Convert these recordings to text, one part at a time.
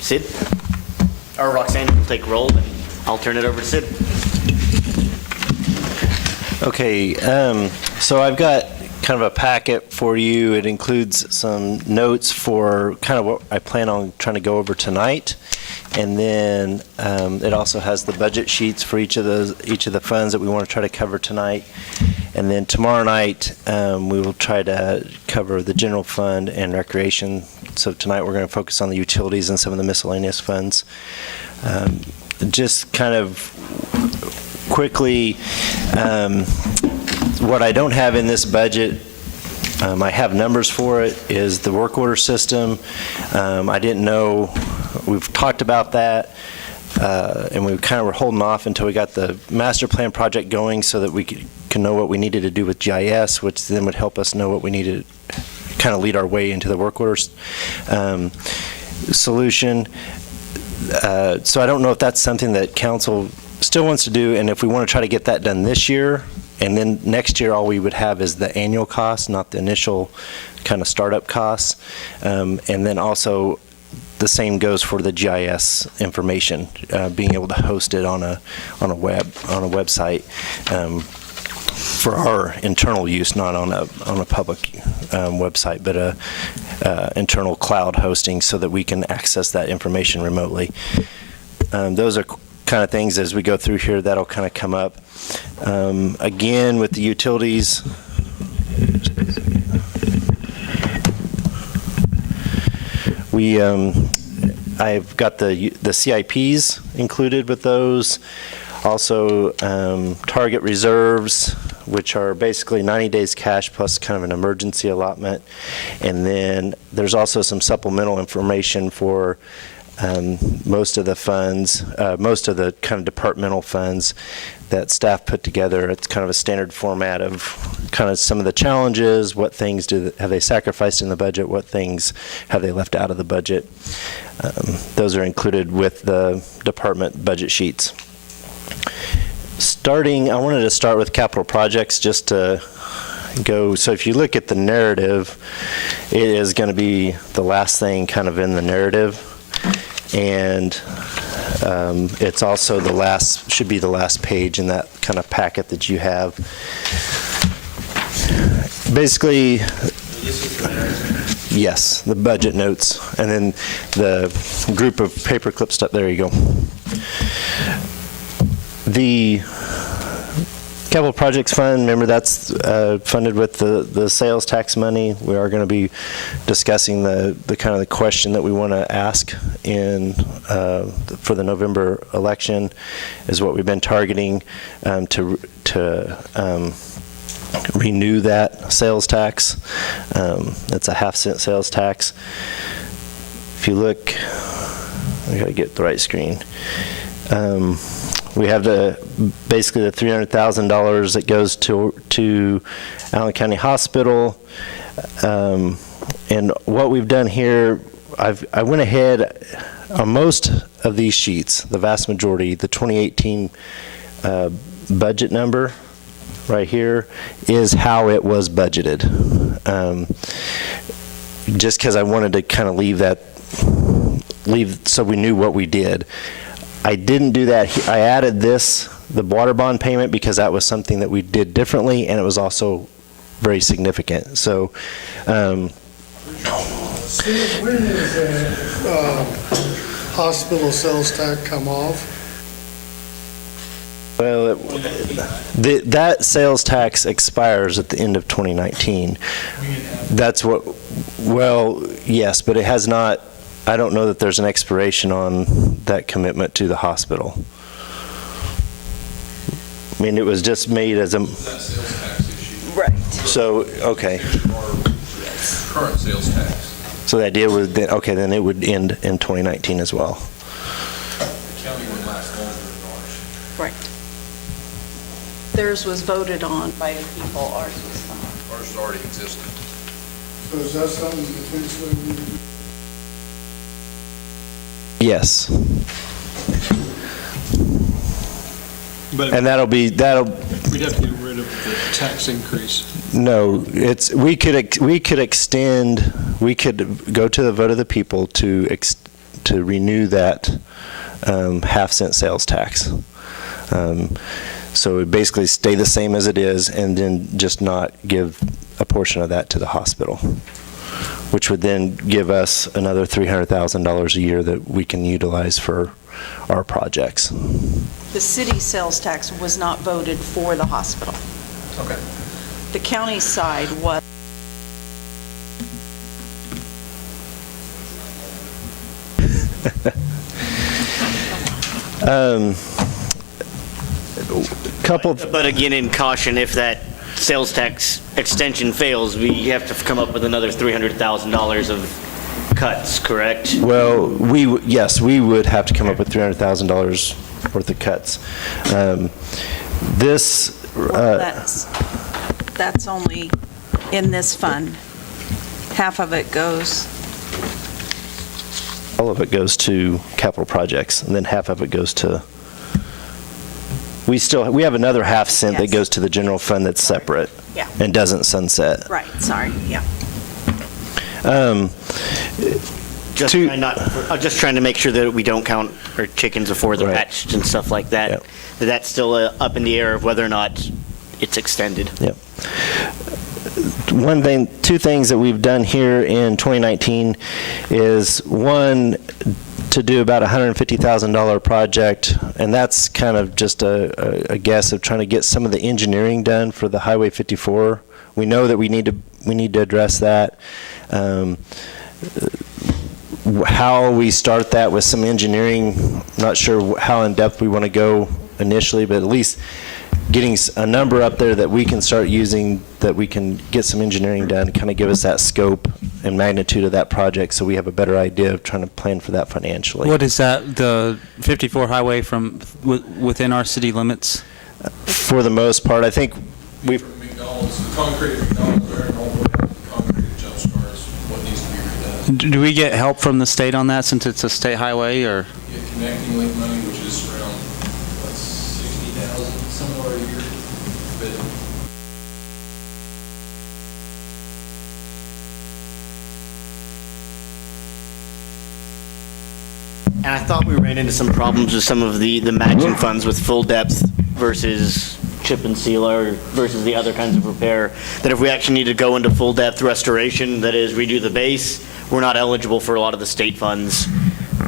Sid? Or Roxanne will take roll, and I'll turn it over to Sid. Okay, so I've got kind of a packet for you. It includes some notes for kind of what I plan on trying to go over tonight. And then it also has the budget sheets for each of the funds that we want to try to cover tonight. And then tomorrow night, we will try to cover the general fund and recreation. So tonight we're going to focus on the utilities and some of the miscellaneous funds. Just kind of quickly, what I don't have in this budget, I have numbers for it, is the work order system. I didn't know, we've talked about that, and we kind of were holding off until we got the master plan project going so that we can know what we needed to do with GIS, which then would help us know what we needed to kind of lead our way into the work orders solution. So I don't know if that's something that council still wants to do, and if we want to try to get that done this year, and then next year all we would have is the annual cost, not the initial kind of startup costs. And then also the same goes for the GIS information, being able to host it on a website for our internal use, not on a public website, but a internal cloud hosting so that we can access that information remotely. Those are kind of things as we go through here that'll kind of come up. Again, with the utilities, I've got the CIPs included with those. Also, target reserves, which are basically 90 days cash plus kind of an emergency allotment. And then there's also some supplemental information for most of the funds, most of the kind of departmental funds that staff put together. It's kind of a standard format of kind of some of the challenges, what things have they sacrificed in the budget, what things have they left out of the budget. Those are included with the department budget sheets. I wanted to start with capital projects just to go. So if you look at the narrative, it is going to be the last thing kind of in the narrative. And it's also should be the last page in that kind of packet that you have. Basically, yes, the budget notes, and then the group of paperclip stuff. There you go. The Capital Projects Fund, remember that's funded with the sales tax money. We are going to be discussing the kind of the question that we want to ask for the November election is what we've been targeting to renew that sales tax. It's a 0.5 cent sales tax. If you look, I got to get the right screen. We have basically the $300,000 that goes to Allen County Hospital. And what we've done here, I went ahead on most of these sheets, the vast majority, the 2018 budget number right here is how it was budgeted. Just because I wanted to kind of leave so we knew what we did. I didn't do that. I added the water bond payment, because that was something that we did differently, and it was also very significant. So, When does the hospital sales tax come off? Well, that sales tax expires at the end of 2019. That's what, well, yes, but it has not. I don't know that there's an expiration on that commitment to the hospital. I mean, it was just made as a... That sales tax issue. Right. So, okay. Current sales tax. So the idea was that, okay, then it would end in 2019 as well. The county would last longer than ours. Right. Theirs was voted on by the people, ours was not. Ours is already existing. So is that something that potentially we could do? Yes. But And we'd have to get rid of the tax increase. No, we could extend, we could go to the vote of the people to to renew that half-cent sales tax. So it would basically stay the same as it is, and then just not give a portion of that to the hospital, which would then give us another $300,000 a year that we can utilize for our projects. The city sales tax was not voted for the hospital. Okay. The county side was. Couple. But again, in caution, if that sales tax extension fails, we have to come up with another $300,000 of cuts, correct? Well, yes, we would have to come up with $300,000 worth of cuts. That's only in this fund. Half of it goes. All of it goes to capital projects, and then half of it goes to, we have another half cent that Yes. goes to the general fund that's separate. Yeah. And doesn't sunset. Right, sorry, yeah. Just trying to make sure that we don't count our chickens before they're Right. hatched and stuff like that. Yep. That's still up in the air of whether or not it's extended. Yep. Two things that we've done here in 2019 is, one, to do about a $150,000 project, and that's kind of just a guess of trying to get some of the engineering done for the Highway 54. We know that we need to address that. How we start that with some engineering, not sure how in depth we want to go initially, but at least getting a number up there that we can start using, that we can get some engineering done, kind of give us that scope and magnitude of that project, so we have a better idea of trying to plan for that financially. What is that, the 54 highway from within our city limits? For the most part, I think we've, For McDonald's, the concrete at McDonald's there and all the way up to the concrete at Jump Star is what needs to be redone. Do we get help from the state on that since it's a state highway, or? Get connecting link money, which is around, what, 60,000 somewhere a year. But And I thought we ran into some problems with some of the matching funds with full depth versus chip and seal, or versus the other kinds of repair, that if we actually need to go into full depth restoration, that is redo the base, we're not eligible for a lot of the state funds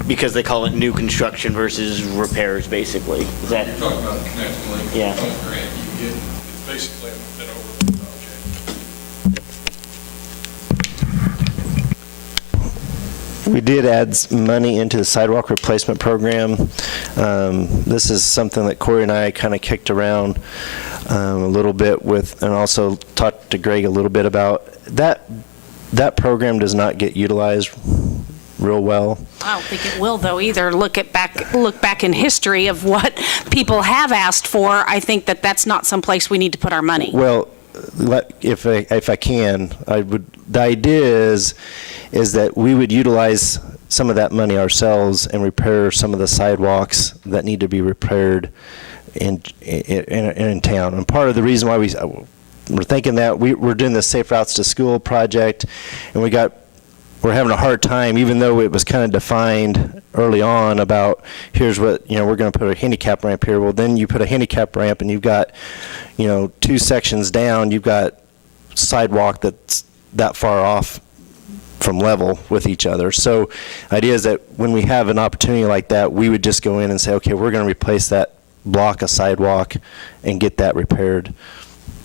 because they call it new construction versus repairs, basically. Is that? you're talking about the connecting link. Yeah. Grant you get, it's basically an overlay project. we did add money into the sidewalk replacement program. This is something that Corey and I kind of kicked around a little bit with, and also talked to Greg a little bit about. That program does not get utilized real well. I don't think it will, though, either. Look back in history of what people have asked for. I think that's not someplace we need to put our money. Well, if I can, the idea is that we would utilize some of that money ourselves and repair some of the sidewalks that need to be repaired in town. And part of the reason why we're thinking that, we're doing the Safe Routes to School project, and we're having a hard time, even though it was kind of defined early on about, here's what, we're going to put a handicap ramp here. Well, then you put a handicap ramp and you've got, 2 sections down, you've got sidewalk that's that far off from level with each other. So the idea is that when we have an opportunity like that, we would just go in and say, okay, we're going to replace that block of sidewalk and get that repaired.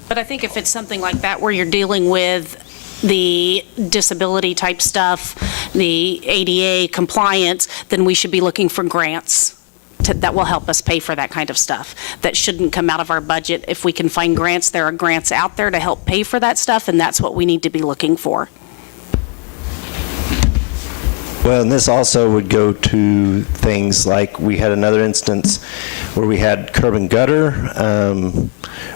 But I think if it's something like that where you're dealing with the disability type stuff, the ADA compliance, then we should be looking for grants that will help us pay for that kind of stuff. That shouldn't come out of our budget. If we can find grants, there are grants out there to help pay for that stuff, and that's what we need to be looking for. Well, and this also would go to things like, we had another instance where we had curb and gutter.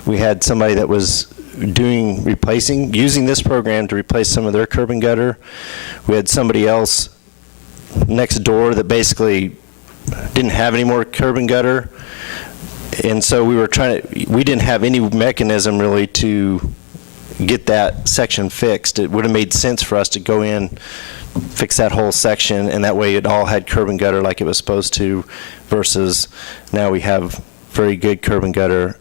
We had somebody that was using this program to replace some of their curb and gutter. We had somebody else next door that basically didn't have any more curb and gutter. And so we didn't have any mechanism really to get that section fixed. It would have made sense for us to go in fix that whole section, and that way it all had curb and gutter like it was supposed to, versus now we have very good curb and gutter,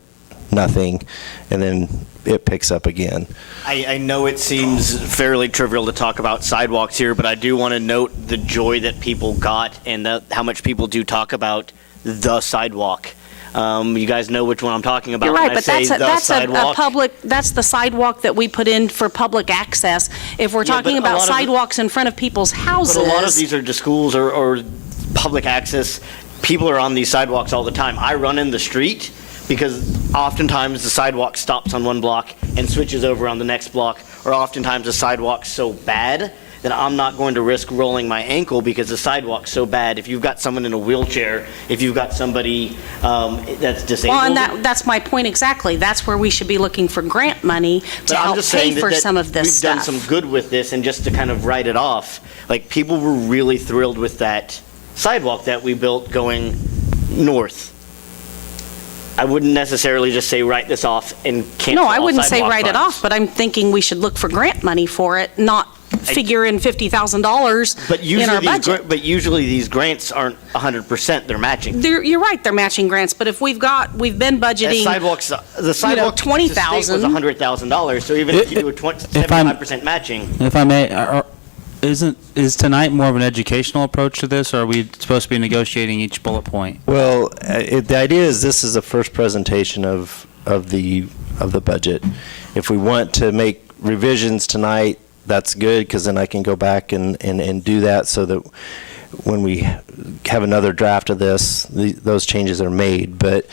nothing, and then it picks up again. I know it seems fairly trivial to talk about sidewalks here, but I do want to note the joy that people got and how much people do talk about the sidewalk. You guys know which one I'm talking about. You're right, when I but say the that's a sidewalk. public, that's the sidewalk that we put in for public access. If we're Yeah, but talking a about lot of the- sidewalks in front of people's houses. But a lot of these are to schools or public access. People are on these sidewalks all the time. I run in the street because oftentimes the sidewalk stops on one block and switches over on the next block, or oftentimes the sidewalk's so bad that I'm not going to risk rolling my ankle because the sidewalk's so bad. If you've got someone in a wheelchair, if you've got somebody that's disabled. Well, and that's my point exactly. That's where we should be looking for grant money to But I'm help just pay saying for that some of this we've done stuff. some good with this, and just to kind of write it off, like, people were really thrilled with that sidewalk that we built going north. I wouldn't necessarily just say write this off and cancel No, I all wouldn't say sidewalk write it funds. off, but I'm thinking we should look for grant money for it, not figure in $50,000 But in our usually, budget. usually these grants aren't 100%, they're matching. You're right, they're matching grants, but if we've been That budgeting, sidewalks, the sidewalk to state was $20,000. $100,000, so even if you do a 75% matching, If I may, is tonight more of an educational approach to this, or are we supposed to be negotiating each bullet point? Well, the idea is this is the first presentation of the budget. If we want to make revisions tonight, that's good, because then I can go back and do that, so that when we have another draft of this, those changes are made. But,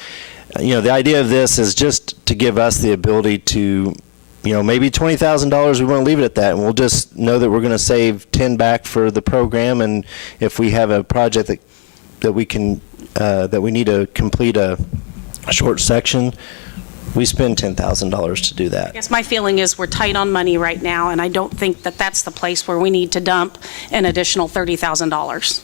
the idea of this is just to give us the ability to, maybe $20,000, we want to leave it at that, and we'll just know that we're going to save 10 back for the program, and if we have a project that we can, that we need to complete a short section, we spend $10,000 to do I that. guess my feeling is we're tight on money right now, and I don't think that that's the place where we need to dump an additional $30,000.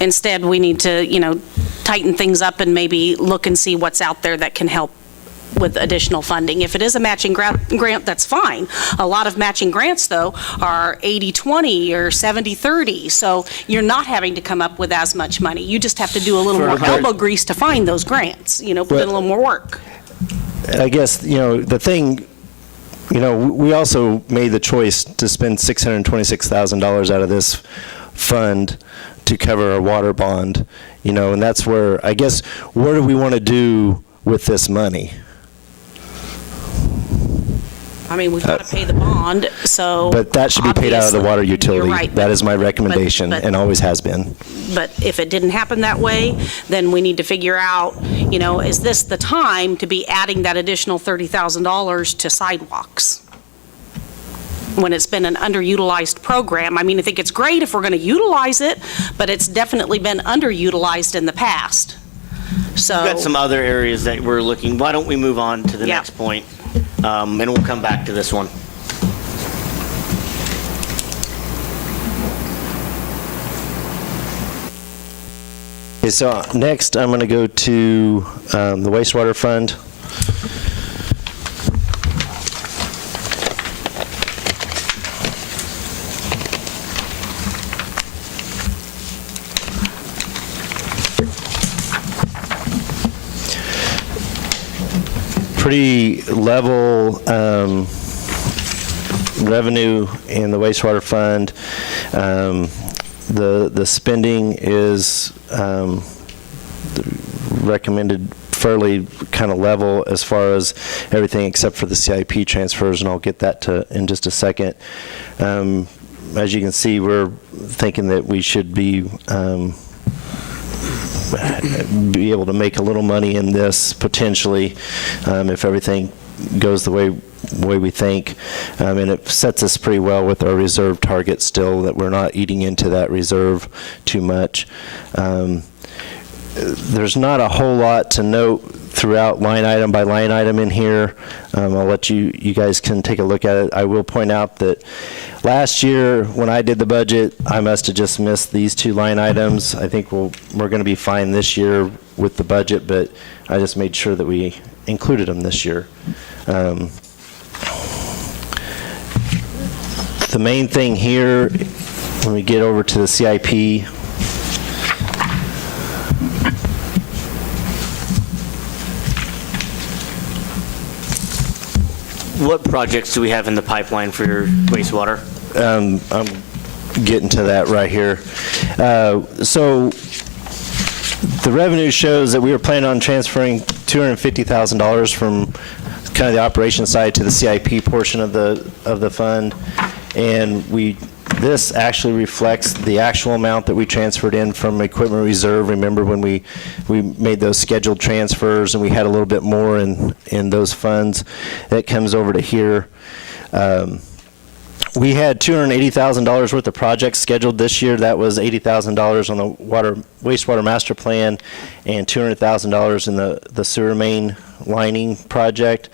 Instead, we need to, tighten things up and maybe look and see what's out there that can help with additional funding. If it is a matching grant, that's fine. A lot of matching grants, though, are 80-20 or 70-30, so you're not having to come up with as much money. You just have to do a little more elbow grease to find those grants, put in a little more work. I guess, the thing, we also made the choice to spend $626,000 out of this fund to cover our water bond, and that's where, I guess, what do we want to do with this money? I mean, we've got to pay the bond, so. But that should be paid out of the water obviously, utility. You're right. That is my recommendation, but- and always has been. But if it didn't happen that way, then we need to figure out, is this the time to be adding that additional $30,000 to sidewalks? When it's been an underutilized program. I mean, I think it's great if we're going to utilize it, but it's definitely been underutilized in the past. So. we've got some other areas that we're looking. Why don't we move on to the Yeah. next point, and we'll come back to this one. Okay, so next, I'm going to go to the wastewater fund. Pretty level revenue in the wastewater fund. The spending is recommended fairly kind of level as far as everything except for the CIP transfers, and I'll get that in just a second. As you can see, we're thinking that we should be able to make a little money in this potentially if everything goes the way we think, and it sets us pretty well with our reserve target still, that we're not eating into that reserve too much. There's not a whole lot to note throughout line item by line item in here. I'll let you guys can take a look at it. I will point out that last year when I did the budget, I must have just missed these two line items. I think we're going to be fine this year with the budget, but I just made sure that we included them this year. The main thing here, when we get over to the CIP, What projects do we have in the pipeline for your wastewater? I'm getting to that right here. So the revenue shows that we were planning on transferring $250,000 from kind of the operation side to the CIP portion of the fund. And this actually reflects the actual amount that we transferred in from equipment reserve. Remember when we made those scheduled transfers and we had a little bit more in those funds? That comes over to here. We had $280,000 worth of projects scheduled this year. That was $80,000 on the wastewater master plan and $200,000 in the sewer main lining project.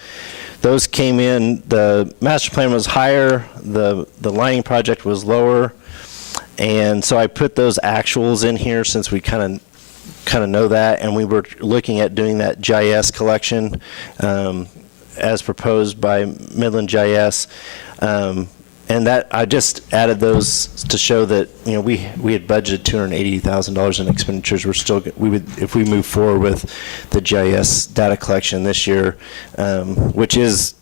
Those came in, the master plan was higher, the lining project was lower, and so I put those actuals in here since we kind of know that, and we were looking at doing that GIS collection as proposed by Midland GIS. And that, I just added those to show that, we had budgeted $280,000 in expenditures. If we move forward with the GIS data collection this year, which is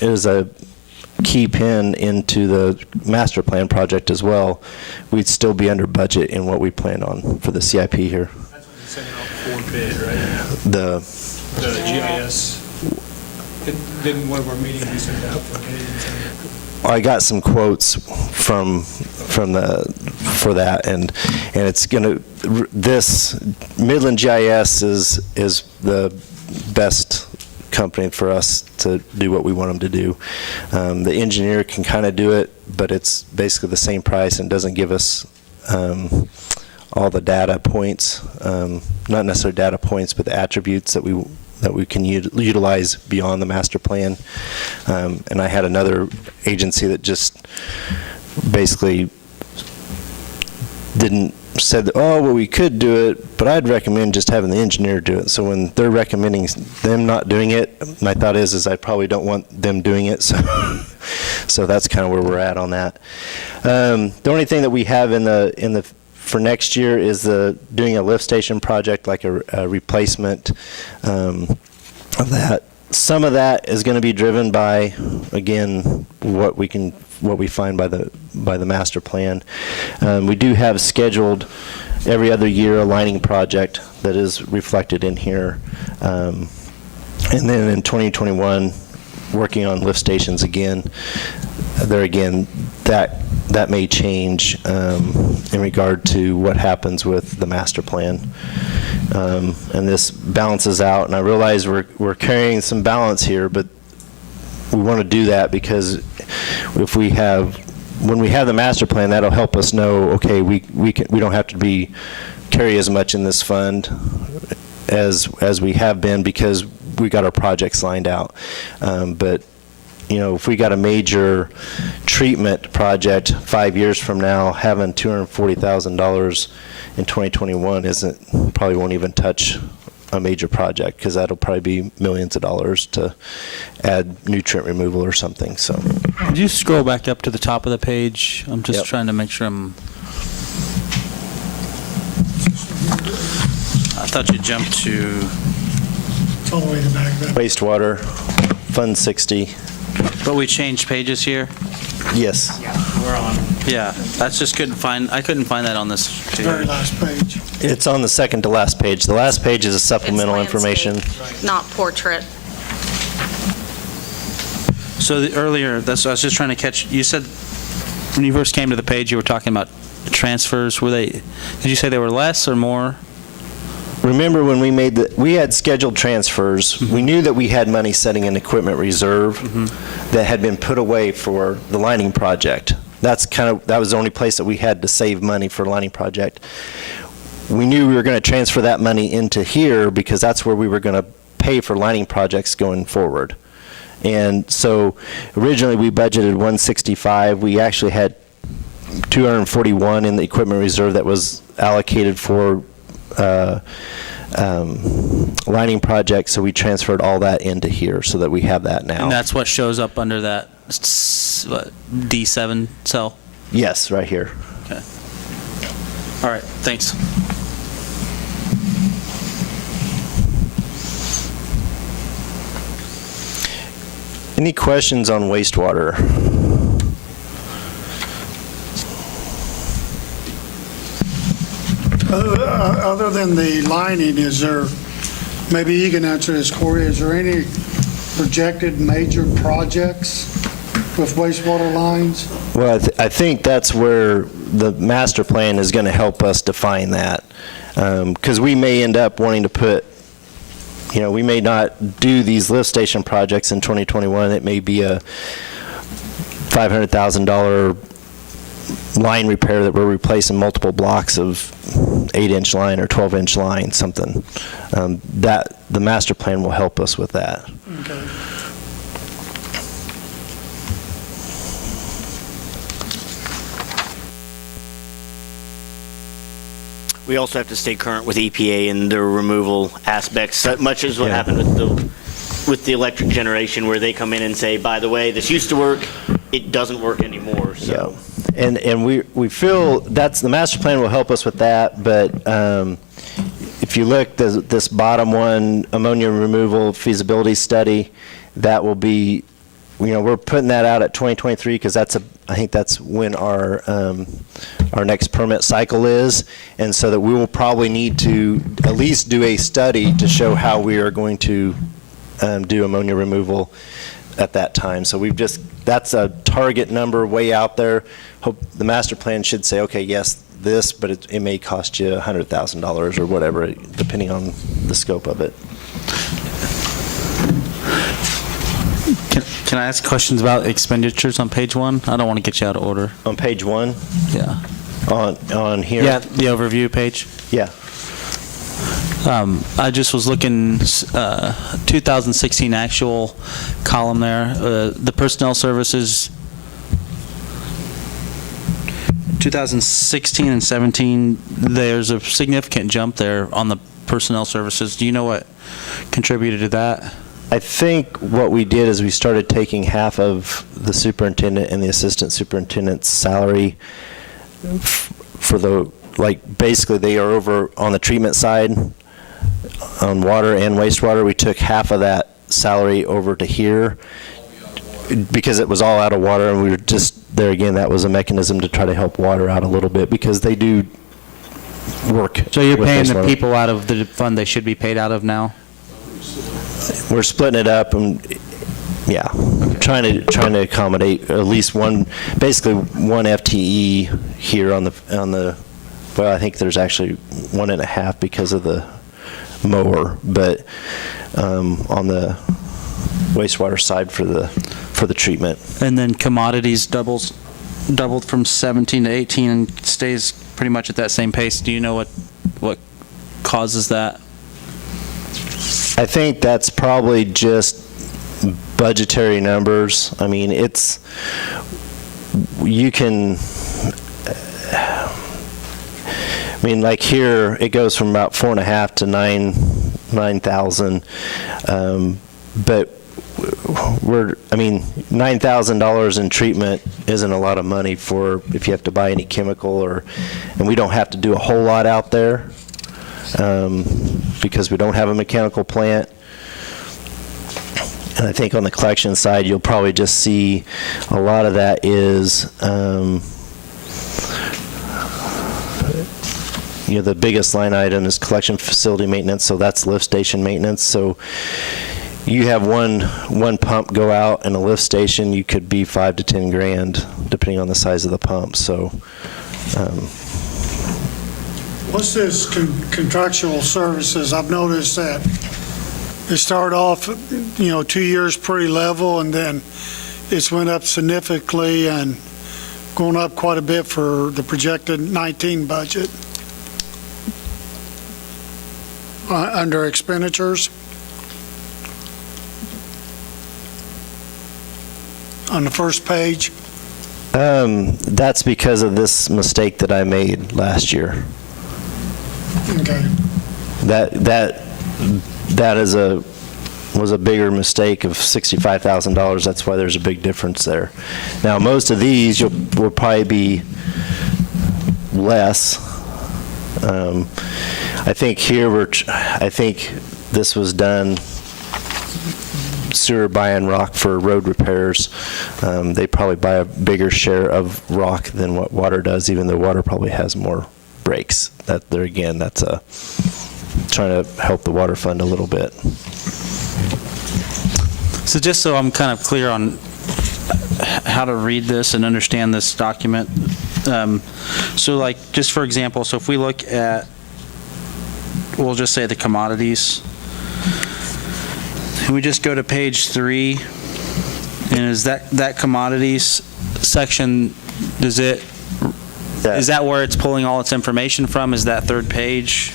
is a key pin into the master plan project as well, we'd still be under budget in what we planned on for the CIP here. That's what you sent out for bid, right? The GIS. Didn't one of our meetings we sent out for bid? I got some quotes for that, and it's this Midland GIS is the best company for us to do what we want them to do. The engineer can kind of do it, but it's basically the same price and doesn't give us all the data points, not necessarily data points, but the attributes that we can utilize beyond the master plan. And I had another agency that just basically said, oh, well, we could do it, but I'd recommend just having the engineer do it. So when they're recommending them not doing it, my thought is I probably don't want them doing it. So that's kind of where we're at on that. The only thing that we have for next year is doing a lift station project, like a replacement of that. Some of that is going to be driven by, again, what we find by the master plan. We do have scheduled every other year a lining project that is reflected in here, and then in 2021, working on lift stations again. That may change in regard to what happens with the master plan. And this balances out, and I realize we're carrying some balance here, but we want to do that because when we have the master plan, that'll help us know, okay, we don't have to carry as much in this fund as we have been because we got our projects lined out. But if we got a major treatment project 5 years from now, having $240,000 in 2021 probably won't even touch a major project because that'll probably be millions of dollars to add nutrient removal or something. So, could you scroll back up to the top of the page? I'm just Yep. trying to make sure I thought you jumped to. It's all the way in the back of that. wastewater, Fund 60. But we changed pages here? Yes. Yeah, that's just I couldn't find that on this page. Very last page. It's on the second to last page. The last page is a It's supplemental information. landscape, not portrait. So earlier, I was just trying to catch, you said, when you first came to the page, you were talking about transfers. Did you say they were less or more? Remember when we had scheduled transfers, we knew that we had money sitting in equipment reserve that had been put away for the lining project. That was the only place that we had to save money for the lining project. We knew we were going to transfer that money into here because that's where we were going to pay for lining projects going forward. And so originally we budgeted $165. We actually had $241 in the equipment reserve that was allocated for lining projects, so we transferred all that into here so that we have that now. And that's what shows up under that D7 cell? Yes, right here. Okay. All right, thanks. Any questions on wastewater? Other than the lining, is there, maybe you can answer this, Corey, is there any projected major projects with wastewater lines? Well, I think that's where the master plan is going to help us define that. Because we may end up wanting to put, we may not do these lift station projects in 2021. It may be a $500,000 line repair that we're replacing multiple blocks of 8-inch line or 12-inch line, something. That the master plan will help us with that. Okay. We also have to stay current with EPA and their removal aspects, much as what Yeah. happened with the electric generation, where they come in and say, by the way, this used to work, it doesn't work anymore, so. Yeah. And we feel that's, the master plan will help us with that, but if you look, this bottom one, ammonia removal feasibility study, that will be, we're putting that out at 2023 because I think that's when our next permit cycle is, and so that we will probably need to at least do a study to show how we are going to do ammonia removal at that time. So that's a target number way out there. Hope the master plan should say, okay, yes, this, but it may cost you $100,000 or whatever, depending on the scope of it. Can I ask questions about expenditures on page 1? I don't want to get you out of order. On page 1, Yeah. on here? Yeah, the overview page. Yeah. I just was looking, 2016 actual column there, the personnel services, 2016 and 17, there's a significant jump there on the personnel services. Do you know what contributed to that? I think what we did is we started taking half of the superintendent and the assistant superintendent's salary for basically they are over on the treatment side on water and wastewater. We took half of that salary over to here because it was all out of water, and we were just, there again, that was a mechanism to try to help water out a little bit because they do work. So you're with paying the wastewater. people out of the fund they should be paid out of now? We're splitting it up and, yeah, trying to accommodate at least one, basically one FTE here on the, well, I think there's actually 1.5 because of the mower, but on the wastewater side for the treatment. And then commodities doubled from 17 to 18 and stays pretty much at that same pace. Do you know what causes that? I think that's probably just budgetary numbers. I mean, like here, it goes from about 4.5 to 9,000. But $9,000 in treatment isn't a lot of money for if you have to buy any chemical and we don't have to do a whole lot out there. Because we don't have a mechanical plant. And I think on the collection side, you'll probably just see a lot of that is, the biggest line item is collection facility maintenance, so that's lift station maintenance. So you have one pump go out in a lift station, you could be $5 to $10 grand, depending on the size of the pump. So. What's this contractual services? I've noticed that it started off, 2 years pretty level, and then it's went up significantly and going up quite a bit for the projected 19 budget under expenditures. On the first page. That's because of this mistake that I made last year. Okay. That is was a bigger mistake of $65,000. That's why there's a big difference there. Now, most of these will probably be less. I think here I think this was done sewer buying rock for road repairs. They probably buy a bigger share of rock than what water does, even though water probably has more breaks. That there again, that's trying to help the water fund a little bit. So just so I'm kind of clear on how to read this and understand this document, so like, just for example, so if we look at, we'll just say the commodities, and we just go to page 3, and is that commodities section, is that where it's pulling all its information from? Is that third page?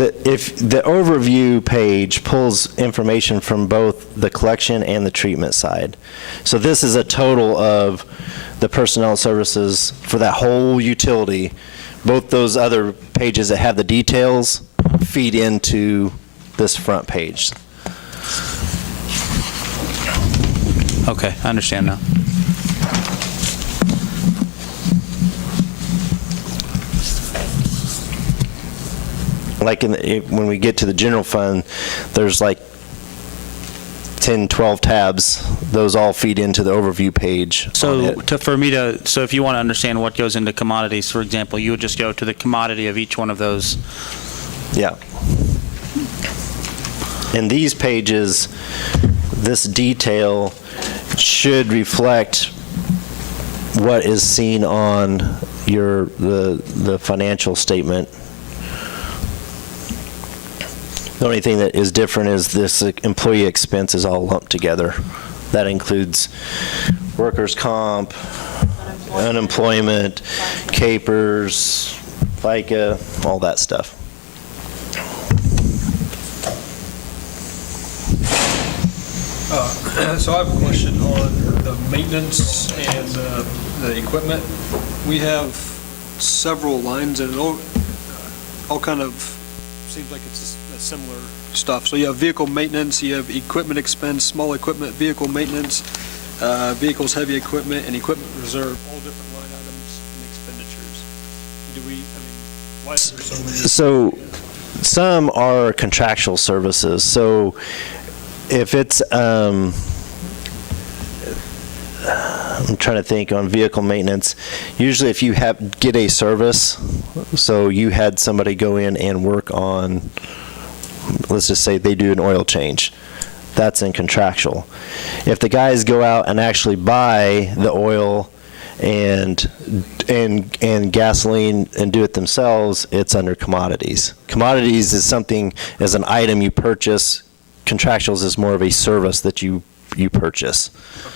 If the overview page pulls information from both the collection and the treatment side. So this is a total of the personnel services for that whole utility. Both those other pages that have the details feed into this front page. Okay, I understand now. Like when we get to the general fund, there's like 10, 12 tabs. Those all feed into the overview page. So so if you want to understand what goes into commodities, for example, you would just go to the commodity of each one of those. Yeah. In these pages, this detail should reflect what is seen on the financial statement. The only thing that is different is this employee expense is all lumped together. That includes workers' comp, unemployment, capers, FICA, all that stuff. So I have a question on the maintenance and the equipment. We have several lines and it all kind of seems like it's similar stuff. So you have vehicle maintenance, you have equipment expense, small equipment, vehicle maintenance, vehicles, heavy equipment, and equipment reserve, all different line items and expenditures. Why is there so many? So some are contractual services. So if it's, I'm trying to think on vehicle maintenance, usually if you get a service, so you had somebody go in and work on, let's just say they do an oil change, that's in contractual. If the guys go out and actually buy the oil and gasoline and do it themselves, it's under commodities. Commodities is something, as an item you purchase. Contractuals is more of a service that you purchase. Okay.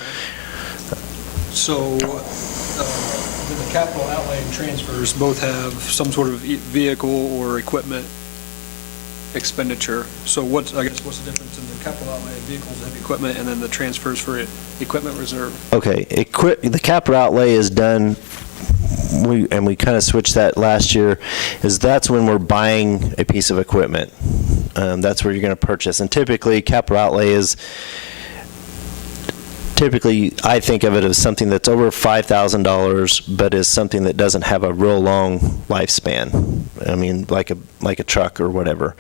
So the capital outlay and transfers both have some sort of vehicle or equipment expenditure. So what's the difference in the capital outlay, vehicles, heavy equipment, and then the transfers for equipment reserve? Okay, the capital outlay is done, we kind of switched that last year, that's when we're buying a piece of equipment. That's where you're going to purchase. And typically, capital outlay is, I think of it as something that's over $5,000, but is something that doesn't have a real long lifespan. I mean, like a truck or whatever.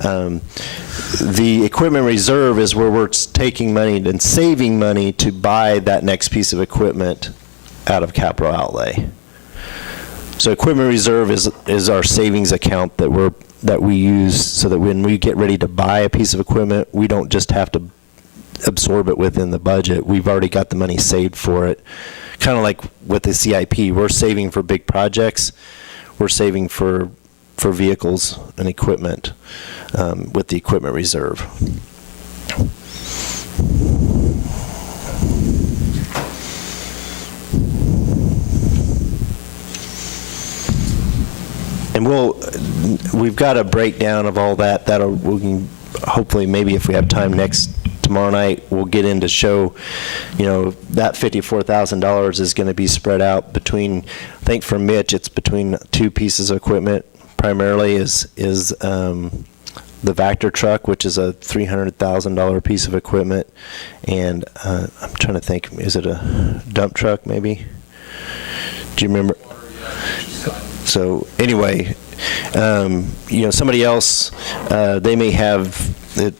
The equipment reserve is where we're taking money and saving money to buy that next piece of equipment out of capital outlay. So equipment reserve is our savings account that we use so that when we get ready to buy a piece of equipment, we don't just have to absorb it within the budget. We've already got the money saved for it. Kind of like with the CIP, we're saving for big projects. We're saving for vehicles and equipment with the equipment reserve. And we've got a breakdown of all that. We can hopefully, maybe if we have time tomorrow night, we'll get in to show, that $54,000 is going to be spread out between, I think for Mitch, it's between two pieces of equipment. Primarily is the Vector truck, which is a $300,000 piece of equipment. And I'm trying to think, is it a dump truck maybe? Do you remember? So anyway, somebody else, they may have it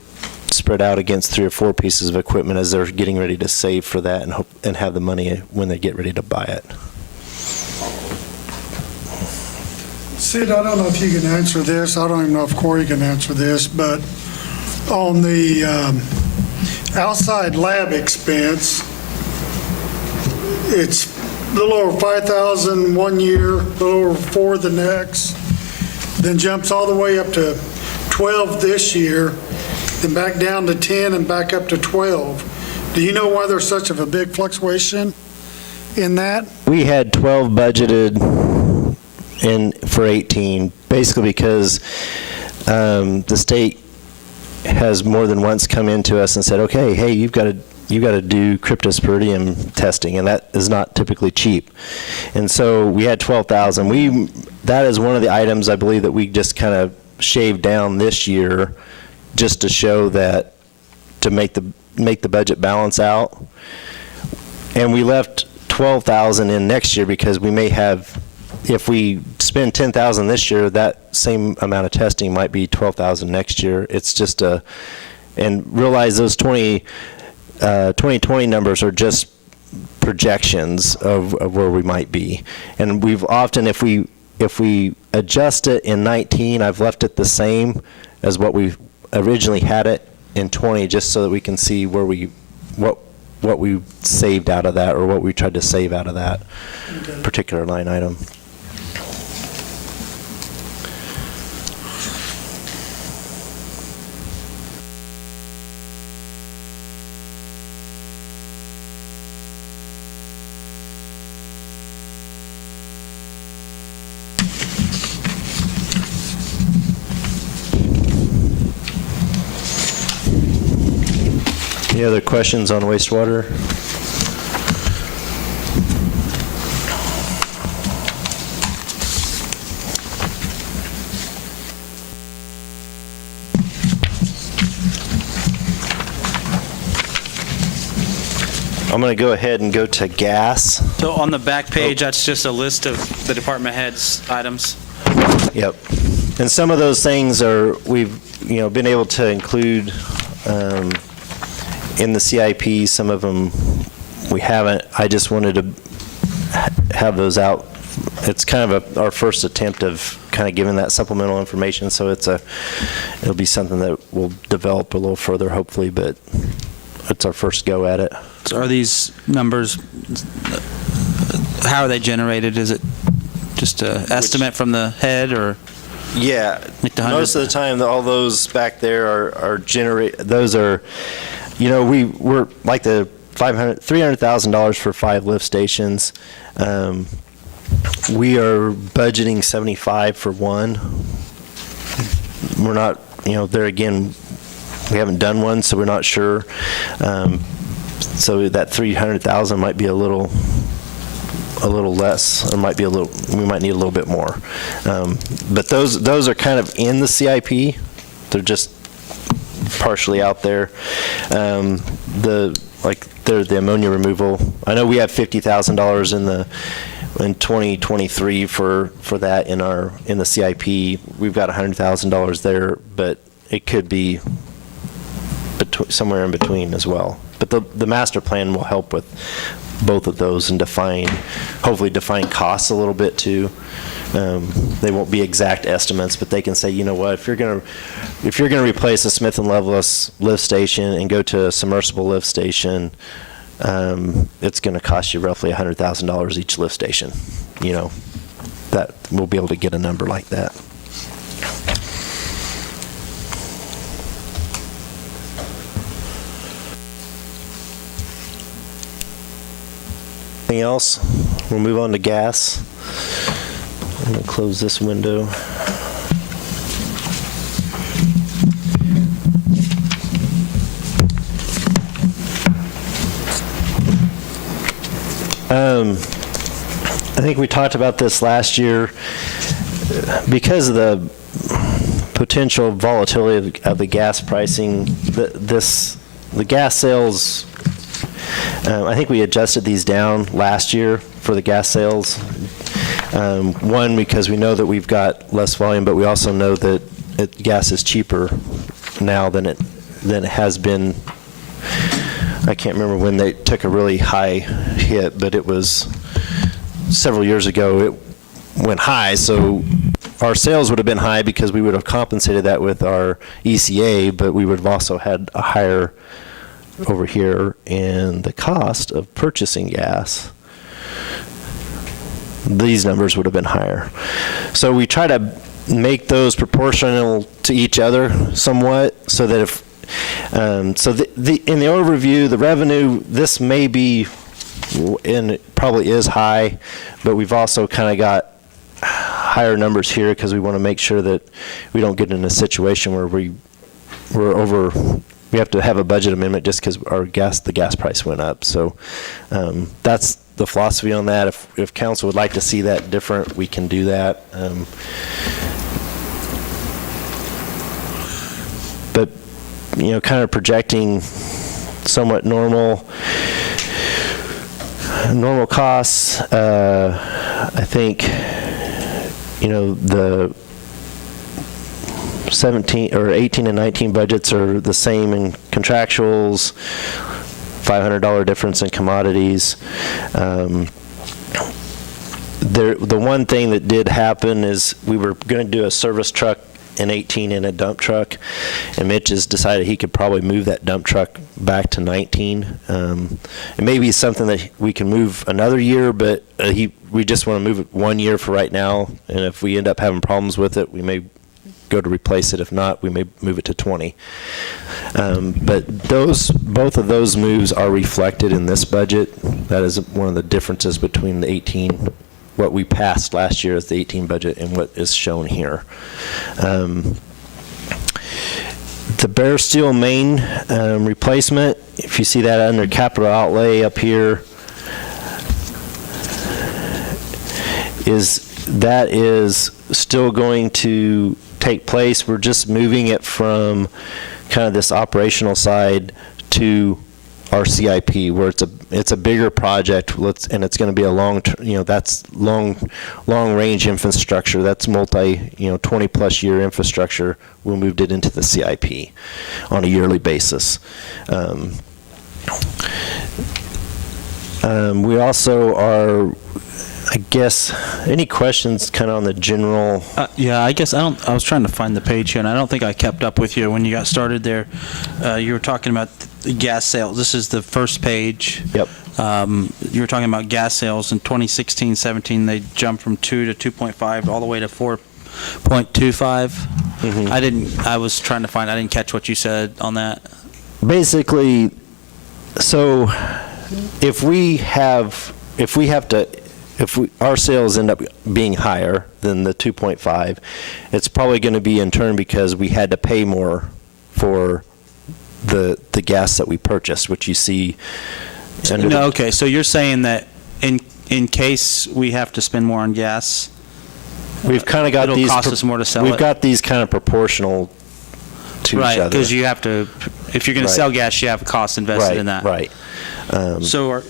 spread out against 3 or 4 pieces of equipment as they're getting ready to save for that and have the money when they get ready to buy it. Sid, I don't know if you can answer this. I don't even know if Corey can answer this, but on the outside lab expense, it's a little over 5,000 one year, a little over 4 the next, then jumps all the way up to 12 this year, then back down to 10 and back up to 12. Do you know why there's such of a big fluctuation in that? We had 12 budgeted for 18, basically because the state has more than once come into us and said, okay, hey, you've got to do cryptosporidium testing, and that is not typically cheap. And so we had 12,000. That is one of the items I believe that we just kind of shaved down this year, just to show that, to make the budget balance out. And we left 12,000 in next year because we may have, if we spend 10,000 this year, that same amount of testing might be 12,000 next year. It's just and realize those 2020 numbers are just projections of where we might be. And we've often, if we adjust it in 19, I've left it the same as what we originally had it in 20, just so that we can see where what we saved out of that, or what we tried to save out of that particular line item. Any other questions on wastewater? I'm going to go ahead and go to gas. So on the back page, that's just a list of the department heads' items. Yep. And some of those things we've been able to include in the CIP. Some of them we haven't. I just wanted to have those out. It's kind of our first attempt of kind of giving that supplemental information, so it'll be something that we'll develop a little further, hopefully, but it's our first go at it. So are these numbers, how are they generated? Is it just an estimate from the head, or? Yeah, Like the most of the time, all those back there are those are, we're like the $300,000 for 5 lift stations. We are budgeting 75 for one. We're not, there again, we haven't done one, so we're not sure. So that 300,000 might be a little less, or we might need a little bit more. But those are kind of in the CIP. They're just partially out there. The ammonia removal. I know we have $50,000 in 2023 for that in the CIP. We've got $100,000 there, but it could be somewhere in between as well. But the master plan will help with both of those and hopefully define costs a little bit too. They won't be exact estimates, but they can say, you know what, if you're going to replace a Smith & Loveless lift station and go to a submersible lift station, it's going to cost you roughly $100,000 each lift station. That we'll be able to get a number like that. Anything else? We'll move on to gas. I'm going to close this window. I think we talked about this last year. Because of potential volatility of the gas pricing, the gas sales, I think we adjusted these down last year for the gas sales. One, because we know that we've got less volume, but we also know that gas is cheaper now than it has been. I can't remember when they took a really high hit, but it was several years ago. It went high, so our sales would have been high because we would have compensated that with our ECA, but we would have also had a higher over here in the cost of purchasing gas. These numbers would have been higher. So we try to make those proportional to each other somewhat, so that if in the overview, the revenue, this may be, and it probably is high, but we've also kind of got higher numbers here because we want to make sure that we don't get in a situation where we have to have a budget amendment just because the gas price went up. So that's the philosophy on that. If council would like to see that different, we can do that. But kind of projecting somewhat normal costs. I think the 17 or 18 and 19 budgets are the same in contractuals, $500 difference in commodities. The one thing that did happen is we were going to do a service truck in 18 and a dump truck, and Mitch has decided he could probably move that dump truck back to 19. It may be something that we can move another year, but we just want to move it 1 year for right now, and if we end up having problems with it, we may go to replace it. If not, we may move it to 20. But both of those moves are reflected in this budget. That is one of the differences between the 18, what we passed last year as the 18 budget, and what is shown here. The bare steel main replacement, if you see that under capital outlay up here, that is still going to take place. We're just moving it from kind of this operational side to our CIP, where it's a bigger project, and it's going to be a that's long range infrastructure. That's 20+ year infrastructure. We moved it into the CIP on a yearly basis. We also are, I guess, any questions kind of on the general? Yeah, I guess I was trying to find the page here, and I don't think I kept up with you when you got started there. You were talking about the gas sales. This is the first page. Yep. You were talking about gas sales in 2016-17. They jumped from 2 to 2.5 all the way to 4.25. Mm-hmm. I didn't catch what you said on that. Basically, so if our sales end up being higher than the 2.5, it's probably going to be in turn because we had to pay more for the gas that we purchased, which you see. Okay, so you're saying that in case we have to spend more on gas, we've kind of got it'll cost us more to sell it? We've got these kind of proportional to each other. Right, because you have to, if you're going to sell gas, you have a cost invested in that. Right. So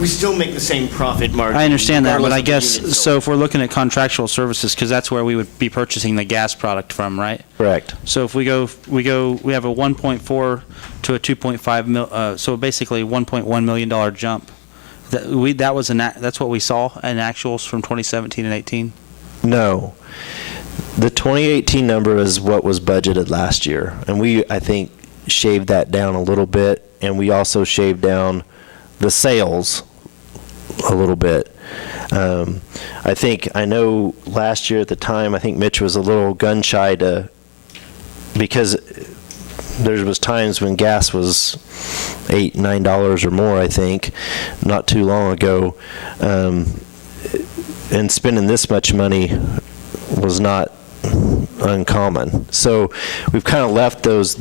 We still make the same profit margin. I understand that, but regardless I of the guess, unit so sold. if we're looking at contractual services, because that's where we would be purchasing the gas product from, right? Correct. So if we have a 1.4 to a 2.5 mil, so basically $1.1 million jump. That's what we saw in actuals from 2017 and 18? No. The 2018 number is what was budgeted last year, and we, I think, shaved that down a little bit, and we also shaved down the sales a little bit. I know last year at the time, I think Mitch was a little gun shy because there was times when gas was $8, $9 or more, I think, not too long ago, and spending this much money was not uncommon. So we've kind of left those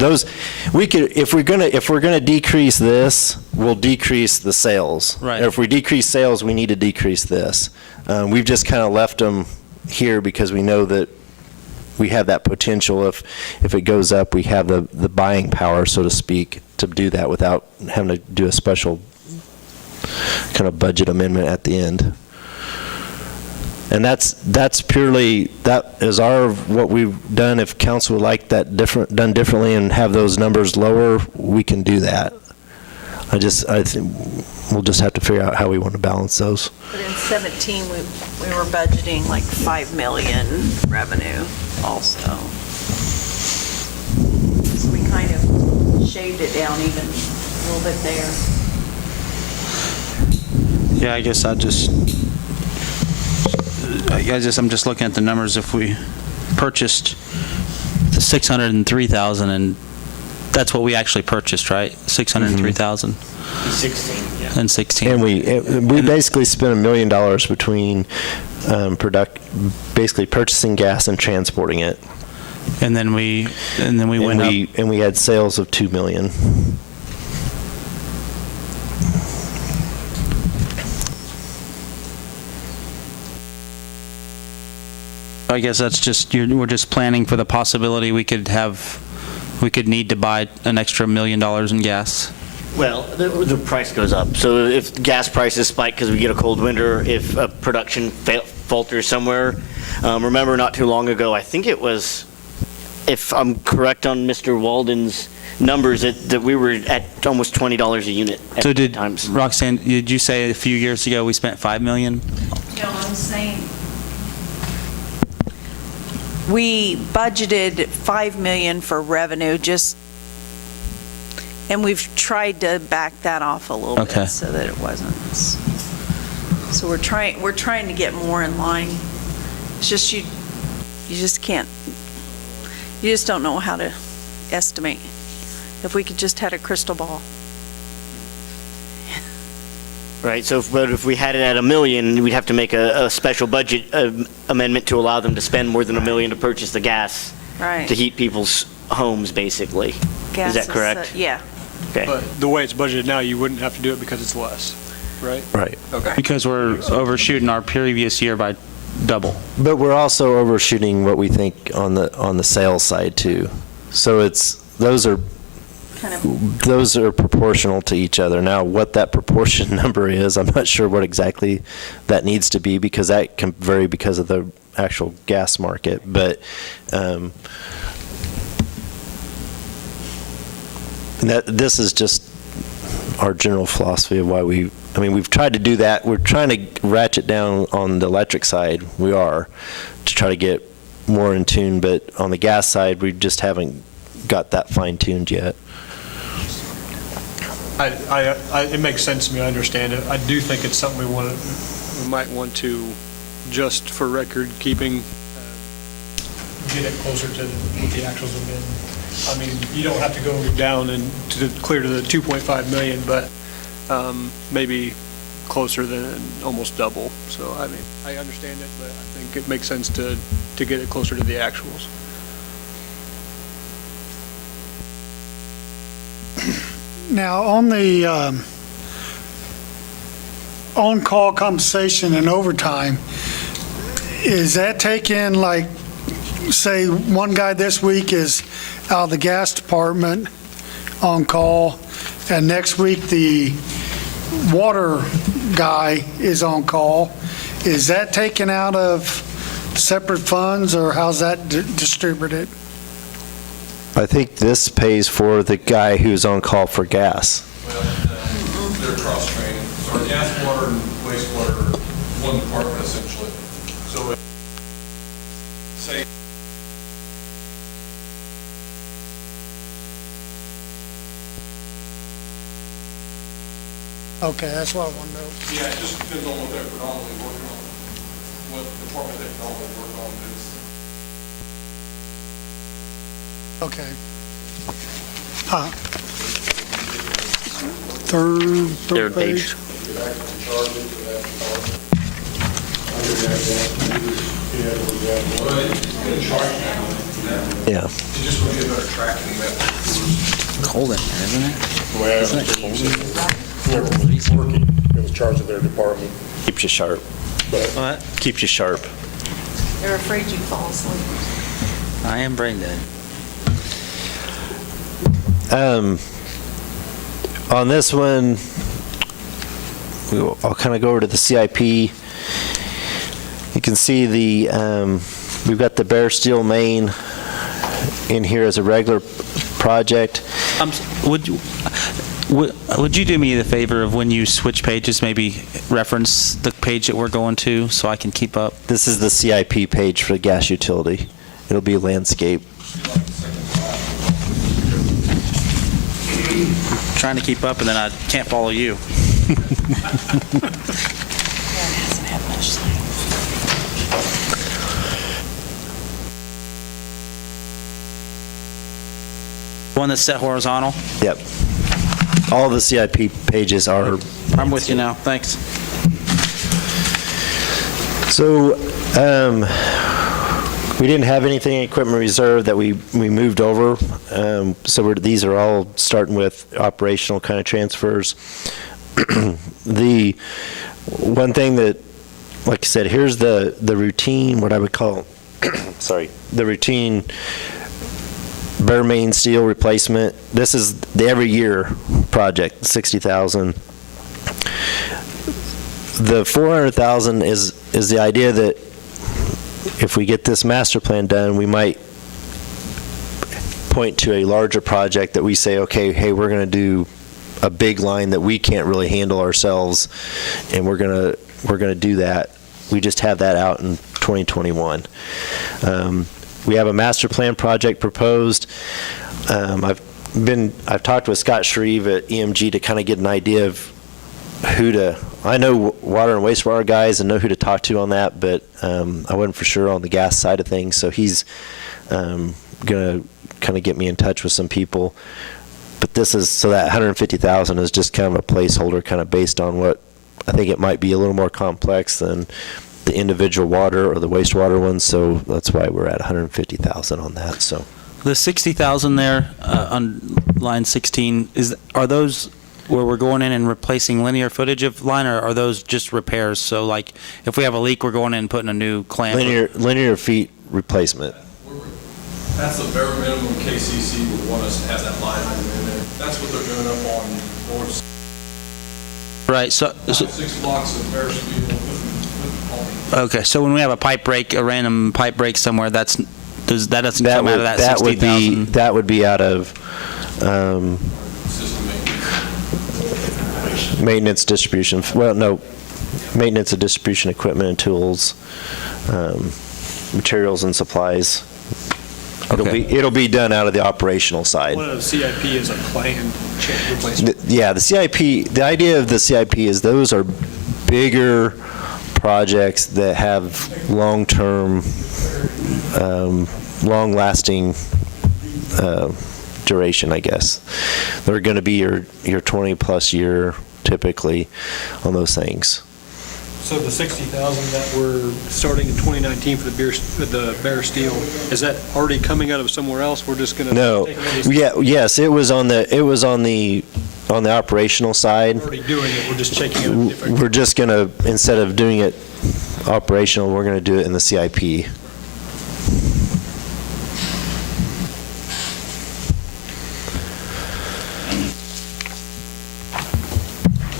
we could, if we're gonna decrease this, we'll decrease the sales. Right. If we decrease sales, we need to decrease this. We've just kind of left them here because we know that we have that potential. If it goes up, we have the buying power, so to speak, to do that without having to do a special kind of budget amendment at the end. And that's purely, that is what we've done. If council would like that done differently and have those numbers lower, we can do that. I think we'll just have to figure out how we want to balance those. But in 17, we were budgeting like 5 million revenue also. So we kind of shaved it down even a little bit there. Yeah, I guess I'm just looking at the numbers. If we purchased the 603,000, and that's what we actually purchased, right? 603,000 16, yeah. and 16. And we basically spent $1 million between basically purchasing gas and transporting it. And then we went up. And we had sales of $2 million. I guess that's just, we're just planning for the possibility we could need to buy an extra $1 million in gas. Well, the price goes up. So if gas prices spike because we get a cold winter, if production falters somewhere, remember not too long ago, I think it was, if I'm correct on Mr. Walden's numbers, that we were at almost $20 a unit at So times. Roxanne, did you say a few years ago we spent $5 million? No, I'm saying we budgeted 5 million for revenue, and we've tried to back that off a little Okay. bit so that it wasn't. So we're trying to get more in line. It's just you just can't. You just don't know how to estimate. If we could just had a crystal ball. Right, so if we had it at $1 million, we'd have to make a special budget amendment to allow them to spend more than $1 million to purchase the gas Right. to heat people's homes, basically. Gas Is that correct? Yeah. Okay. But the way it's budgeted now, you wouldn't have to do it because it's less, right? Right. Okay. Because we're overshooting our previous year by double. But we're also overshooting what we think on the sales side too. So those are proportional to each other. Now, what that proportion number is, I'm not sure what exactly that needs to be, because that can vary because of the actual gas market. But this is just our general philosophy of why we've tried to do that. We're trying to ratchet down on the electric side. We are, to try to get more in tune. But on the gas side, we just haven't got that fine-tuned yet. It makes sense to me, I understand it. I do think it's something we might want to, just for record keeping, get it closer to what the actuals have been. I mean, you don't have to go down and clear to the 2.5 million, but maybe closer than almost double. So, I mean, I understand it, but I think it makes sense to get it closer to the actuals. Now, on the on-call compensation and overtime, is that taken, like, say, one guy this week is out of the gas department on call, and next week the water guy is on call? Is that taken out of separate funds, or how's that distributed? I think this pays for the guy who's on call for gas. Well, they're cross-training. So our gas, water, and wastewater are one department essentially. So say, Okay, that's what I want to know. yeah, it just depends on what they're predominantly working on, what department they predominantly work on. Okay. Third page. Yeah. It just would be a better tracking method. Cold in there, isn't it? The way I understand it, whoever was working, it was charged of their department. Keeps you sharp. Keeps you sharp. They're afraid you fall asleep. I am brain dead. On this one, I'll kind of go over to the CIP. You can see we've got the bare steel main in here as a regular project. Would you do me the favor of when you switch pages, maybe reference the page that we're going to so I can keep up? This is the CIP page for the gas utility. It'll be landscape. Trying to keep up and then I can't follow you. One that's set horizontal? Yep. All the CIP pages are. I'm with you now, thanks. So, we didn't have anything in equipment reserve that we moved over. So these are all starting with operational kind of transfers. The one thing that, like I said, here's the routine, what I would call, sorry, the routine bare main steel replacement. This is the every year project, 60,000. The 400,000 is the idea that if we get this master plan done, we might point to a larger project that we say, okay, hey, we're going to do a big line that we can't really handle ourselves, and we're going to do that. We just have that out in 2021. We have a master plan project proposed. I've talked with Scott Shreve at EMG to kind of get an idea of I know water and wastewater guys and know who to talk to on that, but I wasn't for sure on the gas side of things. So he's going to kind of get me in touch with some people. But so that 150,000 is just kind of a placeholder, kind of based on what I think it might be a little more complex than the individual water or the wastewater ones. So that's why we're at 150,000 on that. So The 60,000 there on line 16, are those where we're going in and replacing linear footage of line, or are those just repairs? So like if we have a leak, we're going in and putting a new clamp? linear feet replacement. That's the bare minimum KCC would want us to have that line item in there. That's what they're doing up on North. Right, so 6 blocks of bare steel with all. okay, so when we have a pipe break, a random pipe break somewhere, that doesn't come out of that 60,000? That would be out of System maintenance distribution. Well, no, maintenance of distribution equipment and tools, materials and supplies. It'll be done out of the operational side. One of the CIP is a planned replacement. Yeah, the CIP, the idea of the CIP is those are bigger projects that have long-term, long-lasting duration, I guess. They're going to be your 20-plus year typically on those things. So the 60,000 that we're starting in 2019 for the bare steel, is that already coming out of somewhere else? We're just going to No, yes, it was on the operational side. We're already doing it. We're just checking it out different. We're just going to, instead of doing it operational, we're going to do it in the CIP.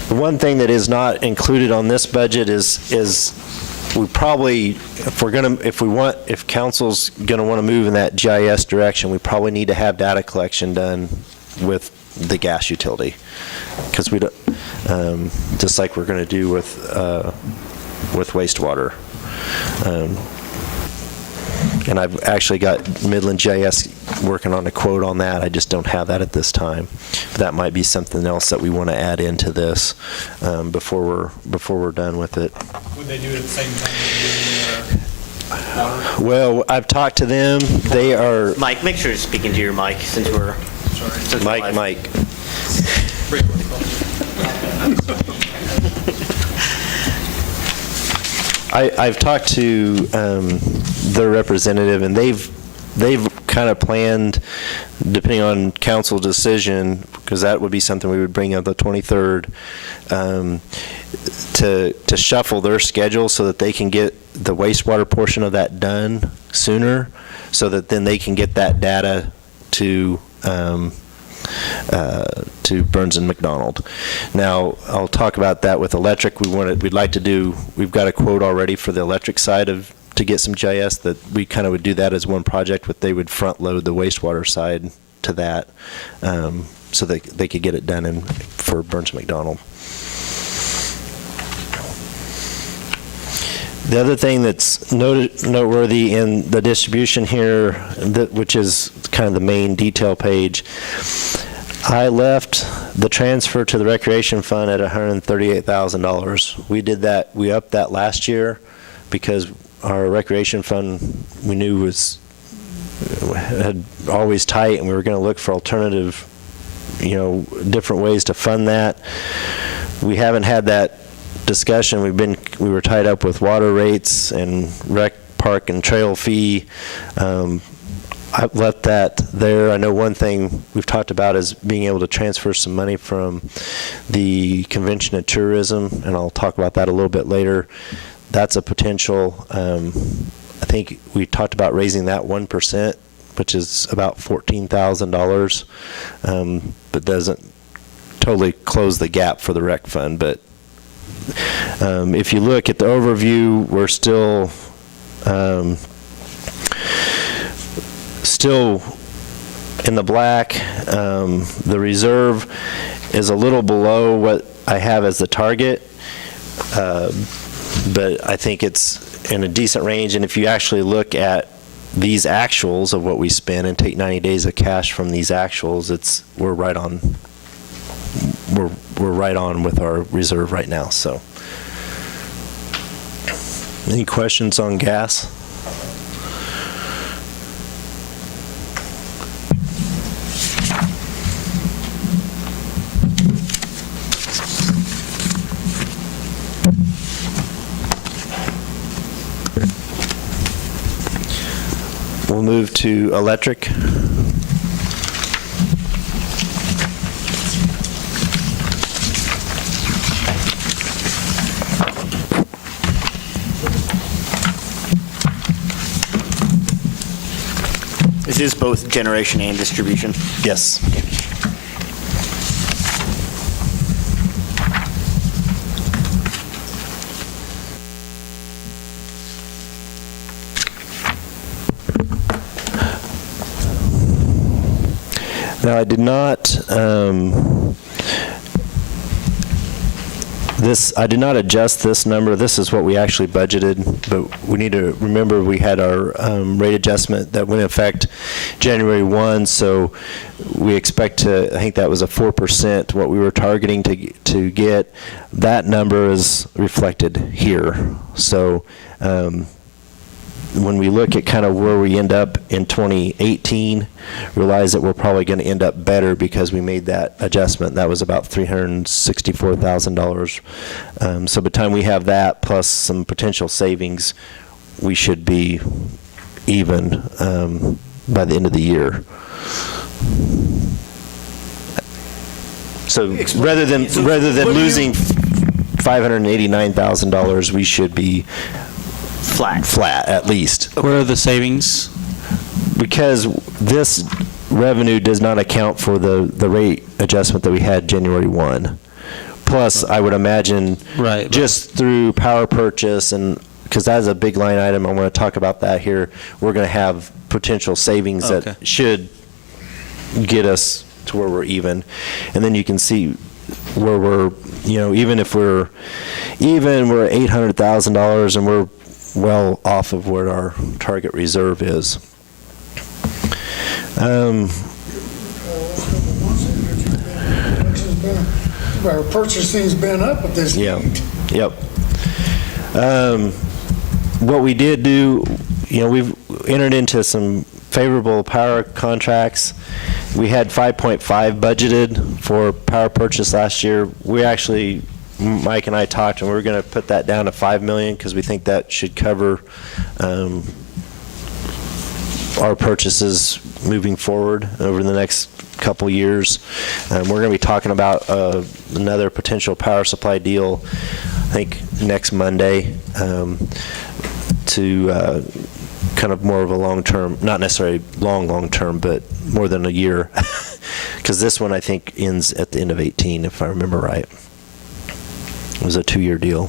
The one thing that is not included on this budget is we probably, if council's gonna want to move in that GIS direction, we probably need to have data collection done with the gas utility. Because we don't, just like we're gonna do with wastewater. And I've actually got Midland GIS working on a quote on that. I just don't have that at this time. But that might be something else that we want to add into this before we're done with it. Would they do it at the same time as doing water? Well, I've talked to them. They are. Mike, make sure you're speaking to your mic since we're. Sorry. Mike. I've talked to their representative, and they've kind of planned, depending on council decision, because that would be something we would bring up the 23rd, to shuffle their schedule so that they can get the wastewater portion of that done sooner, so that then they can get that data to Burns and McDonald. Now, I'll talk about that with electric. We'd like to do, we've got a quote already for the electric side to get some GIS, that we kind of would do that as one project, but they would front load the wastewater side to that, so that they could get it done for Burns and McDonald. The other thing that's noteworthy in the distribution here, which is kind of the main detail page, I left the transfer to the recreation fund at $138,000. We did that, we upped that last year because our recreation fund, we knew had always tight, and we were going to look for alternative, different ways to fund that. We haven't had that discussion. We were tied up with water rates and rec park and trail fee. I've left that there. I know one thing we've talked about is being able to transfer some money from the convention and tourism, and I'll talk about that a little bit later. That's a potential. I think we talked about raising that 1%, which is about $14,000, but doesn't totally close the gap for the rec fund. But if you look at the overview, we're still in the black. The reserve is a little below what I have as the target, but I think it's in a decent range. And if you actually look at these actuals of what we spend and take 90 days of cash from these actuals, we're right on. We're right on with our reserve right now. So, any questions on gas? We'll move to electric. This is both generation and distribution. Yes. Now, I did not, I did not adjust this number. This is what we actually budgeted, but we need to remember we had our rate adjustment that went in effect January 1, so we expect to, I think that was a 4%, what we were targeting to get. That number is reflected here. So when we look at kind of where we end up in 2018, realize that we're probably going to end up better because we made that adjustment. That was about $364,000. So by the time we have that plus some potential savings, we should be even by the end of the year. So rather than losing $589,000, we should be flat at least. Where are the savings? Because this revenue does not account for the rate adjustment that we had January 1. Plus, I would imagine just through power purchase, and because that is a big line item, I want to talk about that here, we're going to have potential savings that should get us to where we're even. And then you can see where we're, even if we're $800,000 and we're well off of what our target reserve is. Our purchasing's been up at this point. Yep. What we did do, we've entered into some favorable power contracts. We had 5.5 budgeted for power purchase last year. We actually, Mike and I talked, and we're going to put that down to $5 million because we think that should cover our purchases moving forward over the next couple years. We're going to be talking about another potential power supply deal, I think next Monday, to kind of more of a long-term, not necessarily long-term, but more than a year. Because this one, I think, ends at the end of 18, if I remember right. It was a 2-year deal.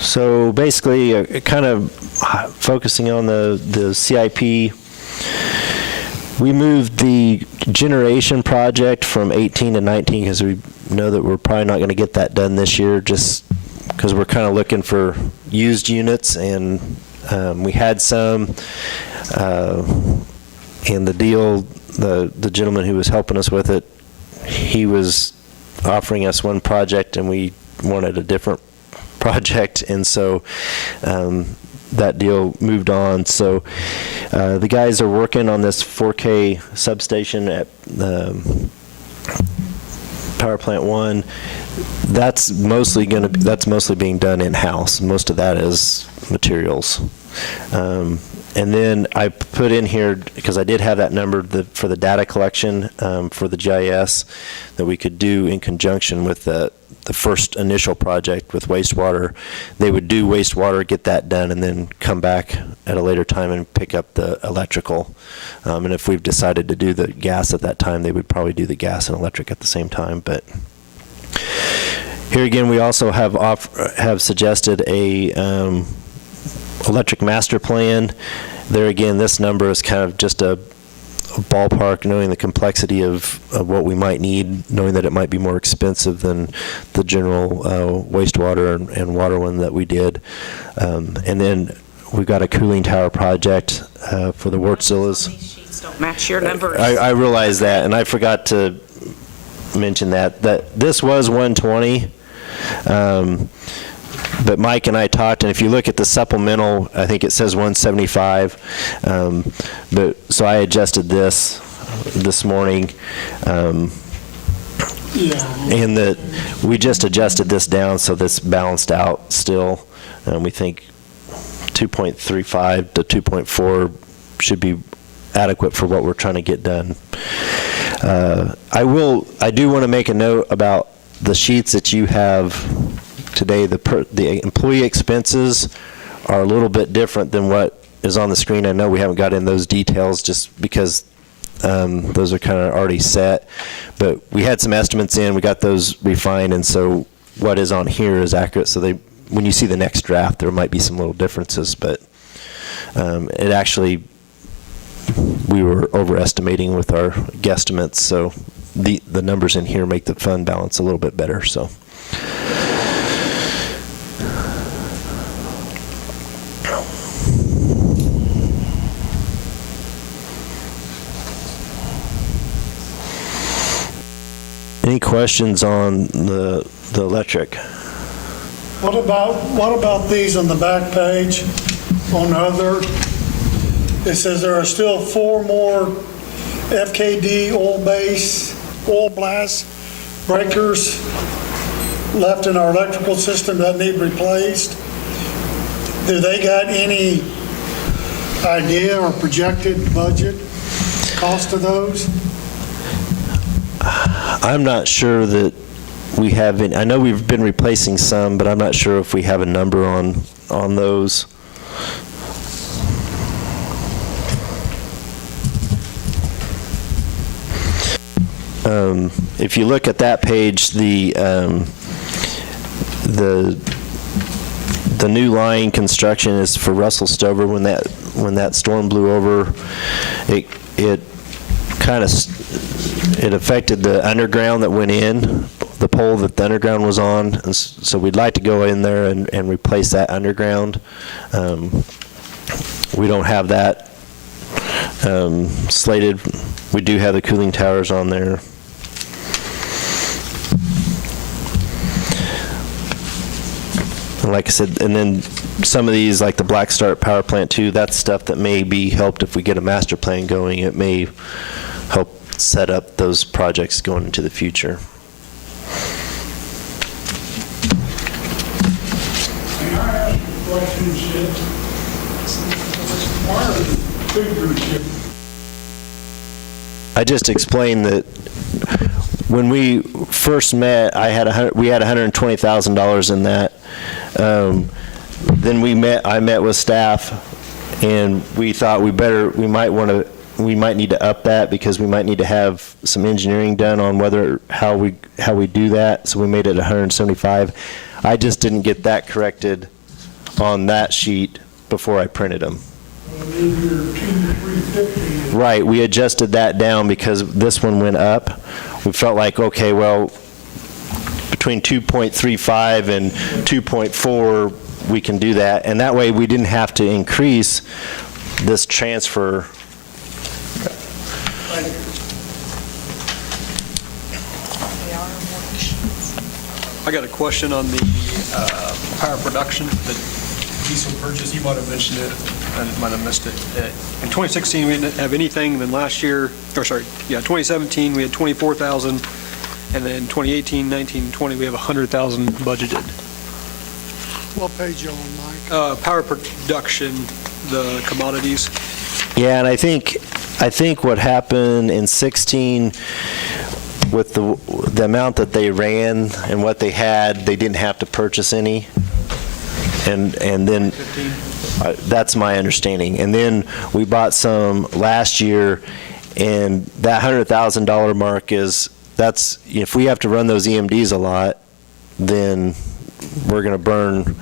So basically, kind of focusing on the CIP, we moved the generation project from 18 to 19 because we know that we're probably not going to get that done this year, just because we're kind of looking for used units, and we had some, and the deal, the gentleman who was helping us with it, he was offering us one project and we wanted a different project, and so that deal moved on. So the guys are working on this 4K substation at Power Plant 1. That's mostly being done in-house. Most of that is materials. And then I put in here, because I did have that number for the data collection for the GIS that we could do in conjunction with the first initial project with wastewater. They would do wastewater, get that done, and then come back at a later time and pick up the electrical. And if we've decided to do the gas at that time, they would probably do the gas and electric at the same time. But here again, we also have suggested a electric master plan. There again, this number is kind of just a ballpark, knowing the complexity of what we might need, knowing that it might be more expensive than the general wastewater and water one that we did. And then we've got a cooling tower project for the Wartzilla's. These sheets don't match your numbers. I realize that, and I forgot to mention that this was 120. But Mike and I talked, and if you look at the supplemental, I think it says 175. So I adjusted this morning. And that we just adjusted this down, so this balanced out still. We think 2.35 to 2.4 should be adequate for what we're trying to get done. I do want to make a note about the sheets that you have today. The employee expenses are a little bit different than what is on the screen. I know we haven't got in those details just because those are kind of already set, but we had some estimates in, we got those refined, and so what is on here is accurate. So when you see the next draft, there might be some little differences, but it actually, we were overestimating with our guesstimates, so the numbers in here make the fund balance a little bit better. So. Any questions on the electric? What about these on the back page on other? It says there are still 4 more FKD oil blast breakers left in our electrical system that need replaced. Do they got any idea or projected budget cost of those? I'm not sure that we have any. I know we've been replacing some, but I'm not sure if we have a number on those. If you look at that page, the new line construction is for Russell Stover. When that storm blew over, it kind of it affected the underground that went in, the pole that the underground was on, and so we'd like to go in there and replace that underground. We don't have that slated. We do have the cooling towers on there. And like I said, and then some of these, like the Black Start Power Plant 2, that's stuff that may be helped if we get a master plan going. It may help set up those projects going into the future. May I ask a question, Sid? Why are the figures here? I just explained that when we first met, we had $120,000 in that. Then I met with staff, and we thought we might need to up that because we might need to have some engineering done on how we do that. So we made it 175. I just didn't get that corrected on that sheet before I printed them. Right, we adjusted that down because this one went up. We felt like, okay, well, between 2.35 and 2.4, we can do that. And that way, we didn't have to increase this transfer. I got a question on the power production, the diesel purchase. You might have mentioned it, I might have missed it. In 2016, we didn't have anything, then last year, 2017, we had 24,000, and then 2018, 19, 20, we have 100,000 budgeted. What page you on, Mike? Power production, the commodities. Yeah, and I think what happened in 16 with the amount that they ran and what they had, they didn't have to purchase any. And then that's my understanding. And then we bought some last year, and that $100,000 mark that's if we have to run those EMDs a lot, then we're going to burn.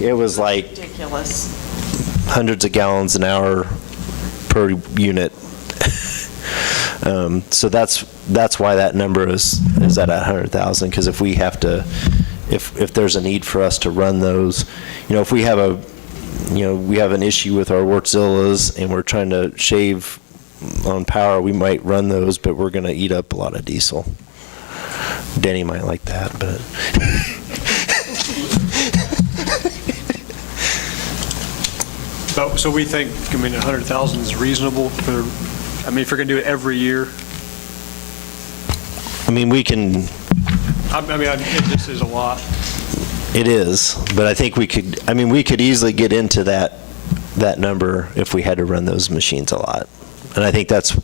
It was like Ridiculous. hundreds of gallons an hour per unit. So that's why that number is at 100,000, because if we have to, if there's a need for us to run those, if we have we have an issue with our Wartzillas and we're trying to shave on power, we might run those, but we're going to eat up a lot of diesel. Denny might like that, but. So we think, 100,000 is reasonable for, if you're going to do it every year. We can. This is a lot. It is, but I think we could easily get into that number if we had to run those machines a lot. And I think that's,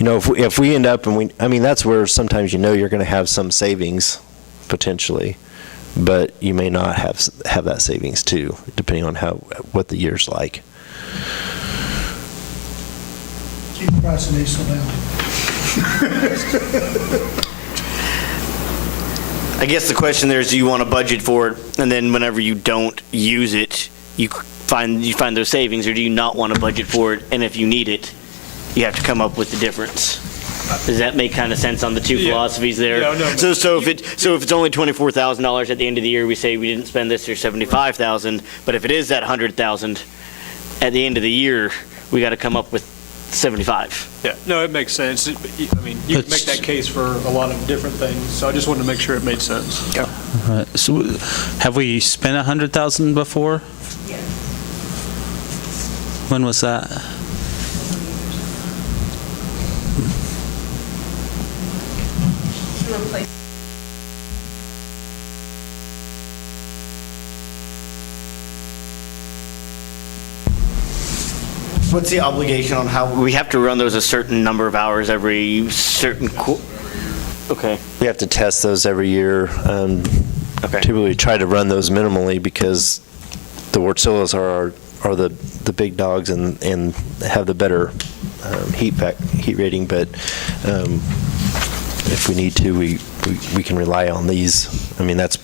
if we end up and that's where sometimes you're going to have some savings potentially, but you may not have that savings too, depending on what the year's like. Keep the price of diesel down. I guess the question there is, do you want to budget for it, and then whenever you don't use it, you find those savings, or do you not want to budget for it, and if you need it, you have to come up with the difference? Does that make kind of sense on the two philosophies there? Yeah, no, So if it's only $24,000 at the end of the year, we say we didn't spend this year $75,000, but if it is that $100,000 at the end of the year, we got to come up with 75. Yeah, no, it makes sense. You can make that case for a lot of different things, so I just wanted to make sure it made sense. Yeah. So have we spent 100,000 before? Yeah. When was that? To replace. What's the obligation on how, we have to run those a certain number of hours every certain okay. We have to test those every year. Okay. Typically try to run those minimally because the Wartzillas are the big dogs and have the better heat rating. But if we need to, we can rely on these. That's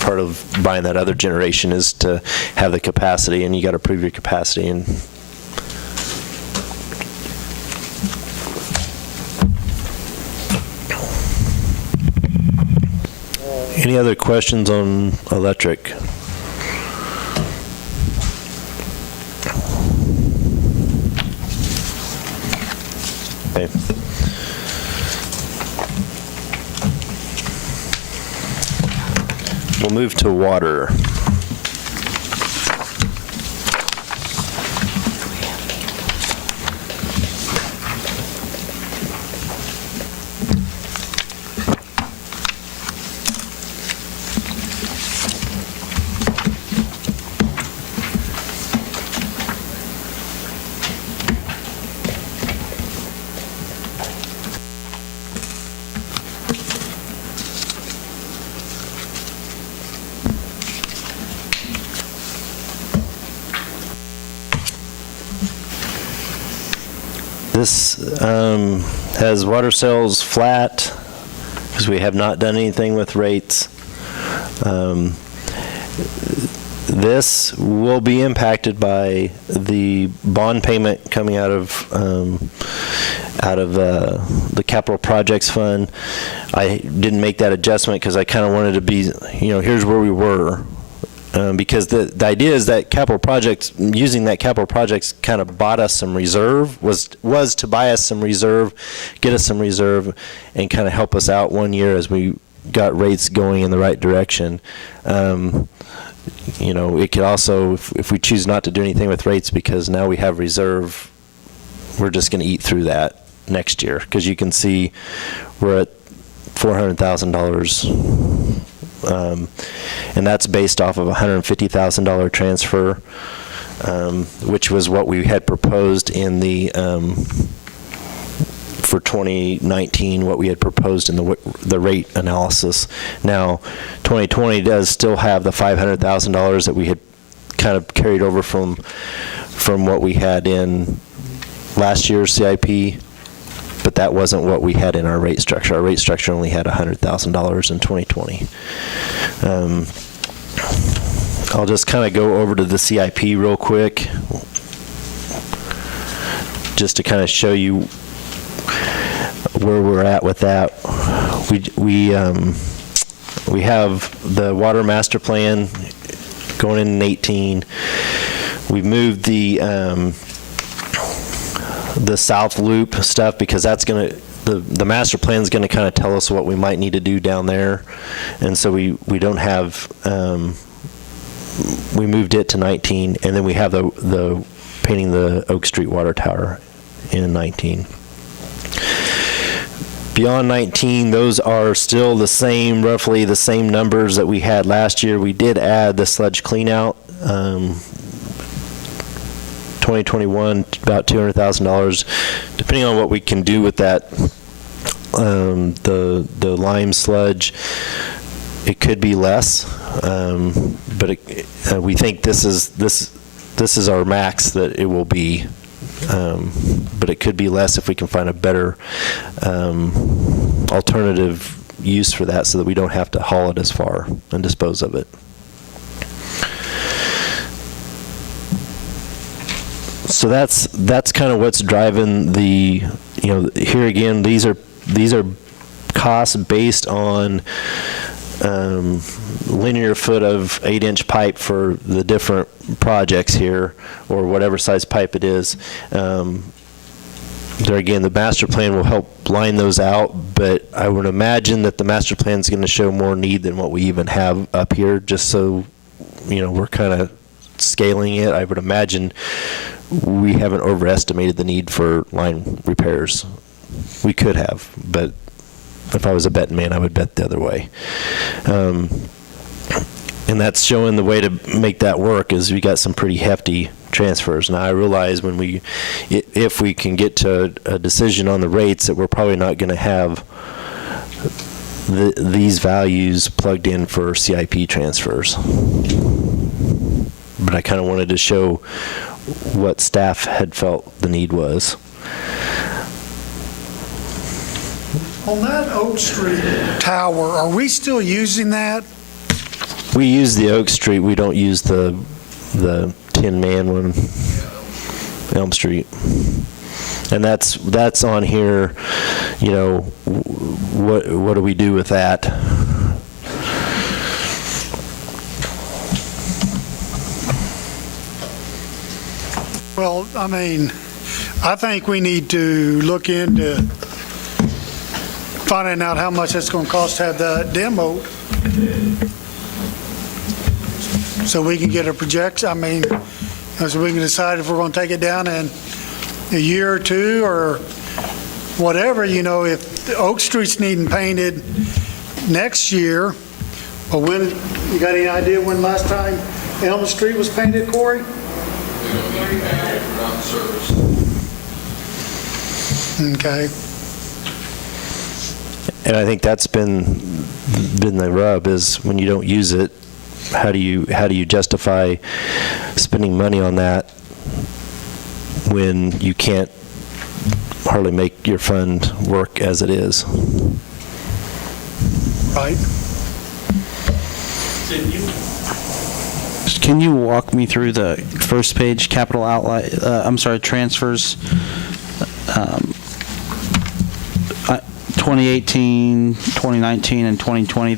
part of buying that other generation is to have the capacity, and you got to prove your capacity. And any other questions on electric? Okay. We'll move to water. This has water sales flat, because we have not done anything with rates. This will be impacted by the bond payment coming out of the capital projects fund. I didn't make that adjustment because I kind of wanted to be, here's where we were. Because the idea is that capital projects, using that capital projects kind of bought us some reserve, was to buy us some reserve, get us some reserve, and kind of help us out one year as we got rates going in the right direction. It could also, if we choose not to do anything with rates because now we have reserve, we're just going to eat through that next year. Because you can see we're at $400,000. And that's based off of a $150,000 transfer, which was what we had proposed in the for 2019, what we had proposed in the rate analysis. Now, 2020 does still have the $500,000 that we had kind of carried over from what we had in last year's CIP, but that wasn't what we had in our rate structure. Our rate structure only had $100,000 in 2020. I'll just kind of go over to the CIP real quick, just to kind of show you where we're at with that. We have the water master plan going in 18. We moved the south loop stuff because that's going to, the master plan is going to kind of tell us what we might need to do down there, and so we don't have, we moved it to 19, and then we have the painting the Oak Street water tower in 19. Beyond 19, those are still the same, roughly the same numbers that we had last year. We did add the sludge cleanout. 2021, about $200,000, depending on what we can do with that. The lime sludge, it could be less, but we think this is our max that it will be. But it could be less if we can find a better alternative use for that, so that we don't have to haul it as far and dispose of it. So that's kind of what's driving the, here again, these are costs based on linear foot of 8-inch pipe for the different projects here, or whatever size pipe it is. There again, the master plan will help line those out, but I would imagine that the master plan is going to show more need than what we even have up here, just so, we're kind of scaling it. I would imagine we haven't overestimated the need for line repairs. We could have, but if I was a betting man, I would bet the other way. And that's showing the way to make that work is we got some pretty hefty transfers. Now I realize if we can get to a decision on the rates, that we're probably not going to have these values plugged in for CIP transfers. But I kind of wanted to show what staff had felt the need was. On that Oak Street tower, are we still using that? We use the Oak Street. We don't use the Tin Man one, Elm Street. And that's on here. What do we do with that? Well, I think we need to look into finding out how much it's going to cost to have that demoed, so we can get a projection. So we can decide if we're going to take it down in a year or two or whatever. If the Oak Street's needing painted next year, or when, you got any idea when last time Elm Street was painted, Corey? Okay. And I think that's been the rub, is when you don't use it, how do you justify spending money on that when you can't hardly make your fund work as it is. Right? Can you walk me through the first page, capital outlay, transfers? 2018, 2019, and 2020,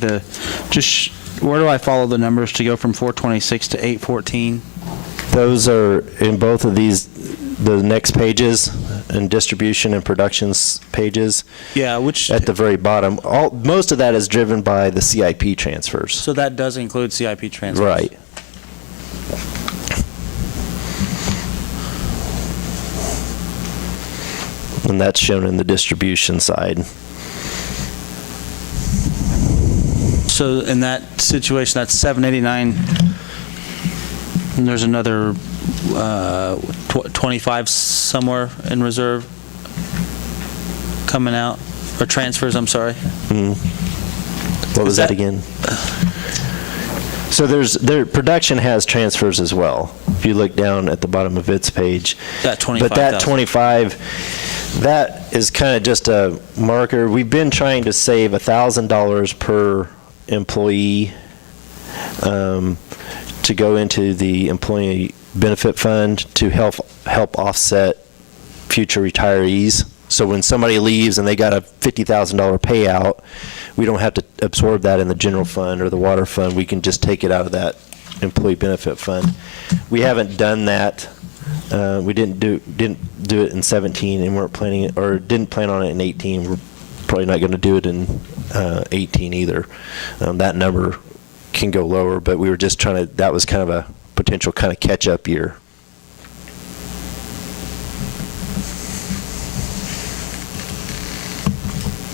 where do I follow the numbers to go from 426 to 814? Those are in both of these, the next pages, in distribution and productions pages. Yeah, which, At the very bottom. Most of that is driven by the CIP transfers. so that does include CIP transfers? Right. And that's shown in the distribution side. So in that situation, that's 789, and there's another 25 somewhere in reserve coming out, or transfers, I'm sorry. What was that again? So production has transfers as well. If you look down at the bottom of its page. That 25,000. But that 25, that is kind of just a marker. We've been trying to save $1,000 per employee to go into the employee benefit fund to help offset future retirees. So when somebody leaves and they got a $50,000 payout, we don't have to absorb that in the general fund or the water fund. We can just take it out of that employee benefit fund. We haven't done that. We didn't do it in 17, and weren't planning it, or didn't plan on it in 18. We're probably not going to do it in 18 either. That number can go lower, but we were just trying to. That was kind of a potential kind of catch-up year.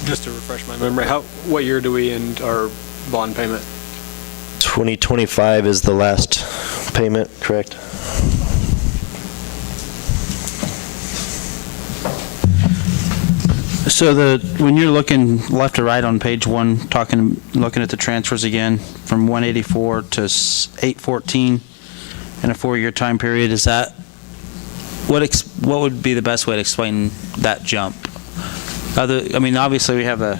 Just to refresh my memory, what year do we end our bond payment? 2025 is the last payment, correct? So when you're looking left to right on page 1, looking at the transfers again, from 184 to 814 in a 4-year time period, is that, what would be the best way to explain that jump? Obviously we have the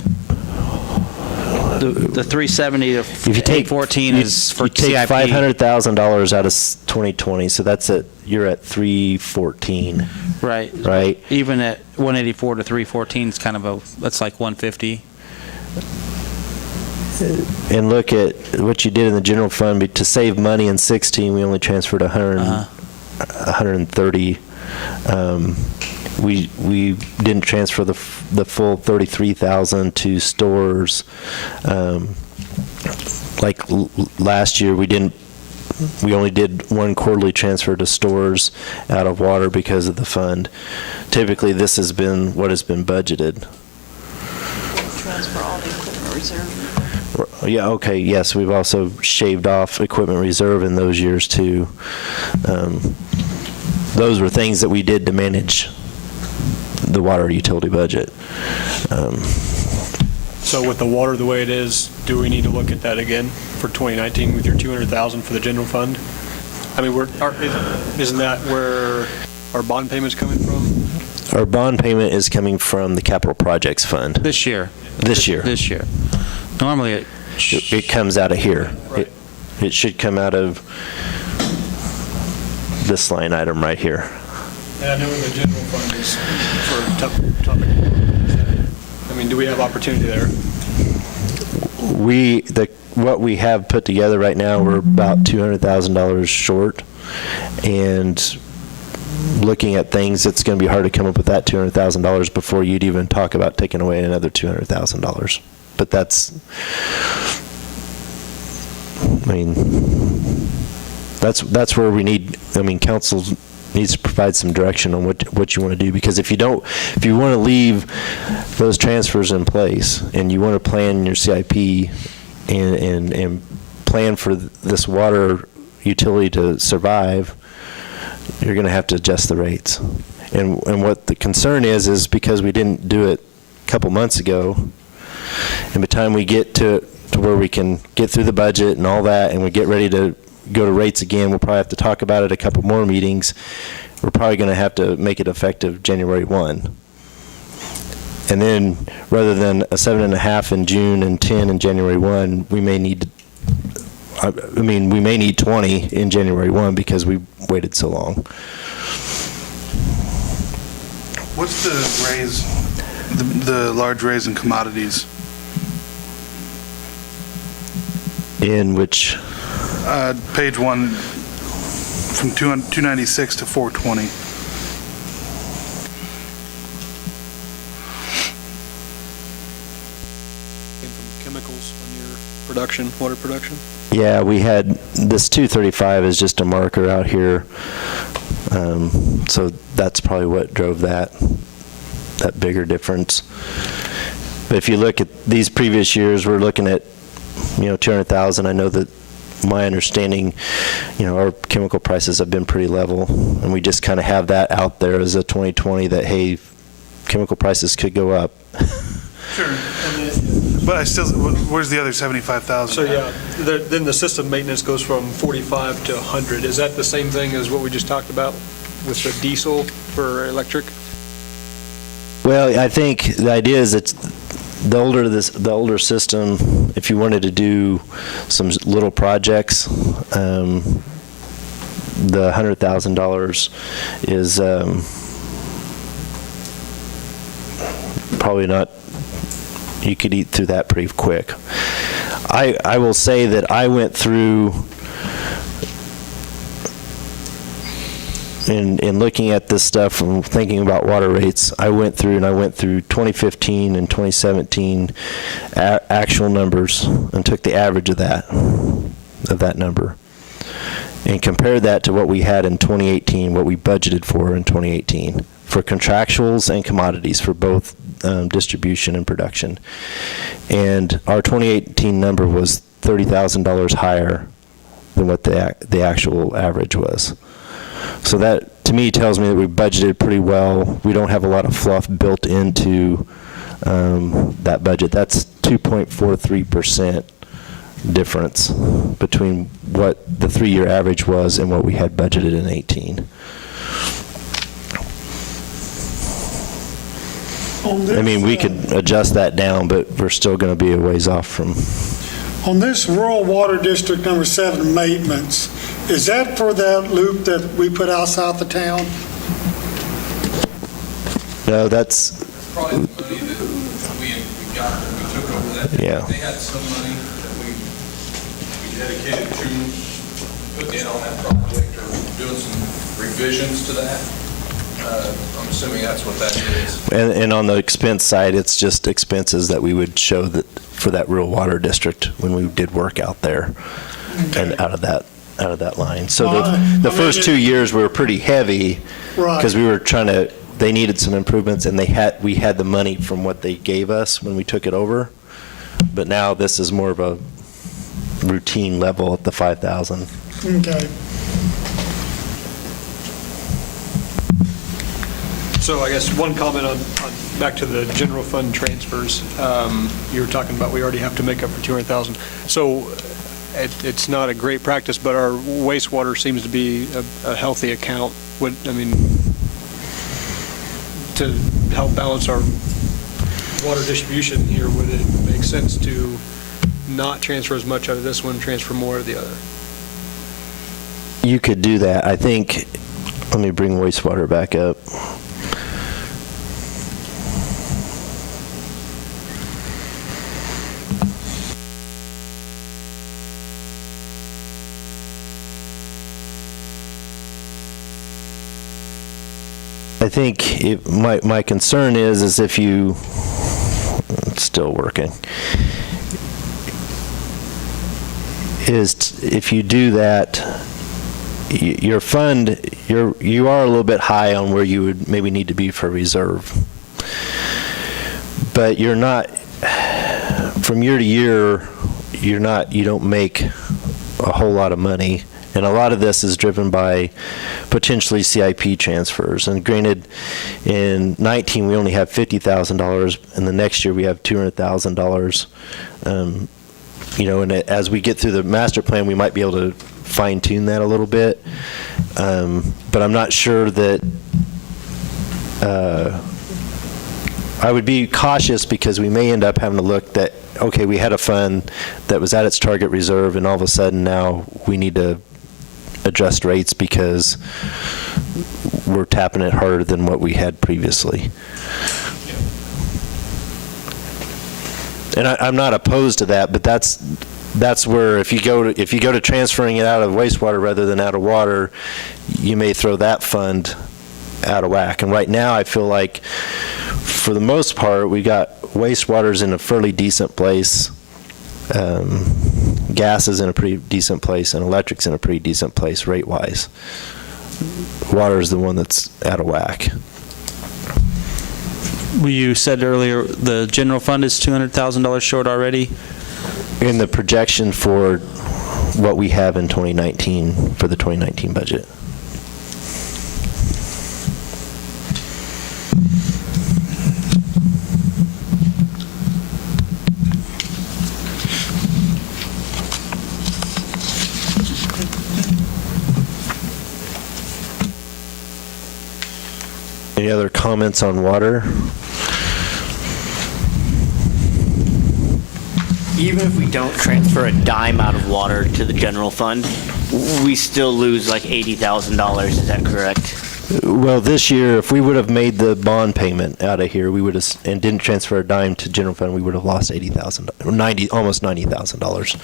370 to 814 is for you take CIP. $500,000 out of 2020, so you're at 314. Right. Right. Even at 184 to 314 is kind of that's like 150. And look at what you did in the general fund. To save money in 16, we only transferred 130. We didn't transfer the full 33,000 to stores. Like last year, we only did one quarterly transfer to stores out of water because of the fund. Typically, this has been what has been budgeted. Transfer all the equipment reserve. Yeah, okay, yes, we've also shaved off equipment reserve in those years too. Those were things that we did to manage the water utility budget. So with the water the way it is, do we need to look at that again for 2019 with your 200,000 for the general fund? I mean, isn't that where our bond payment's coming from? Our bond payment is coming from the capital projects fund. This year. This year. This year. Normally It comes out of here. Right. It should come out of this line item right here. And I know the general fund is for topic. I mean, do we have opportunity there? What we have put together right now, we're about $200,000 short, and looking at things, it's going to be hard to come up with that $200,000 before you'd even talk about taking away another $200,000. But that's where we need. Council needs to provide some direction on what you want to do, because if you want to leave those transfers in place and you want to plan your CIP and plan for this water utility to survive, you're going to have to adjust the rates. And what the concern is because we didn't do it a couple months ago, and by the time we get to where we can get through the budget and all that, and we get ready to go to rates again, we'll probably have to talk about it a couple more meetings. We're probably going to have to make it effective January 1. And then, rather than a 7.5 in June and 10 in January 1, we may need, we may need 20 in January 1 because we waited so long. What's the raise, the large raise in commodities? In which, Page 1, from 296 to 420. Came from chemicals on your production, water production? yeah, we had, this 235 is just a marker out here. So that's probably what drove that bigger difference. But if you look at these previous years, we're looking at, 200,000. I know that my understanding, our chemical prices have been pretty level, and we just kind of have that out there as a 2020 that, hey, chemical prices could go up. Sure. But I still, where's the other 75,000? So, yeah, then the system maintenance goes from 45 to 100. Is that the same thing as what we just talked about with the diesel for electric? Well, I think the idea is it's the older system, if you wanted to do some little projects, the $100,000 is probably not, you could eat through that pretty quick. I will say that I went through, in looking at this stuff and thinking about water rates, I went through 2015 and 2017 actual numbers and took the average of that number and compared that to what we had in 2018, what we budgeted for in 2018 for contractuals and commodities for both distribution and production. And our 2018 number was $30,000 higher than what the actual average was. So that, to me, tells me that we budgeted pretty well. We don't have a lot of fluff built into that budget. That's 2.43% difference between what the 3-year average was and what we had budgeted in 18. We could adjust that down, but we're still going to be a ways off from. On this rural water district number 7 maintenance, is that for that loop that we put out south of town? No, that's, Probably the money that we got when we took over that. Yeah. They had some money that we dedicated to put in on that project or doing some revisions to that. I'm assuming that's what that is. and on the expense side, it's just expenses that we would show that for that rural water district when we did work out there and out of that line. So the first 2 years were pretty heavy because we were they needed some improvements, and we had the money from what they gave us when we took it over. But now this is more of a routine level at the 5,000. Okay. So I guess one comment on back to the general fund transfers. You were talking about we already have to make up for 200,000. So it's not a great practice, but our wastewater seems to be a healthy account. To help balance our water distribution here, would it make sense to not transfer as much out of this one, transfer more out of the other? You could do that. I think, let me bring wastewater back up. I think my concern is if you, it's still working, is if you do that, your fund, you are a little bit high on where you would maybe need to be for reserve. But you're not, from year to year, you don't make a whole lot of money. And a lot of this is driven by potentially CIP transfers. And granted, in 19, we only have $50,000, and the next year we have $200,000. And as we get through the master plan, we might be able to fine tune that a little bit. But I'm not sure that I would be cautious because we may end up having to look that, okay, we had a fund that was at its target reserve, and all of a sudden now we need to adjust rates because we're tapping it harder than what we had previously. And I'm not opposed to that, but that's where if you go to transferring it out of wastewater rather than out of water, you may throw that fund out of whack. And right now, I feel like, for the most part, we got wastewater's in a fairly decent place, gas is in a pretty decent place, and electric's in a pretty decent place rate-wise. Water is the one that's out of whack. Well, you said earlier the general fund is $200,000 short already? In the projection for what we have in 2019, for the 2019 budget. Any other comments on water? Even if we don't transfer a dime out of water to the general fund, we still lose like $80,000, is that correct? Well, this year, if we would have made the bond payment out of here, we would have, and didn't transfer a dime to general fund, we would have lost $80,000, or almost $90,000.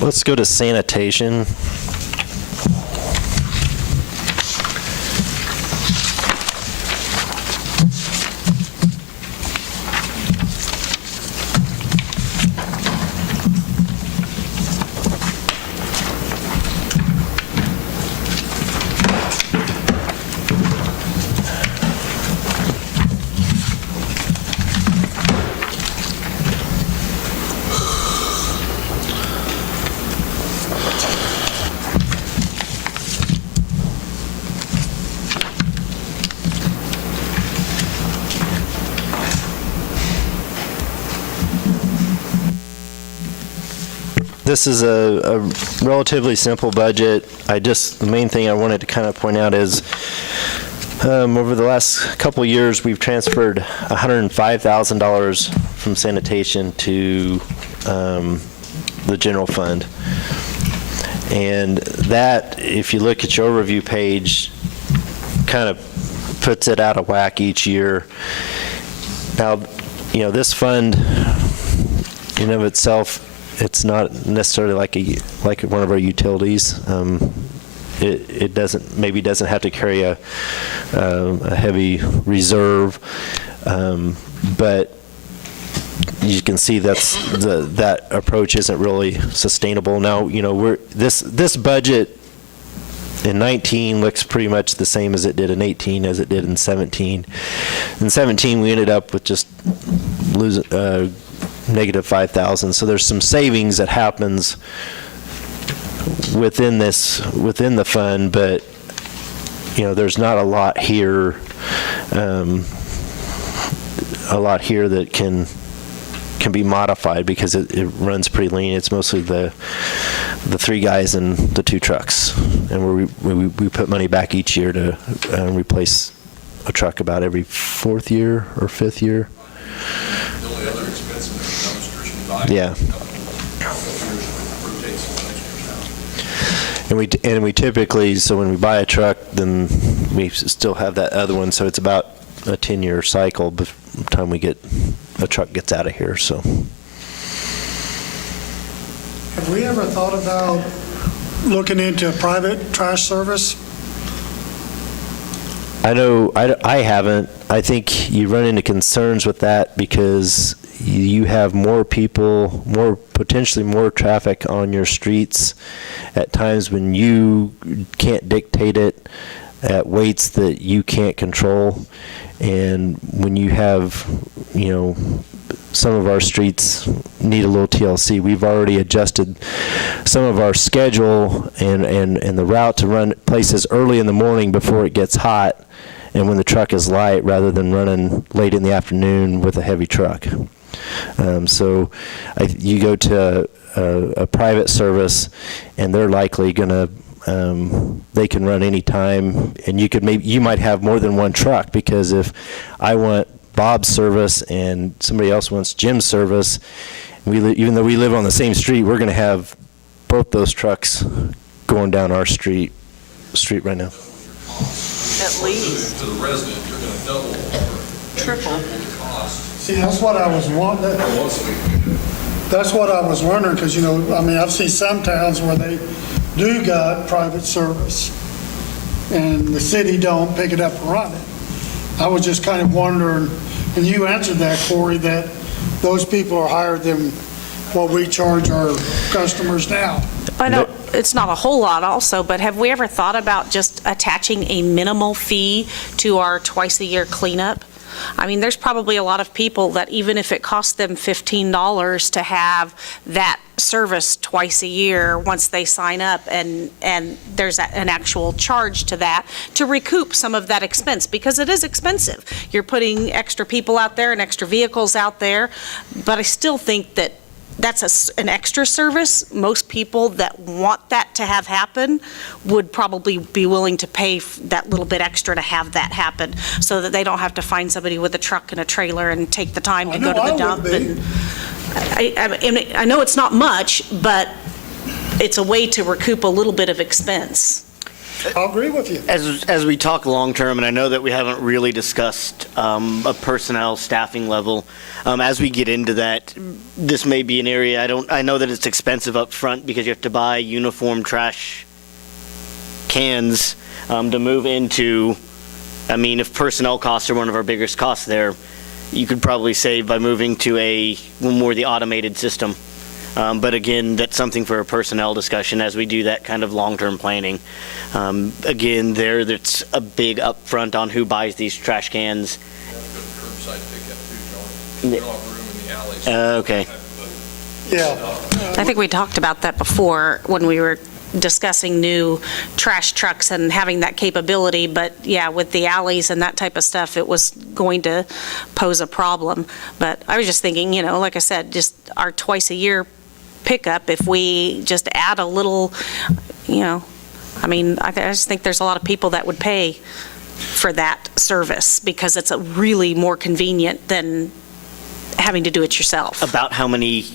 Let's go to sanitation. This is a relatively simple budget. The main thing I wanted to kind of point out is over the last couple of years, we've transferred $105,000 from sanitation to the general fund. And that, if you look at your overview page, kind of puts it out of whack each year. Now, this fund in of itself, it's not necessarily like one of our utilities. It maybe doesn't have to carry a heavy reserve, but you can see that approach isn't really sustainable. Now, this budget in 19 looks pretty much the same as it did in 18 as it did in 17. In 17, we ended up with just losing negative 5,000. So there's some savings that happens within the fund, but there's not a lot here that can be modified because it runs pretty lean. It's mostly the 3 guys and the 2 trucks, and we put money back each year to replace a truck about every 4th year or 5th year. The only other expense in the dumpsters we buy. Yeah. And we typically, so when we buy a truck, then we still have that other one, so it's about a 10-year cycle by the time a truck gets out of here, so. Have we ever thought about looking into private trash service? I know, I haven't. I think you run into concerns with that because you have more people, potentially more traffic on your streets at times when you can't dictate it. at weights that you can't control. And when you have, some of our streets need a little TLC. We've already adjusted some of our schedule and the route to run places early in the morning before it gets hot and when the truck is light, rather than running late in the afternoon with a heavy truck. So you go to a private service and they're likely going to they can run any time, and you might have more than one truck, because if I want Bob's service and somebody else wants Jim's service, even though we live on the same street, we're going to have both those trucks going down our street right now. At least. To the resident, you're going to double or Triple. the cost. See, that's what I was wondering. That's what I was wondering, because, I've seen some towns where they do got private service, and the city don't pick it up and run it. I was just kind of wondering, and you answered that, Corey, that those people are higher than what we charge our customers now. I know it's not a whole lot also, but have we ever thought about just attaching a minimal fee to our twice-a-year cleanup? I mean, there's probably a lot of people that even if it costs them $15 to have that service twice a year, once they sign up, and there's an actual charge to that, to recoup some of that expense, because it is expensive. You're putting extra people out there and extra vehicles out there, but I still think that that's an extra service. Most people that want that to have happen would probably be willing to pay that little bit extra to have that happen, so that they don't have to find somebody with a truck and a trailer and take the time to go to the dump. And I know it's not much, but it's a way to recoup a little bit of expense. I'll agree with you. As we talk long-term, and I know that we haven't really discussed a personnel staffing level, as we get into that, this may be an area, I know that it's expensive up front because you have to buy uniform trash cans to move into. I mean, if personnel costs are one of our biggest costs there, you could probably save by moving to a more the automated system. But again, that's something for a personnel discussion as we do that kind of long-term planning. Again, that's a big upfront on who buys these trash cans. Curbside pickup too, John. You don't have room in the alleys. Okay. Yeah. I think we talked about that before when we were discussing new trash trucks and having that capability, but yeah, with the alleys and that type of stuff, it was going to pose a problem. But I was just thinking, like I said, just our twice-a-year pickup, if we just add a little, I just think there's a lot of people that would pay for that service because it's a really more convenient than having to do it yourself. About how many,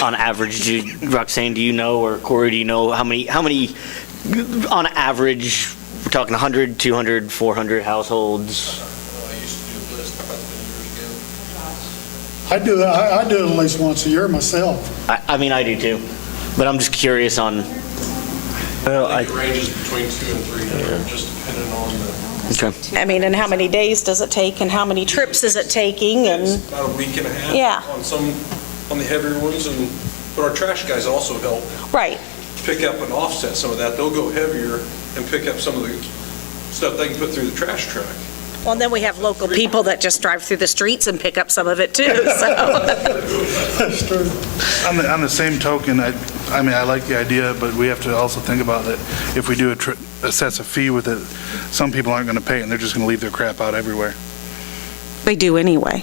on average, Roxanne, do you know, or Corey, do you know how many on average, we're talking 100, 200, 400 households? I used to do a list about 10 years ago. I do it at least once a year myself. I mean, I do too, but I'm just curious on. I think it ranges between 200 and 300, just depending on the. Okay. I mean, and how many days does it take, and how many trips is it taking, and, It's about a week and a half. Yeah. On the heavier ones, but our trash guys also help right. pick up and offset some of that. They'll go heavier and pick up some of the stuff they can put through the trash truck. Well, and then we have local people that just drive through the streets and pick up some of it too, so. That's true. On the same token, I like the idea, but we have to also think about that if we do assess a fee with it, some people aren't going to pay, and they're just going to leave their crap out everywhere. They do anyway.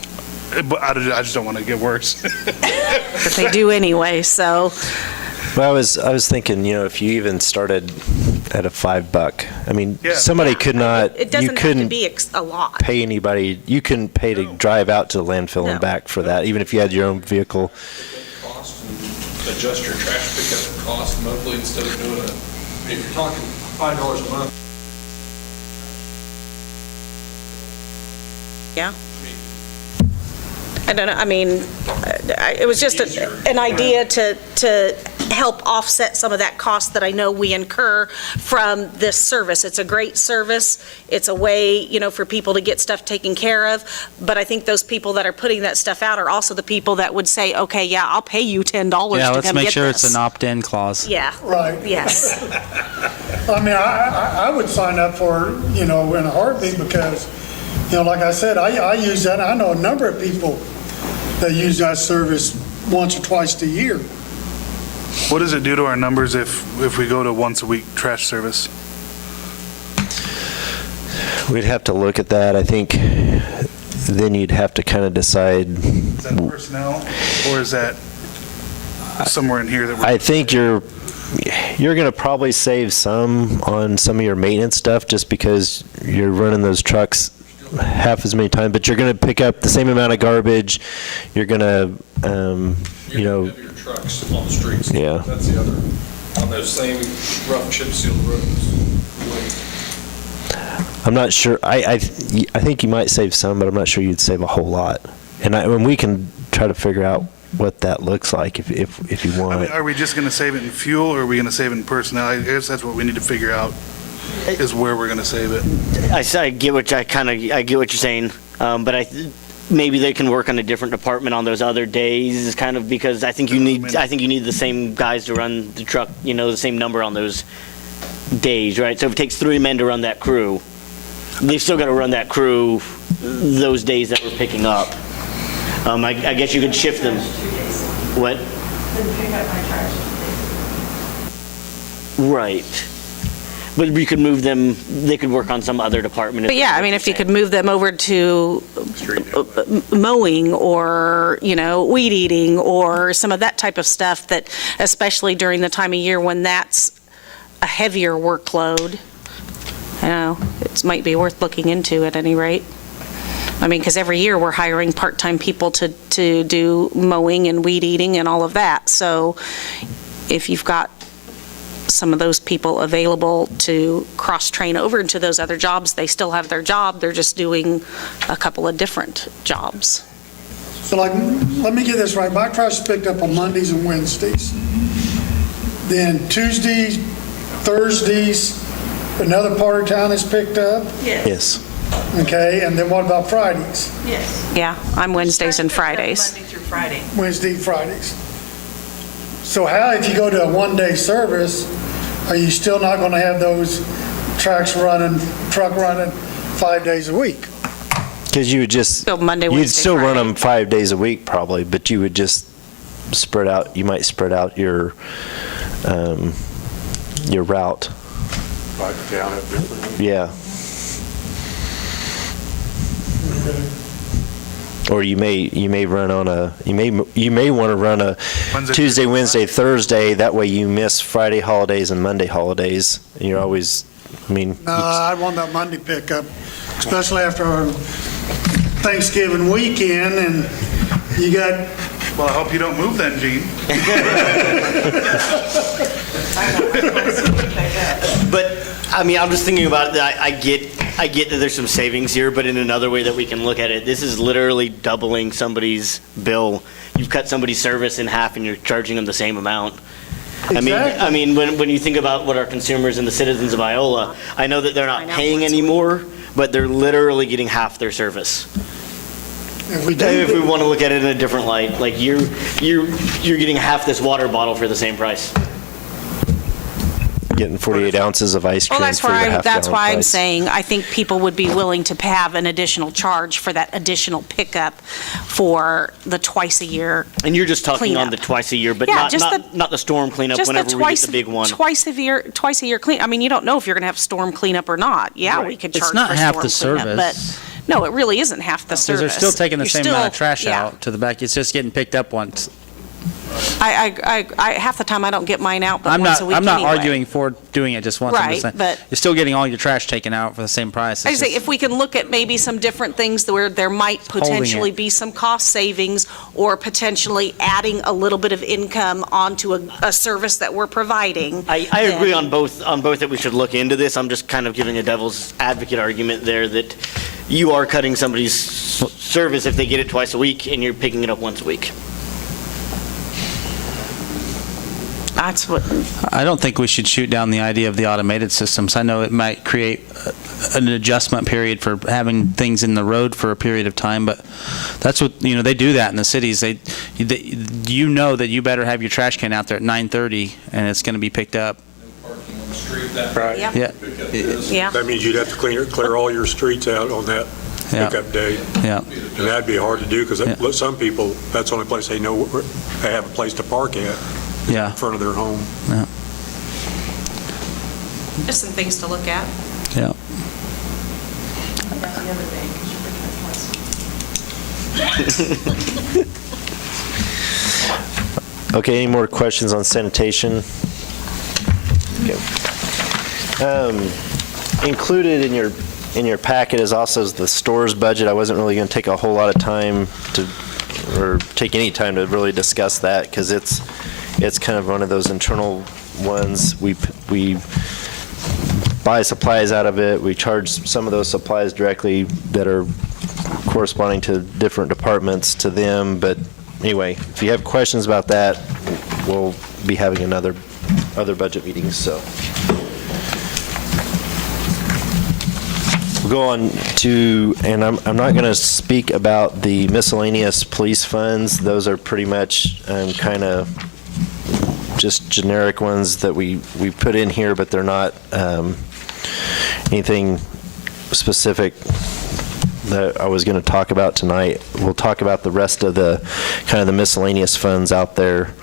But I just don't want to get worse. But they do anyway, so. Well, I was thinking, if you even started at a $5, I mean, Yeah. somebody could not, It you doesn't have to couldn't be a lot. pay anybody, you couldn't pay to drive out to the landfill No. and back for that, even if you had your own vehicle. Cost and adjust your trash pickup cost monthly instead of doing if you're talking $5 a month. Yeah. I don't know, I mean, it was just an idea to help offset some of that cost that I know we incur from this service. It's a great service. It's a way, for people to get stuff taken care of. But I think those people that are putting that stuff out are also the people that would say, okay, yeah, I'll pay you $10 to come get this. Yeah, let's make sure it's an opt-in clause. Yeah. Right. Yes. I mean, I would sign up for, in a heartbeat because, like I said, I use that. I know a number of people that use that service once or twice a year. What does it do to our numbers if we go to once a week trash service? We'd have to look at that. I think then you'd have to kind of decide. Is that personnel, or is that somewhere in here that we're? I think you're going to probably save some on some of your maintenance stuff just because you're running those trucks half as many times, but you're going to pick up the same amount of garbage. You're going to, Your trucks on the streets. Yeah. That's the other, on those same rough chip seal roads. I'm not sure. I think you might save some, but I'm not sure you'd save a whole lot. And we can try to figure out what that looks like if you want. I mean, are we just going to save it in fuel, or are we going to save it in personnel? I guess that's what we need to figure out, is where we're going to save it. I get what I get what you're saying, but maybe they can work on a different department on those other days, kind of, because I think you need the same guys to run the truck, the same number on those days, right? So if it takes 3 men to run that crew, they've still got to run that crew those days that we're picking up. I guess you could shift them. What? Right. But we could move them, they could work on some other department. But yeah, I mean, if you could move them over to mowing or, weed eating or some of that type of stuff that, especially during the time of year when that's a heavier workload, it might be worth looking into at any rate. I mean, because every year we're hiring part-time people to do mowing and weed eating and all of that. So if you've got some of those people available to cross-train over into those other jobs, they still have their job, they're just doing a couple of different jobs. So let me get this right. My trash is picked up on Mondays and Wednesdays. Then Tuesdays, Thursdays, another part of town is picked up. Yes. Okay, and then what about Fridays? Yes. Yeah, I'm Wednesdays and Fridays. Monday through Friday. Wednesday, Fridays. So how, if you go to a one-day service, are you still not going to have those truck running 5 days a week? Because you would just, So Monday, you'd Wednesday, still run Friday. them 5 days a week probably, but you would just spread out, you might spread out your route. Like down at different. Yeah. Or you may run on you may want to run a Wednesday, Tuesday, Wednesday, Thursday. That way you miss Friday holidays and Monday holidays. And you're always, No, I want that Monday pickup, especially after our Thanksgiving weekend, and you got. Well, I hope you don't move then, Gene. But, I mean, I'm just thinking about it, I get that there's some savings here, but in another way that we can look at it, this is literally doubling somebody's bill. You've cut somebody's service in half and you're charging them the same amount. Exactly. I mean, when you think about what our consumers and the citizens of Iola, I know that they're not paying anymore, but they're literally getting half their service. If we If we do, want to look at it in a different light, like you're getting half this water bottle for the same price. getting 48 ounces of ice cream Well, that's for the why half-gallon I'm price. saying, I think people would be willing to have an additional charge for that additional pickup for the twice-a-year. And you're just talking on Cleanup. the twice a year, but Yeah, not just not the storm cleanup Just the whenever we get the big one. twice a year clean, I mean, you don't know if you're going to have storm cleanup or not. Yeah, we could It's charge not for half the storm cleanup, but, service. no, it really isn't half the Because service. they're still taking the You're same still- amount of trash yeah. out to the back. It's just getting picked up once. Half the time I don't get mine out but I'm once not, a week I'm not anyway. arguing for doing it just once. I'm just Right, saying, but- you're still getting all your trash taken out for the same price. I It's say, just- if we can look at maybe some different things where there might potentially it. be some cost savings, or potentially adding a little bit of income onto a service that we're providing. I agree then- on both that we should look into this. I'm just kind of giving a devil's advocate argument there that you are cutting somebody's service if they get it twice a week and you're picking it up once a week. That's what, I don't think we should shoot down the idea of the automated systems. I know it might create an adjustment period for having things in the road for a period of time, but that's what, they do that in the cities. They you know that you better have your trash can out there at 9:30 and it's going to be picked up. Parking on the street that Right. Yep. Yeah, pick up this. yeah. That means you'd have to clear all your streets out on that Yeah. pickup day. yeah. And that'd be hard to do, because Yeah. some people, that's the only place they know, they have a place to park at, Yeah. in front of their home. Just some things to look at. Yeah. Okay, any more questions on sanitation? Okay. Included in your packet is also the store's budget. I wasn't really going to take a whole lot of time or take any time to really discuss that, because it's kind of one of those internal ones. We buy supplies out of it. We charge some of those supplies directly that are corresponding to different departments to them. But anyway, if you have questions about that, we'll be having other budget meetings, so. We'll go on to, and I'm not going to speak about the miscellaneous police funds. Those are pretty much kind of just generic ones that we put in here, but they're not anything specific that I was going to talk about tonight. We'll talk about the rest of the kind of the miscellaneous funds out there.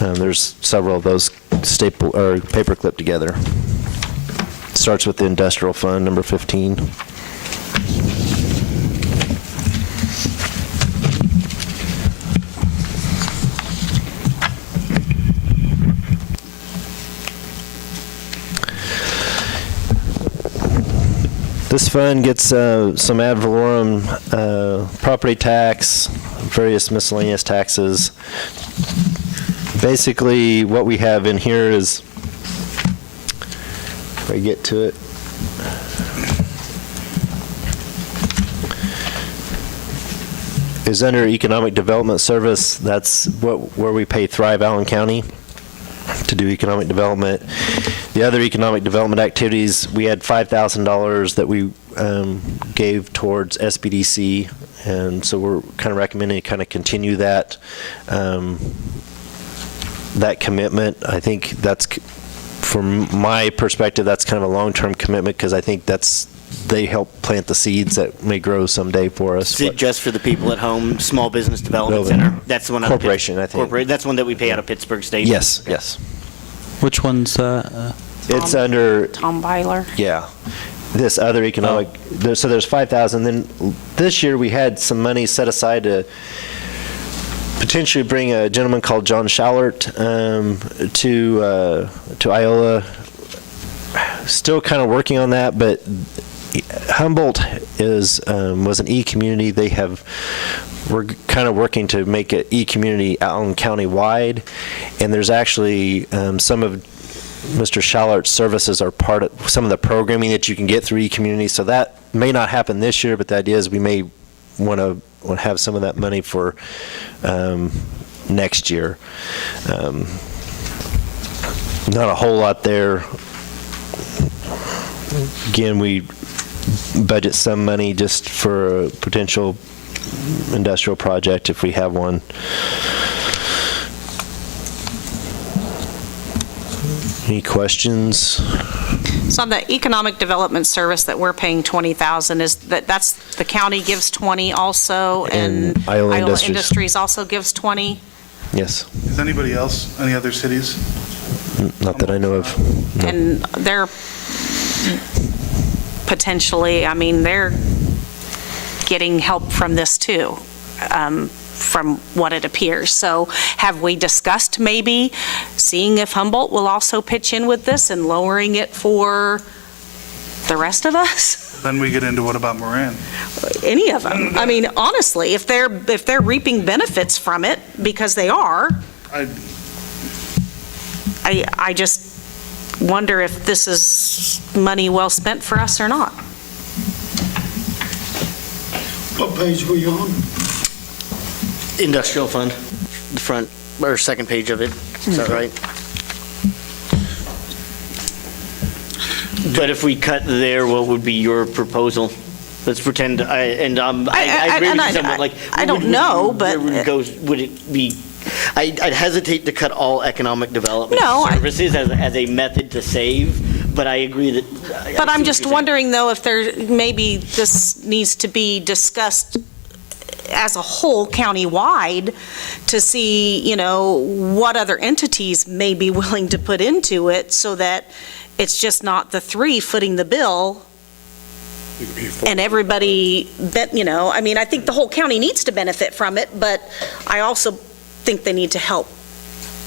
There's several of those paper clipped together. Starts with the industrial fund, number 15. This fund gets some ad valorem property tax, various miscellaneous taxes. Basically, what we have in here is, if I get to it, is under Economic Development Service. That's where we pay Thrive Allen County to do economic development. The other economic development activities, we had $5,000 that we gave towards SBDC, and so we're kind of recommending to kind of continue that that commitment. I think that's, from my perspective, that's kind of a long-term commitment, because I think they help plant the seeds that may grow someday for us. Is it just for the people at home, Small Business Development No, Center? That's the one. Corporation, I think. That's one that we pay out of Pittsburgh State? Yes, yes. Which one's that? It's under, Tom Byler. yeah, this other economic, so there's 5,000. Then this year, we had some money set aside to potentially bring a gentleman called John Schallert to Iola. Still kind of working on that, but Humboldt was an e-community. We're kind of working to make it e-community Allen County-wide, and there's actually some of Mr. Schallert's services are part of some of the programming that you can get through e-community. So that may not happen this year, but the idea is we may want to have some of that money for next year. Not a whole lot there. Again, we budget some money just for a potential industrial project if we have one. Any questions? So on the economic development service that we're paying $20,000, that's the county gives 20 also, and Iola Iola Industries. Industries also gives 20? Yes, Is anybody else, any other cities? not that I know of. No. And they're potentially, they're getting help from this too, from what it appears. So have we discussed maybe seeing if Humboldt will also pitch in with this and lowering it for the rest of us? Then we get into what about Moran? Any of them. Honestly, if they're reaping benefits from it, because they are, I just wonder if this is money well spent for us or not. What page were you on? Industrial fund, the front, or second page of it, is that right? But if we cut there, what would be your proposal? Let's pretend, I agree with you somewhat, like. I don't know, but- Would it be, I'd hesitate to cut all economic development No, services as a method to save, but I agree that. I see But I'm what just you're saying. wondering, though, if maybe this needs to be discussed as a whole countywide to see, what other entities may be willing to put into it so that it's just not the three footing the bill and everybody, I think the whole county needs to benefit from it, but I also think they need to help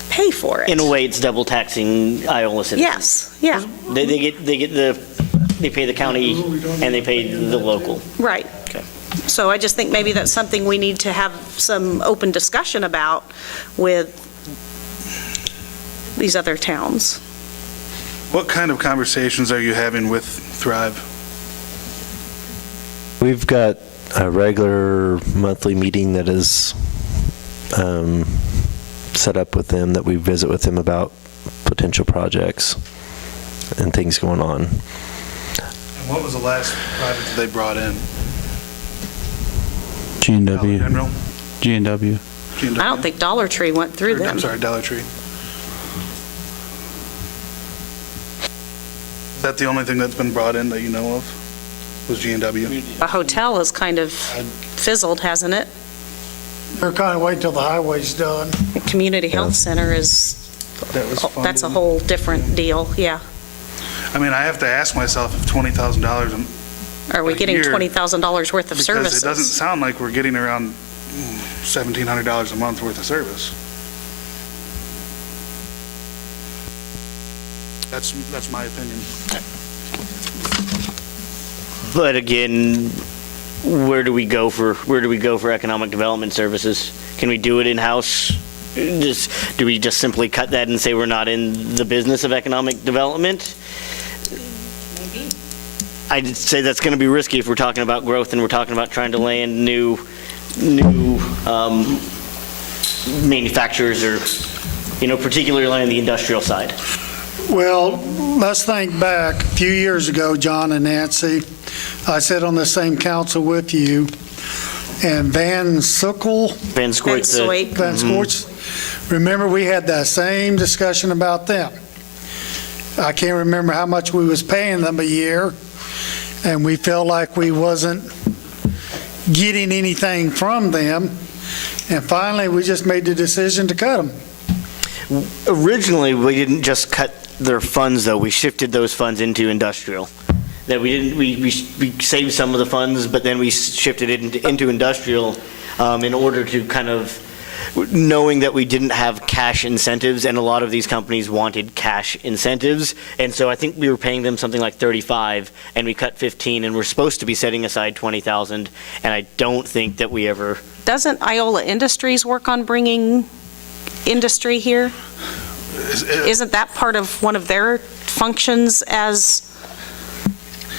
pay for it. In a way, it's double taxing Iola citizens. Yes, yeah, They pay the county and they pay the local. right. Okay. So I just think maybe that's something we need to have some open discussion about with these other towns. What kind of conversations are you having with Thrive? We've got a regular monthly meeting that is set up with them, that we visit with them about potential projects and things going on. And what was the last project that they brought in? G&W. General? G&W. G&W? I don't think Dollar Tree went through them. I'm sorry, Dollar Tree. Is that the only thing that's been brought in that you know of? Was G&W? The hotel has kind of fizzled, hasn't it? They're kind of waiting till the highway's done. The Community Health Center is, That was funded. that's a whole different deal, yeah. I mean, I have to ask myself if $20,000, Are we A getting year, $20,000 worth of because services? it doesn't sound like we're getting around $1,700 a month worth of service. That's my opinion. But again, where do we go for economic development services? Can we do it in-house? Do we just simply cut that and say we're not in the business of economic development? I'd say that's going to be risky if we're talking about growth and we're talking about trying to land new manufacturers or, particularly on the industrial side. Well, let's think back, a few years ago, John and Nancy, I sat on the same council with you, and Van Sukkel, Van Scoyt, Van Scorch, remember, we had that same discussion about them. I can't remember how much we was paying them a year, and we felt like we wasn't getting anything from them, and finally, we just made the decision to cut them. Originally, we didn't just cut their funds, though. We shifted those funds into industrial. That we saved some of the funds, but then we shifted it into industrial in order to kind of, knowing that we didn't have cash incentives, and a lot of these companies wanted cash incentives. And so I think we were paying them something like 35, and we cut 15, and we're supposed to be setting aside 20,000. And I don't think that we ever. Doesn't Iola Industries work on bringing industry here? Isn't that part of one of their functions as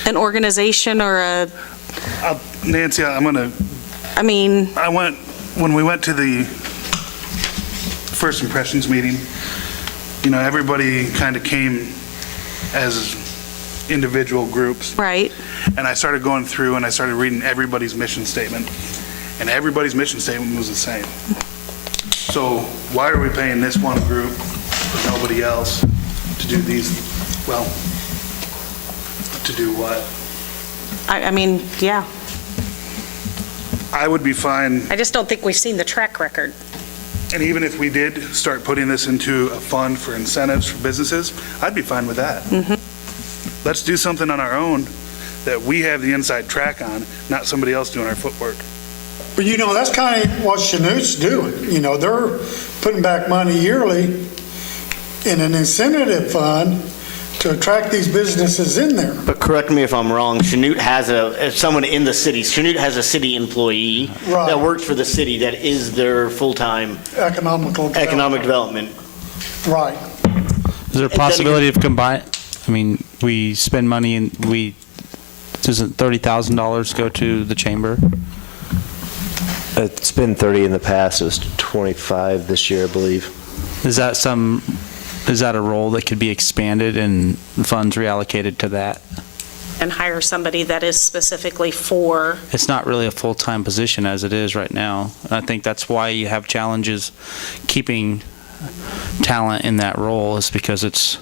an organization or Nancy, when we went to the first impressions meeting, everybody kind of came as individual groups. right? And I started going through and I started reading everybody's mission statement, and everybody's mission statement was the same. So why are we paying this one group, but nobody else to do these, to do what? Yeah. I would be fine, I just don't think we've seen the track record. and even if we did start putting this into a fund for incentives for businesses, I'd be fine with that. Let's do something on our own that we have the inside track on, not somebody else doing our footwork. But that's kind of what Chinook's doing. They're putting back money yearly in an incentive fund to attract these businesses in there. But correct me if I'm wrong, Chanute has someone in the city. Chanute has a city employee Right. that works for the city that is their full-time Economic development. Right. Is there a possibility of we spend money and doesn't $30,000 go to the chamber? It's been 30 in the past. It was 25 this year, I believe. Is that a role that could be expanded and funds reallocated to that? And hire somebody that is specifically for, It's not really a full-time position as it is right now. And I think that's why you have challenges keeping talent in that role, is because it's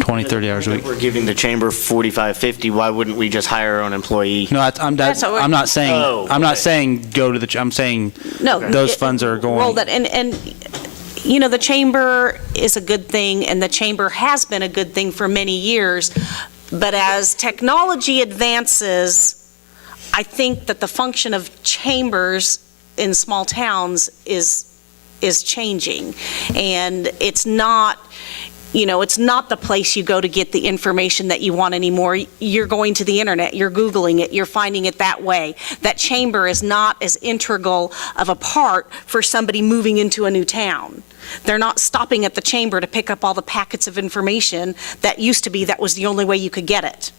20, 30 hours a week. If we're giving the chamber 45, 50, why wouldn't we just hire our own employee? No, I'm That's what we're- not saying, Oh, I'm not okay. saying go to the, I'm saying no. those funds are going. Roll that, and, you know, the chamber is a good thing, and the chamber has been a good thing for many years, but as technology advances, I think that the function of chambers in small towns is changing. And it's not, you know, it's not the place you go to get the information that you want anymore. You're going to the internet, you're Googling it, you're finding it that way. That chamber is not as integral of a part for somebody moving into a new town. They're not stopping at the chamber to pick up all the packets of information that used to be, that was the only way you could get it.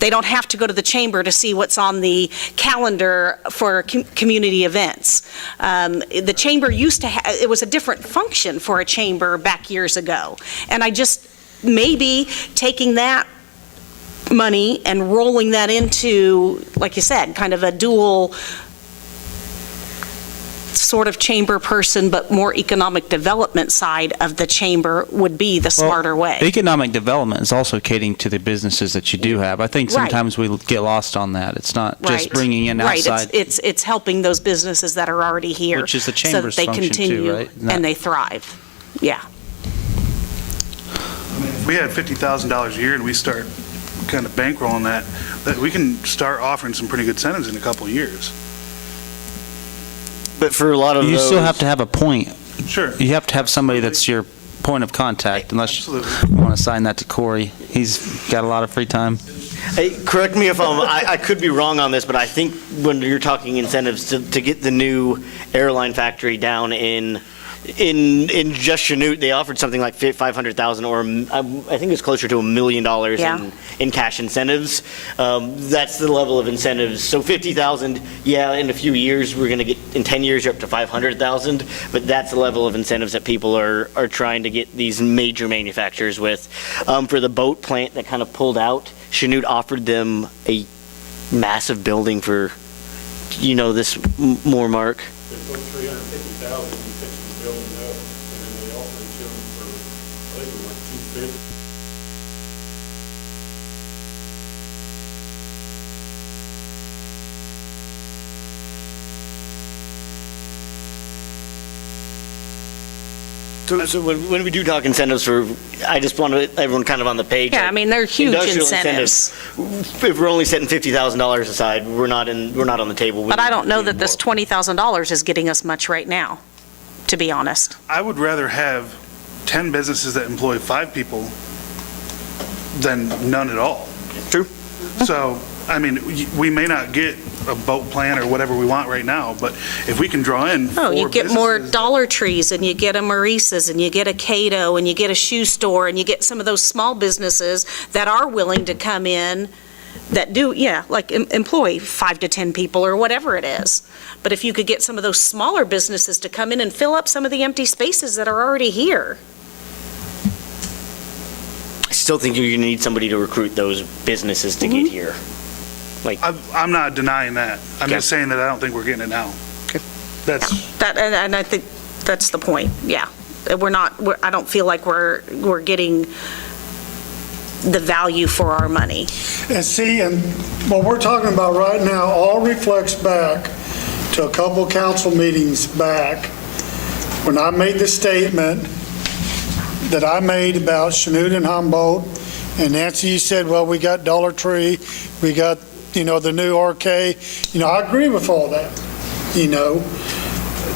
They don't have to go to the chamber to see what's on the calendar for community events. The chamber used to it was a different function for a chamber back years ago. And I just, maybe taking that money and rolling that into, like you said, kind of a dual sort of chamber person, but more economic development side of the chamber would be the smarter way. Economic development is also catering to the businesses that you do have. I think Right. sometimes we get lost on that. It's not just Right. bringing in outside. Right, it's helping those businesses that are already here. Which is the so chamber's that they function too, continue right? and they thrive. Yeah. If we had $50,000 a year and we start kind of bankrolling that we can start offering some pretty good incentives in a couple of years. But for a lot of You those. still have to have a point. Sure. You have to have somebody that's your point of contact, unless Absolutely. you want to assign that to Corey. He's got a lot of free time. Hey, correct me if I could be wrong on this, but I think when you're talking incentives to get the new airline factory down in just Chanute, they offered something like $500,000, or I think it's closer to $1 million Yeah. in cash incentives. That's the level of incentives. So $50,000, yeah, in a few years, we're going to get, in 10 years, you're up to $500,000, but that's the level of incentives that people are trying to get these major manufacturers with. For the boat plant that kind of pulled out, Chanute offered them a massive building for, you know, this more, Mark. They put $350,000 and fixed the building up, and then they offered it to them for, I think it was like $250,000. So when we do talk incentives for, I just want everyone kind of on the page. Yeah, I mean, they're huge Industrial incentives. If we're only setting $50,000 aside, we're not on the table. We But I don't know need that this more. $20,000 is getting us much right now, to be honest. I would rather have 10 businesses that employ 5 people than none at all. True. So, I mean, we may not get a boat plant or whatever we want right now, but if we can draw in Oh, you 4 get more businesses- Dollar Trees, and you get a Maurice's, and you get a Cato, and you get a shoe store, and you get some of those small businesses that are willing to come in that do, yeah, like employ 5 to 10 people or whatever it is. But if you could get some of those smaller businesses to come in and fill up some of the empty spaces that are already here. I still think you need somebody to recruit those businesses to get here. I'm not denying that. I'm Okay. just saying that I don't think we're getting it now. Okay. That's, And I think that's the point, yeah. I don't feel like we're getting the value for our money. And see, and what we're talking about right now all reflects back to a couple council meetings back when I made the statement that I made about Chanute and Humboldt, and Nancy, you said, well, we got Dollar Tree, we got, the new RK. I agree with all that,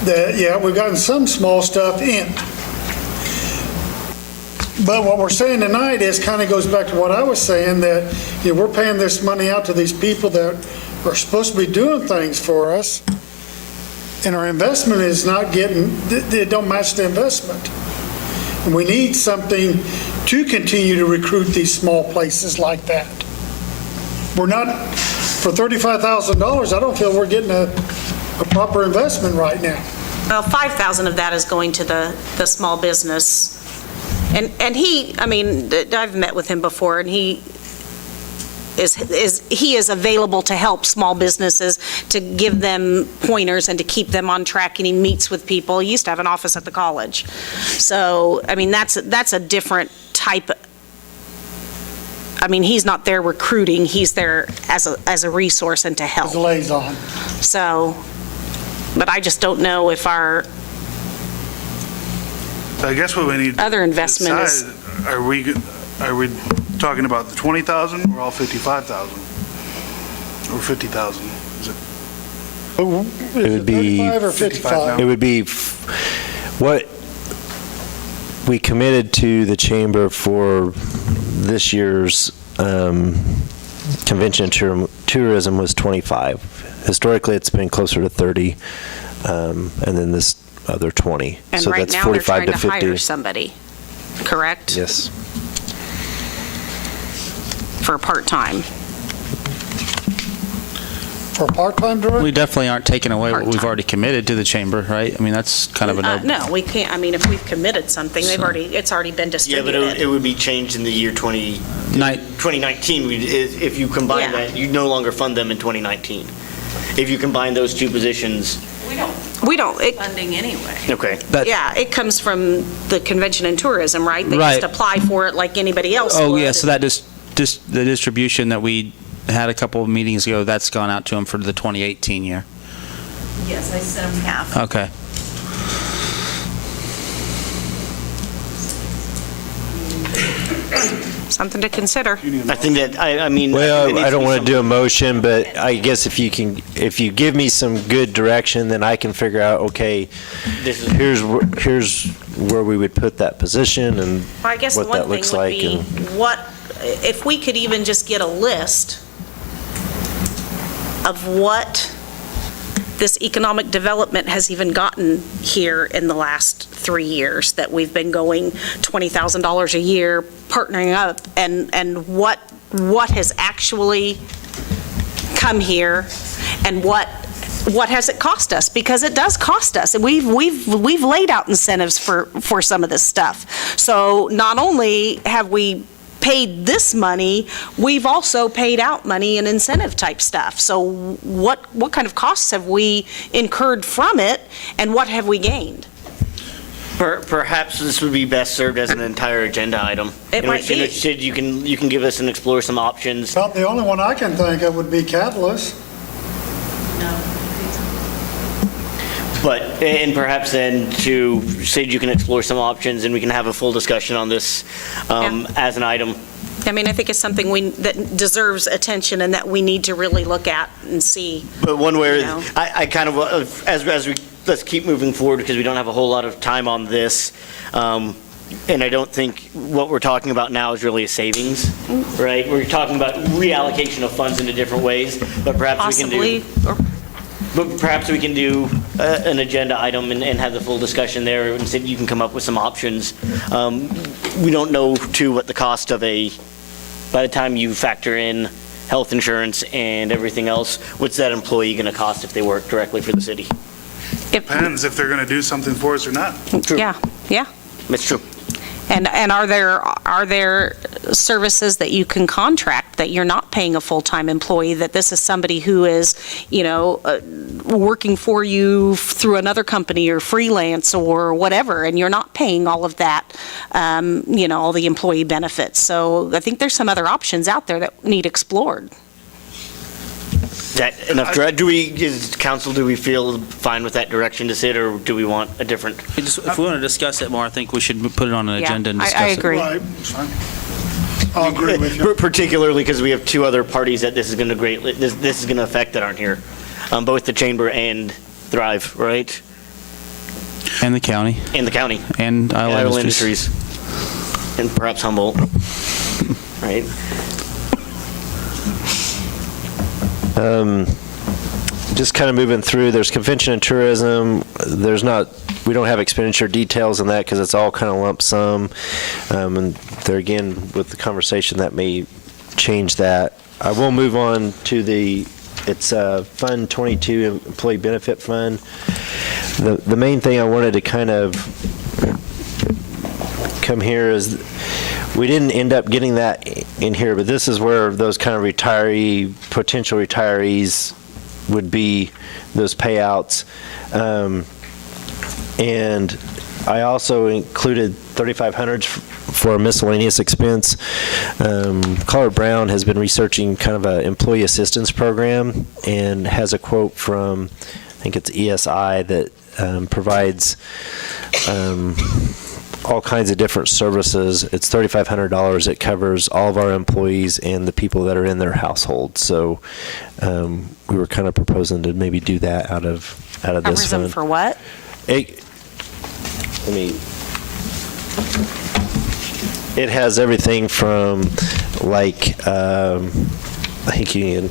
that, yeah, we've gotten some small stuff in. But what we're saying tonight is, kind of goes back to what I was saying, that we're paying this money out to these people that are supposed to be doing things for us, and our investment is not getting, it don't match the investment. And we need something to continue to recruit these small places like that. We're not, for $35,000, I don't feel we're getting a proper investment right now. Well, 5,000 of that is going to the small business. And he, I mean, I've met with him before, and he is available to help small businesses, to give them pointers and to keep them on track, and he meets with people. He used to have an office at the college. So, I mean, that's a different type. I mean, he's not there recruiting, he's there as a resource and to help. As a liaison. So, but I just don't know if our I guess what we need to other investment is, decide, are we talking about the 20,000 or all 55,000? Or 50,000? Is it? Is would be 35 or 55? It would be what we committed to the chamber for this year's convention and tourism was 25. Historically, it's been closer to 30, and then this other 20. and So right that's now they're 45 trying to to 50. hire somebody, correct? Yes. For part-time. For a part-time director? We definitely aren't taking away what we've Part-time. already committed to the chamber, right? I mean, that's kind of a no. No, we can't, I mean, if we've committed something, it's already been Yeah, but distributed. it would be changed in the year 2019. If you combine Yeah. that, you no longer fund them in 2019. If you combine those two positions, We don't, Funding anyway. okay. yeah, it comes from the convention and tourism, right? They Right. just apply for it like anybody else would. Oh, yeah, so that just the distribution that we had a couple of meetings ago, that's gone out to them for the 2018 year. Yes, I sent them half. Okay. Something to consider. I think that, I mean. Well, I don't want to do a motion, but I guess if you give me some good direction, then I can figure out, okay, This is, here's where we would put that position and I guess the what one that thing looks would like. be, and- what, if we could even just get a list of what this economic development has even gotten here in the last 3 years, that we've been going $20,000 a year, partnering up, and what has actually come here, and what has it cost us? Because it does cost us. And we've laid out incentives for some of this stuff. So not only have we paid this money, we've also paid out money in incentive type stuff. So what kind of costs have we incurred from it, and what have we gained? perhaps this would be best served as an entire agenda item. It might in be. which you can give us and explore some options. About the only one I can think of would be Catalyst. But, and perhaps then to, Sid, you can explore some options and we can have a full discussion on this as an item. I mean, I think it's something that deserves attention and that we need to really look at and see. But one way, You know. I kind of, as we, let's keep moving forward because we don't have a whole lot of time on this. And I don't think what we're talking about now is really a savings, right? We're talking about reallocation of funds into different ways, but perhaps we can do. Possibly, or But perhaps we can do an agenda item and have the full discussion there, and Sid, you can come up with some options. We don't know, too, what the cost of by the time you factor in health insurance and everything else, what's that employee going to cost if they work directly for the city? Depends if they're going to do something for us or not. True. Yeah, yeah. That's true. And are there services that you can contract that you're not paying a full-time employee, that this is somebody who is, working for you through another company or freelance or whatever, and you're not paying all of that, all the employee benefits. So I think there's some other options out there that need explored. Is that enough? As council, do we feel fine with that direction to Sid, or do we want a different? If we want to discuss it more, I think we should put it on an Yeah, agenda and I discuss it. agree. Right. It's fine. I'll agree with you. Particularly because we have two other parties that this is going to affect that aren't here, both the chamber and Thrive, right? And the county, And the county. and Iola Iola Industries. Industries. And perhaps Humboldt, right? Just kind of moving through, there's convention and tourism, we don't have expenditure details on that because it's all kind of lump sum. And there again, with the conversation, that may change that. I will move on to the It's Fund 22, Employee Benefit Fund. The main thing I wanted to kind of come here is, we didn't end up getting that in here, but this is where those kind of potential retirees would be, those payouts. And I also included 3,500 for a miscellaneous expense. Collard Brown has been researching kind of an employee assistance program and has a quote from, I think it's ESI, that provides all kinds of different services. It's $3,500. It covers all of our employees and the people that are in their household. So we were kind of proposing to maybe do that out of this Covers them fund. for what? It has everything from, like, I think you can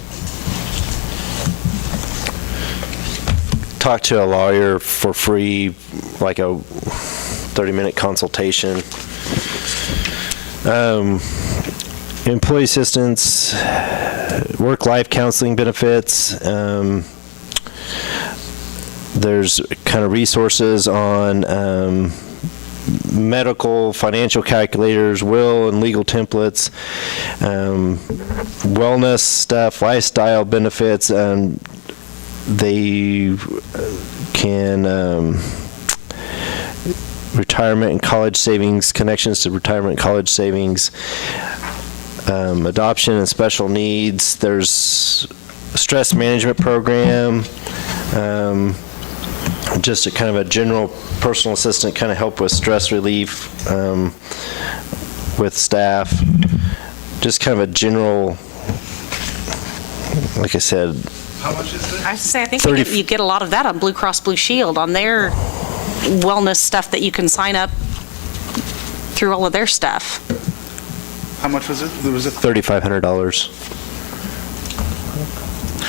talk to a lawyer for free, like a 30-minute consultation. Employee assistance, work-life counseling benefits. There's kind of resources on medical, financial calculators, will and legal templates, wellness stuff, lifestyle benefits. They can retirement and college savings, connections to retirement and college savings, adoption and special needs. There's a stress management program, just a kind of a general personal assistant, kind of help with stress relief with staff. Just kind of a general, like I said. How much is this? I say, I think you get a lot of that on Blue Cross Blue Shield, on their wellness stuff that you can sign up through all of their stuff. How much was it? Was it $3,500.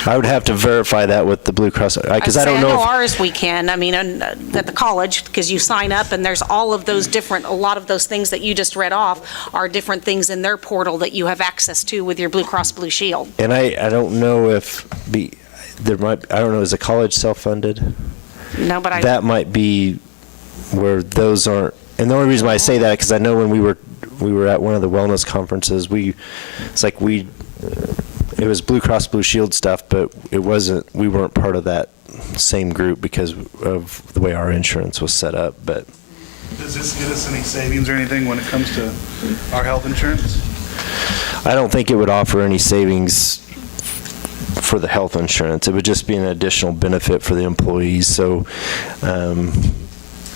I would have to verify that with the Blue Cross, because I don't know. I know ours we can, I mean, at the college, because you sign up and there's all of those different, a lot of those things that you just read off are different things in their portal that you have access to with your Blue Cross Blue Shield. And I don't know if, there might, I don't know, is the college self-funded? No, but That might be where those aren't, and the only reason why I say that, because I know when we were at one of the wellness conferences, it was Blue Cross Blue Shield stuff, but we weren't part of that same group because of the way our insurance was set up. But Does this get us any savings or anything when it comes to our health insurance? I don't think it would offer any savings for the health insurance. It would just be an additional benefit for the employees. So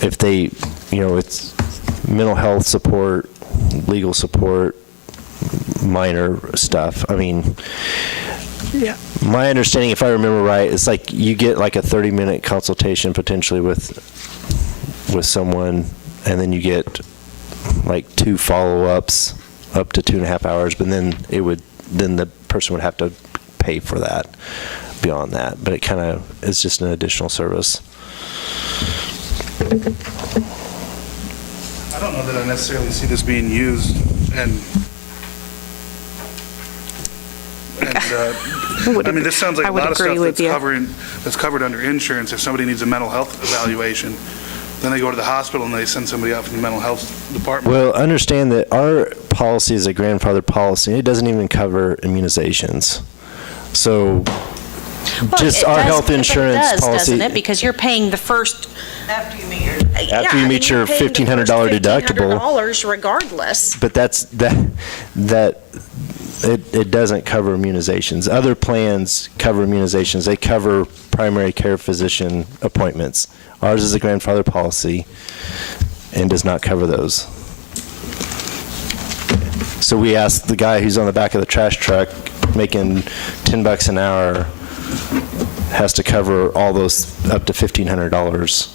if they, it's mental health support, legal support, minor stuff. I mean, my understanding, if I remember right, is like you get like a 30-minute consultation potentially with someone, and then you get like 2 follow-ups up to 2.5 hours, but then the person would have to pay for that beyond that. But it kind of is just an additional service. I don't know that I necessarily see this being used, and I mean, this sounds like a lot of stuff that's covered under insurance. If somebody needs a mental health evaluation, then they go to the hospital and they send somebody out from the mental health department. Well, understand that our policy is a grandfather policy. It doesn't even cover immunizations. So just our health insurance policy. Doesn't it? Because you're paying the first. After you meet your. After you meet your $1,500 deductible. $1,500 regardless. But it doesn't cover immunizations. Other plans cover immunizations. They cover primary care physician appointments. Ours is a grandfather policy and does not cover those. So we asked the guy who's on the back of the trash truck making $10 an hour has to cover all those up to $1,500.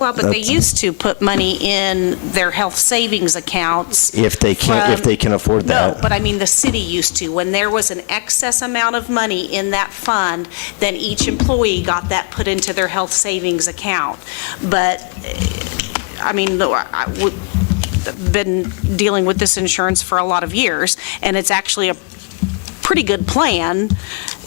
Well, but they used to put money in their health savings accounts. If they can afford that. No, but I mean, the city used to. When there was an excess amount of money in that fund, then each employee got that put into their health savings account. But, I mean, I've been dealing with this insurance for a lot of years, and it's actually a pretty good plan,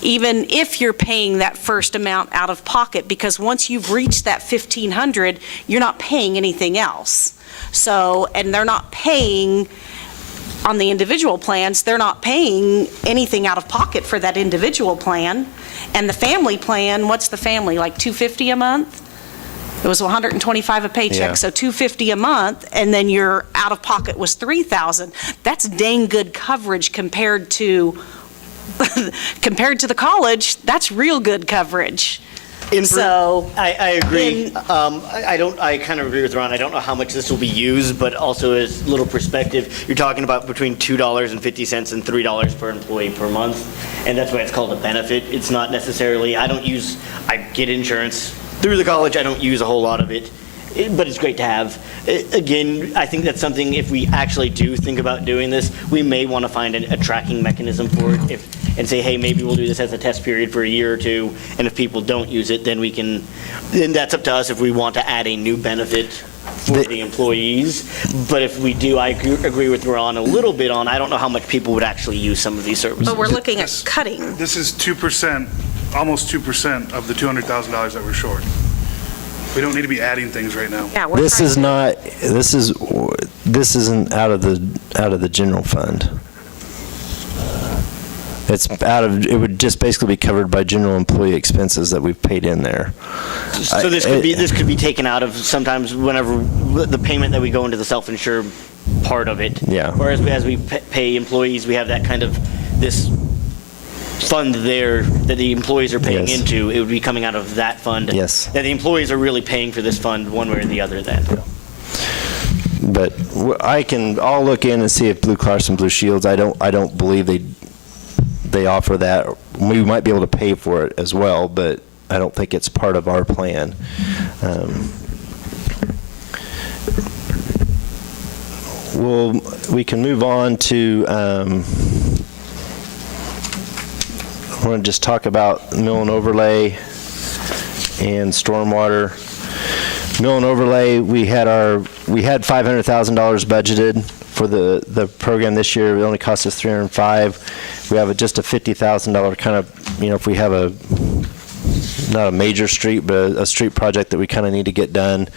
even if you're paying that first amount out of pocket, because once you've reached that 1,500, you're not paying anything else. So, and they're not paying, on the individual plans, they're not paying anything out of pocket for that individual plan. And the family plan, what's the family, like $250 a month? It was $125 a paycheck, Yeah. so $250 a month, and then your out-of-pocket was $3,000. That's dang good coverage compared to the college. That's real good coverage. So, I agree. in- I kind of agree with Ron. I don't know how much this will be used, but also as a little perspective, you're talking about between $2.50 and $3 per employee per month, and that's why it's called a benefit. It's not necessarily, I get insurance through the college. I don't use a whole lot of it, but it's great to have. Again, I think that's something, if we actually do think about doing this, we may want to find a tracking mechanism for it, and say, hey, maybe we'll do this as a test period for a year or two, and if people don't use it, then that's up to us if we want to add a new benefit for the employees. But if we do, I agree with Ron a little bit on, I don't know how much people would actually use some of these services. but we're looking at cutting. This is 2%, almost 2% of the $200,000 that we're short. We don't need to be adding things right now. Yeah, we're This trying is to- not, this isn't out of the general fund. It's it would just basically be covered by general employee expenses that we've paid in there. So this could be taken out of sometimes whenever the payment that we go into the self-insured part of it. Yeah. Or as we pay employees, we have that kind of, this fund there that the employees are paying Yes. into. It would be coming out of that fund. Yes. That the employees are really paying for this fund one way or the other then. But I'll look in and see if Blue Cross and Blue Shields, I don't believe they offer that. We might be able to pay for it as well, but I don't think it's part of our plan. We can move on to, I want to just talk about mill and overlay and stormwater. Mill and overlay, we had $500,000 budgeted for the program this year. It only cost us $305. We have just a $50,000 kind of, if we have not a major street, but a street project that we kind of need to get done,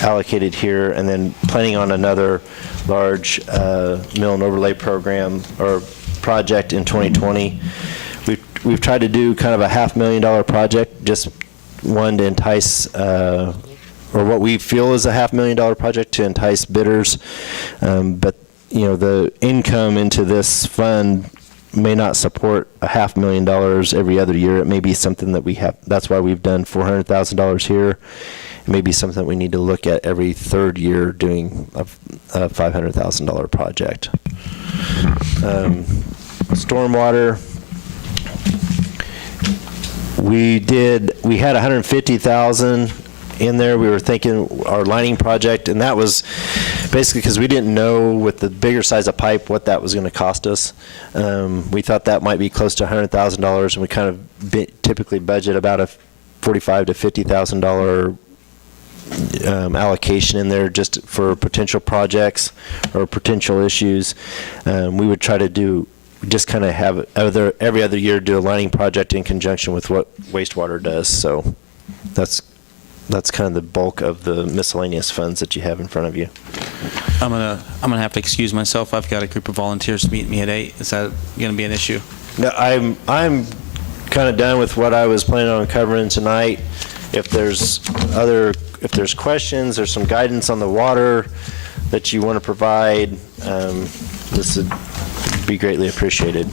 allocated here, and then planning on another large mill and overlay program or project in 2020. We've tried to do kind of a $500,000 project, just one to entice, or what we feel is a $500,000 project to entice bidders. But, the income into this fund may not support a $500,000 every other year. It may be something that we have, that's why we've done $400,000 here. It may be something that we need to look at every third year doing a $500,000 project. Stormwater, we had $150,000 in there. We were thinking our lining project, and that was basically because we didn't know with the bigger size of pipe what that was going to cost us. We thought that might be close to $100,000, and we kind of typically budget about a $45,000 to $50,000 allocation in there just for potential projects or potential issues. We would try to just kind of have every other year do a lining project in conjunction with what wastewater does. So that's kind of the bulk of the miscellaneous funds that you have in front of you. I'm gonna have to excuse myself. I've got a group of volunteers meeting me at 8. Is that gonna be an issue? No, I'm kind of done with what I was planning on covering tonight. If there's questions, there's some guidance on the water that you want to provide, this would be greatly appreciated.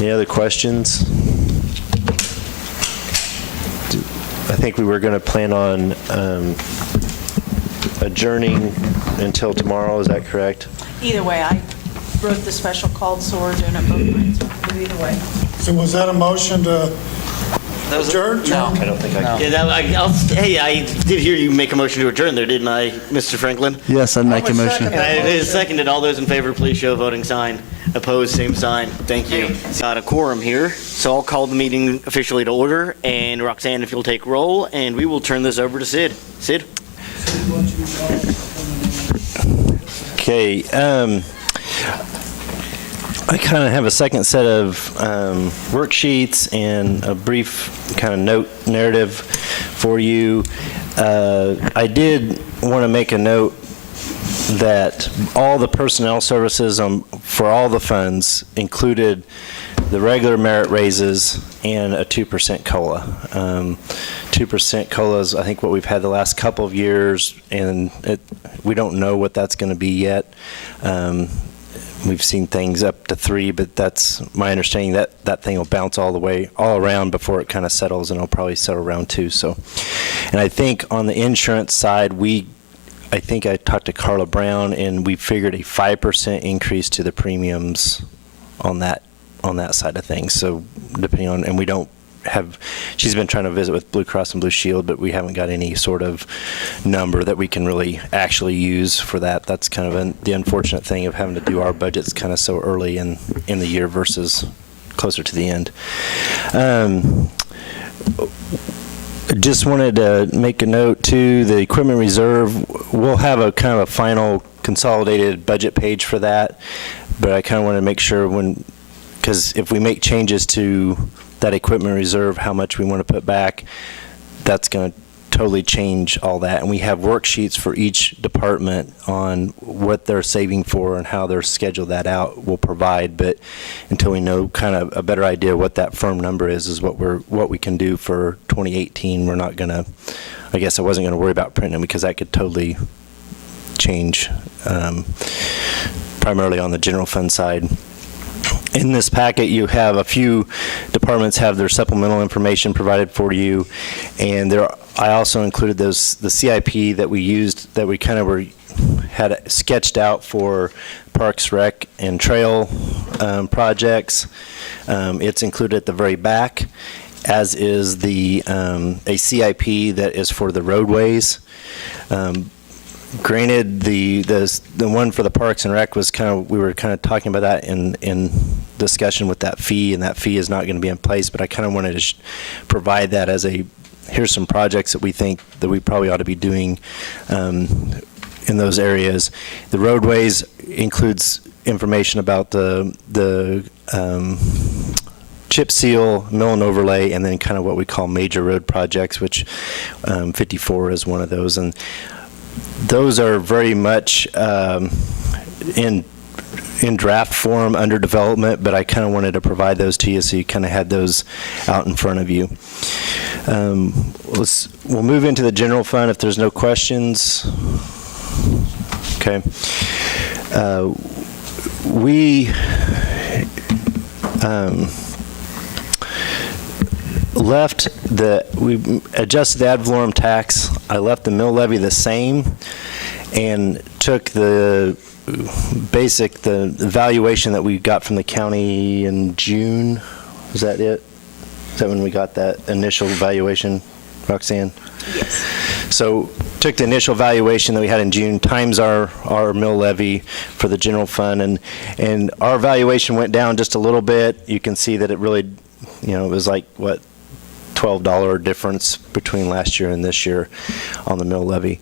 Any other questions? I think we were going to plan on adjourning until tomorrow, is that correct? Either way, I wrote the special called, so we're doing it both nights. Either way. So was that a motion to adjourn? No. I don't think I can. Yeah, hey, I did hear you make a motion to adjourn there, didn't I, Mr. Franklin? Yes, I'd make a motion. And it is seconded. All those in favor, please show voting sign. Opposed, same sign. Thank you. Got a quorum here, so I'll call the meeting officially to order. And Roxanne, if you'll take roll, and we will turn this over to Sid. Sid? Okay. I kind of have a second set of worksheets and a brief kind of narrative for you. I did want to make a note that all the personnel services for all the funds included the regular merit raises and a 2% COLA. 2% COLA is, I think, what we've had the last couple of years, and we don't know what that's going to be yet. We've seen things up to 3, but that's my understanding that that thing will bounce all around before it kind of settles, and it'll probably settle around 2. So, and I think on the insurance side, I think I talked to Carla Brown, and we figured a 5% increase to the premiums on that side of things. So depending on, and we don't have, she's been trying to visit with Blue Cross and Blue Shield, but we haven't got any sort of number that we can really actually use for that. That's kind of the unfortunate thing of having to do our budgets kind of so early in the year versus closer to the end. Just wanted to make a note too, the equipment reserve, we'll have a kind of a final consolidated budget page for that, but I kind of want to make sure because if we make changes to that equipment reserve, how much we want to put back, that's going to totally change all that. And we have worksheets for each department on what they're saving for and how they're scheduled that out. We'll provide, but until we know kind of a better idea what that firm number is what we can do for 2018. We're not going to, I guess I wasn't going to worry about printing because that could totally change, primarily on the general fund side. In this packet, you have a few departments have their supplemental information provided for you, and I also included the CIP that we used, that we kind of had sketched out for Parks, Rec, and Trail projects. It's included at the very back, as is a CIP that is for the roadways. Granted, the one for the Parks and Rec was we were kind of talking about that in discussion with that fee, and that fee is not going to be in place, but I kind of wanted to provide that as here's some projects that we think that we probably ought to be doing in those areas. The roadways includes information about the chip seal, mill and overlay, and then kind of what we call major road projects, which 54 is one of those. And those are very much in draft form, under development, but I kind of wanted to provide those to you so you kind of had those out in front of you. We'll move into the general fund if there's no questions. Okay. We adjusted the ad valorem tax. I left the mill levy the same and took the valuation that we got from the county in June. Was that it? Is that when we got that initial valuation, Roxanne? Yes. So took the initial valuation that we had in June times our mill levy for the general fund, and our valuation went down just a little bit. You can see that it really, it was like, what, $12 difference between last year and this year on the mill levy.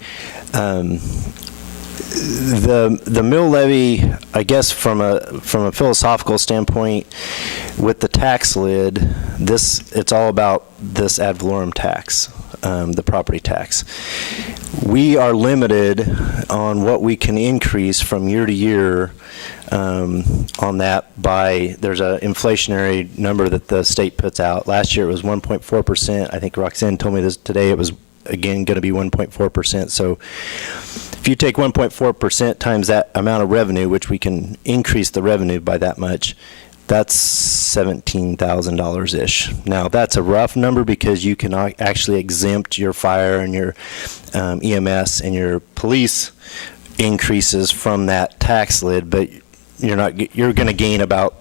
The mill levy, I guess from a philosophical standpoint, with the tax lid, it's all about this ad valorem tax, the property tax. We are limited on what we can increase from year to year on that there's an inflationary number that the state puts out. Last year it was 1.4%. I think Roxanne told me this today. It was, again, going to be 1.4%. So if you take 1.4% times that amount of revenue, which we can increase the revenue by that much, that's $17,000-ish. Now, that's a rough number because you can actually exempt your fire and your EMS and your police increases from that tax lid, but you're going to gain about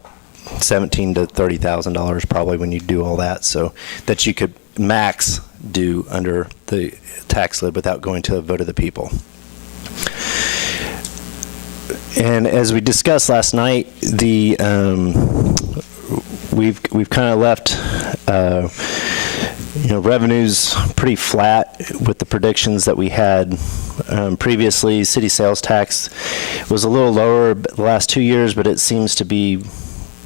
$17,000 to $30,000 probably when you do all that, so that you could max do under the tax lid without going to a vote of the people. And as we discussed last night, we've kind of left revenues pretty flat with the predictions that we had previously. City sales tax was a little lower the last 2 years, but it seems to be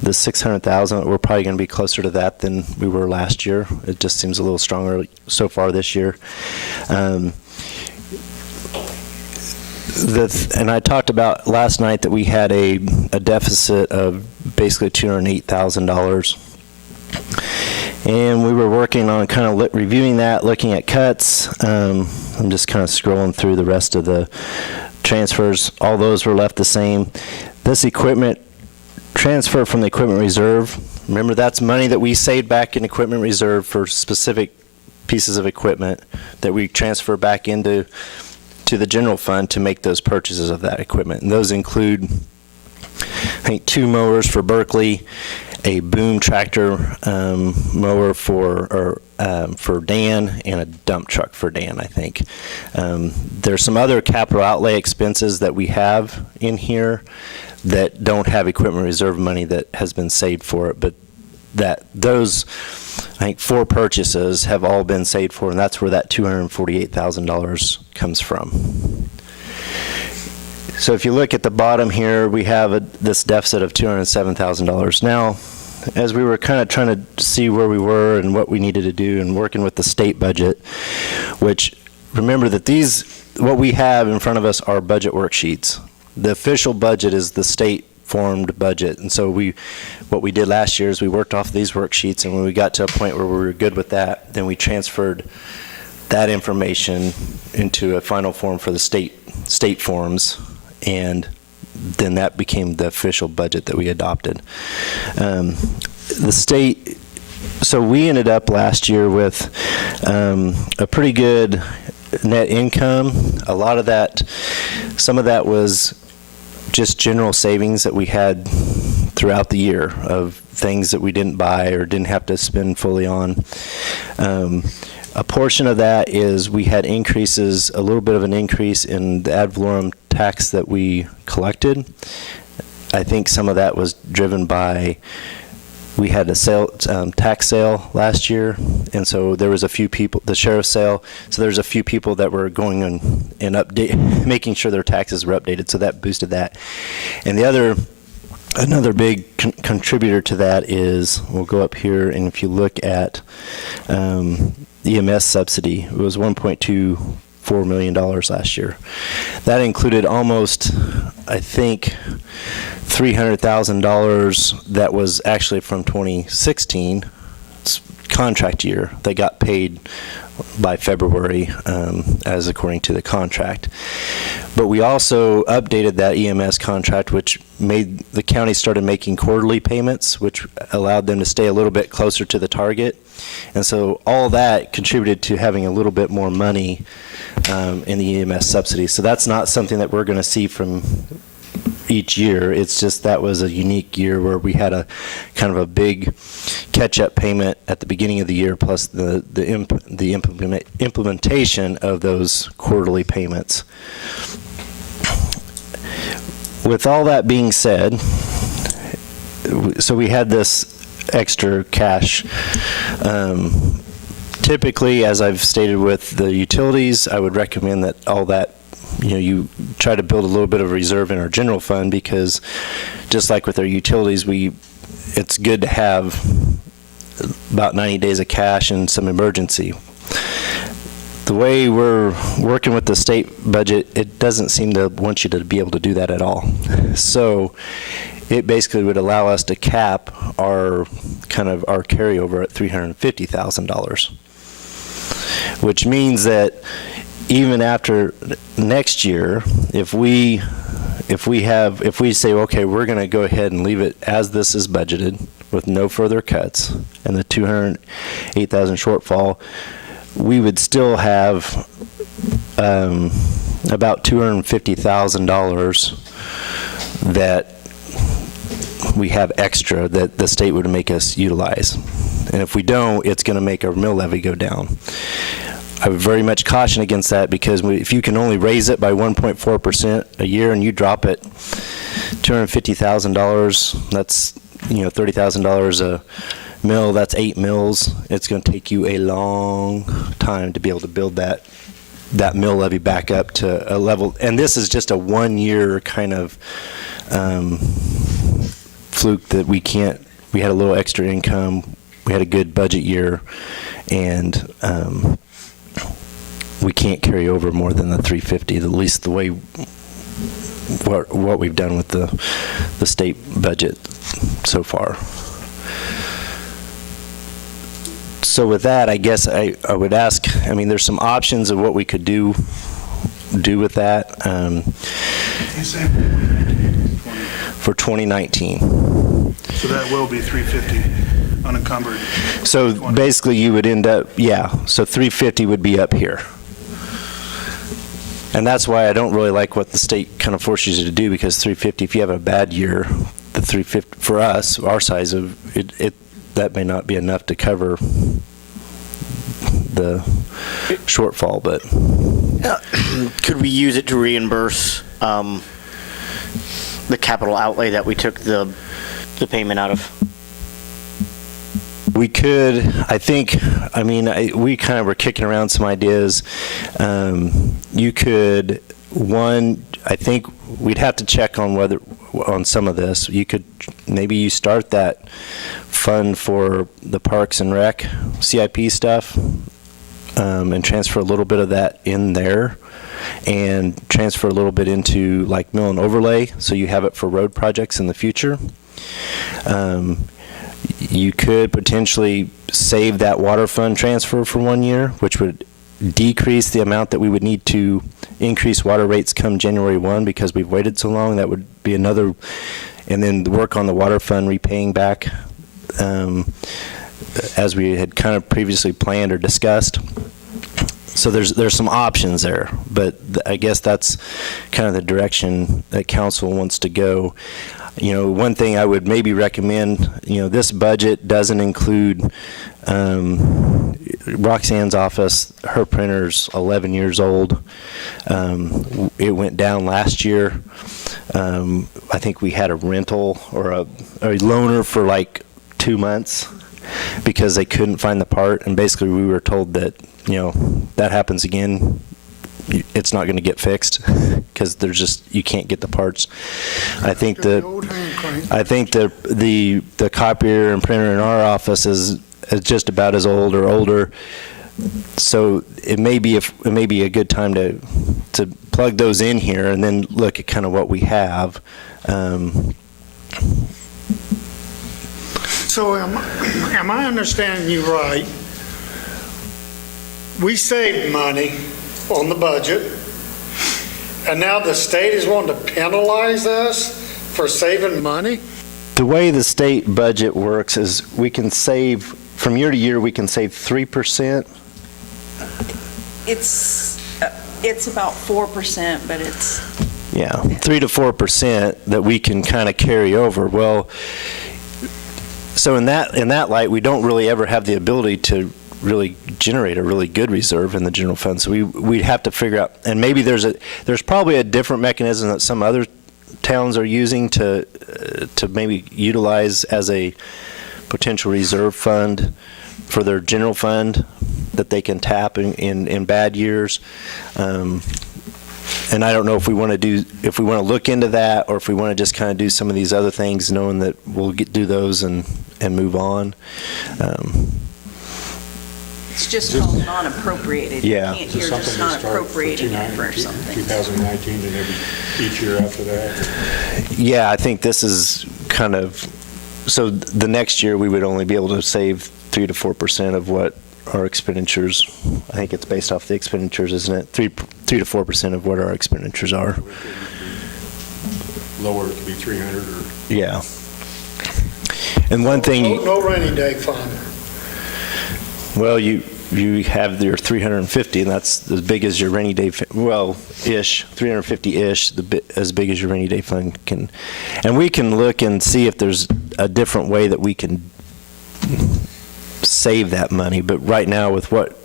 the 600,000, we're probably going to be closer to that than we were last year. It just seems a little stronger so far this year. And I talked about last night that we had a deficit of basically $208,000. And we were working on kind of reviewing that, looking at cuts. I'm just kind of scrolling through the rest of the transfers. All those were left the same. This equipment transfer from the equipment reserve, remember that's money that we saved back in equipment reserve for specific pieces of equipment that we transfer back into the general fund to make those purchases of that equipment. And those include, I think, 2 mowers for Berkeley, a boom tractor mower for Dan, and a dump truck for Dan, I think. There's some other capital outlay expenses that we have in here that don't have equipment reserve money that has been saved for it, but those, I think, 4 purchases have all been saved for, and that's where that $248,000 comes from. So if you look at the bottom here, we have this deficit of $207,000. Now, as we were kind of trying to see where we were and what we needed to do and working with the state budget, which, remember that what we have in front of us are budget worksheets. The official budget is the state-formed budget, and so what we did last year is we worked off these worksheets, and when we got to a point where we were good with that, then we transferred that information into a final form for the state forms, and then that became the official budget that we adopted. The state, so we ended up last year with a pretty good net income. A lot of that, some of that was just general savings that we had throughout the year of things that we didn't buy or didn't have to spend fully on. A portion of that is we had increases, a little bit of an increase in the ad valorem tax that we collected. I think some of that was driven by, we had a tax sale last year, and so there was a few people, the sheriff's sale, so there's a few people that were going on and making sure their taxes were updated, so that boosted that. And another big contributor to that is, we'll go up here, and if you look at EMS subsidy, it was $1.24 million last year. That included almost, I think, $300,000 that was actually from 2016 contract year. They got paid by February, as according to the contract. But we also updated that EMS contract, which made the county started making quarterly payments, which allowed them to stay a little bit closer to the target. And so all that contributed to having a little bit more money in the EMS subsidy. So that's not something that we're going to see from each year. It's just that was a unique year where we had a kind of a big catch-up payment at the beginning of the year, plus the implementation of those quarterly payments. With all that being said, so we had this extra cash. Typically, as I've stated with the utilities, I would recommend that all that, you try to build a little bit of reserve in our general fund, because just like with our utilities, it's good to have about 90 days of cash and some emergency. The way we're working with the state budget, it doesn't seem to want you to be able to do that at all. So it basically would allow us to cap our carryover at $350,000, which means that even after next year, if we say, okay, we're going to go ahead and leave it as this is budgeted with no further cuts and the $208,000 shortfall, we would still have about $250,000 that we have extra that the state would make us utilize. And if we don't, it's going to make our mill levy go down. I would very much caution against that, because if you can only raise it by 1.4% a year and you drop it $250,000, that's $30,000 a mill, that's 8 mills. It's going to take you a long time to be able to build that mill levy back up to a level. And this is just a 1-year kind of fluke that we had a little extra income, we had a good budget year, and we can't carry over more than the 350, at least the way what we've done with the state budget so far. So with that, I guess I would ask, I mean, there's some options of what we could do with that for 2019. So that will be 350 unencumbered. So basically you would end up, so 350 would be up here. And that's why I don't really like what the state kind of forces you to do, because 350, if you have a bad year, the 350, for us, our size of it, that may not be enough to cover the shortfall, but. Could we use it to reimburse the capital outlay that we took the payment out of? We could, I think, we kind of were kicking around some ideas. You could, I think we'd have to check on some of this. Maybe you start that fund for the Parks and Rec CIP stuff, and transfer a little bit of that in there, and transfer a little bit into like mill and overlay, so you have it for road projects in the future. You could potentially save that water fund transfer for 1 year, which would decrease the amount that we would need to increase water rates come January 1, because we've waited so long. That would be another, and then work on the water fund repaying back as we had kind of previously planned or discussed. So there's some options there, but I guess that's kind of the direction that council wants to go. One thing I would maybe recommend, this budget doesn't include Roxanne's office. Her printer's 11 years old. It went down last year. I think we had a rental or a loaner for like 2 months because they couldn't find the part, and basically we were told that, that happens again, it's not going to get fixed because you can't get the parts. I think the copier and printer in our office is just about as old or older. So it may be a good time to plug those in here and then look at kind of what we have. So am I understanding you right? We saved money on the budget, and now the state is wanting to penalize us for saving money? The way the state budget works is we can save, from year to year, we can save 3%. It's about 4%, but it's. Yeah, 3 to 4% that we can kind of carry over. Well, so in that light, we don't really ever have the ability to really generate a really good reserve in the general fund. So we'd have to figure out, and maybe there's probably a different mechanism that some other towns are using to maybe utilize as a potential reserve fund for their general fund that they can tap in bad years. And I don't know if we want to look into that, or if we want to just kind of do some of these other things, knowing that we'll do those and move on. It's just called non-appropriated. Yeah. You're just not appropriating it for something. 2019 and each year after that? Yeah, I think this is kind of, so the next year we would only be able to save 3 to 4% of what our expenditures, I think it's based off the expenditures, isn't it? 3 to 4% of what our expenditures are. Lower, it could be 300 or... Yeah. And one thing... No rainy day fund. Well, you have your 350, and that's as big as your rainy day, ish, 350-ish, as big as your rainy day fund can. And we can look and see if there's a different way that we can save that money. But right now, with what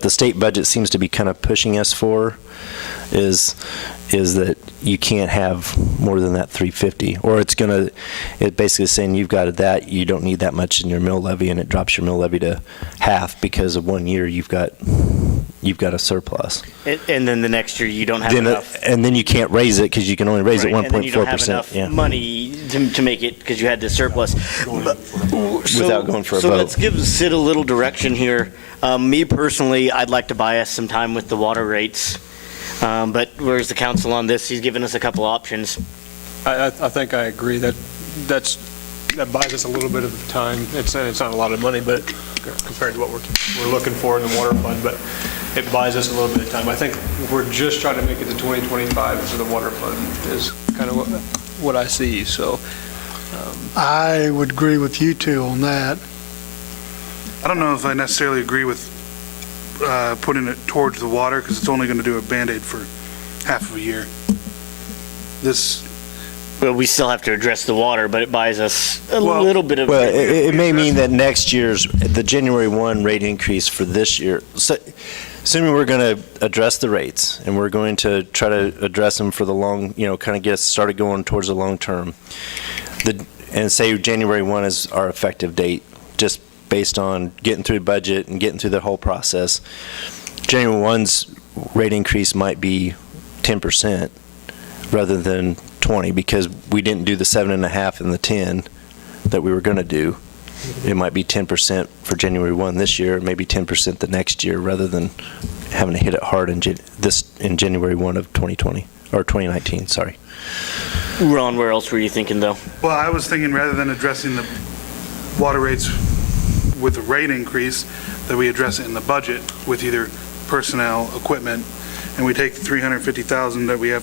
the state budget seems to be kind of pushing us for is that you can't have more than that 350, or it basically is saying you've got that, you don't need that much in your mill levy, and it drops your mill levy to half because of 1 year you've got you've got a surplus. And then the next year, you don't have enough. And then you can't raise it because you can only raise it Right, and then you don't have 1.4%. enough Yeah. money to make it, because you had the surplus. Without going for a So vote. let's give Sid a little direction here. Me personally, I'd like to buy us some time with the water rates. But where's the council on this? He's given us a couple options. I think I agree that that buys us a little bit of time. It's not a lot of money, but compared to what we're looking for in the water fund, but it buys us a little bit of time. I think we're just trying to make it to 2025 for the water fund is kind of what I see, so. I would agree with you two on that. I don't know if I necessarily agree with putting it towards the water, because it's only going to do a Band-Aid for half of a year. But we still have to address the water, but it buys us a Well- little bit of. Well, it may mean that next year's, the January 1 rate increase for this year, so assuming we're going to address the rates, and we're going to try to address them for the long, kind of get us started going towards the long term, and say January 1 is our effective date, just based on getting through budget and getting through the whole process. January 1's rate increase might be 10% rather than 20, because we didn't do the 7.5 and the 10 that we were going to do. It might be 10% for January 1 this year, maybe 10% the next year, rather than having to hit it hard in January 1 of 2020, or 2019, sorry. Ron, where else were you thinking, though? Well, I was thinking rather than addressing the water rates with a rate increase, that we address it in the budget with either personnel, equipment, and we take the $350,000 that we have,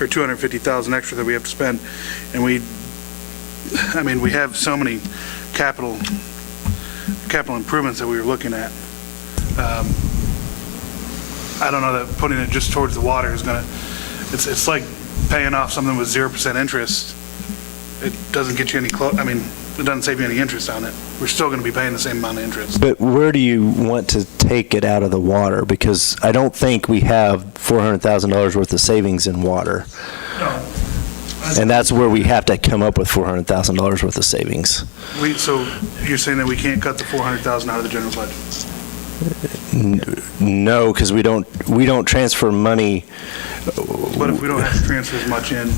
or $250,000 extra that we have to spend, and we have so many capital improvements that we were looking at. I don't know that putting it just towards the water is gonna, it's like paying off something with 0% interest. It doesn't get you any it doesn't save you any interest on it. We're still going to be paying the same amount of interest. But where do you want to take it out of the water? Because I don't think we have $400,000 worth of savings in water. No. And that's where we have to come up with $400,000 worth of savings. So you're saying that we can't cut the $400,000 out of the general budget? No, because we don't transfer money. What if we don't have to transfer as much in?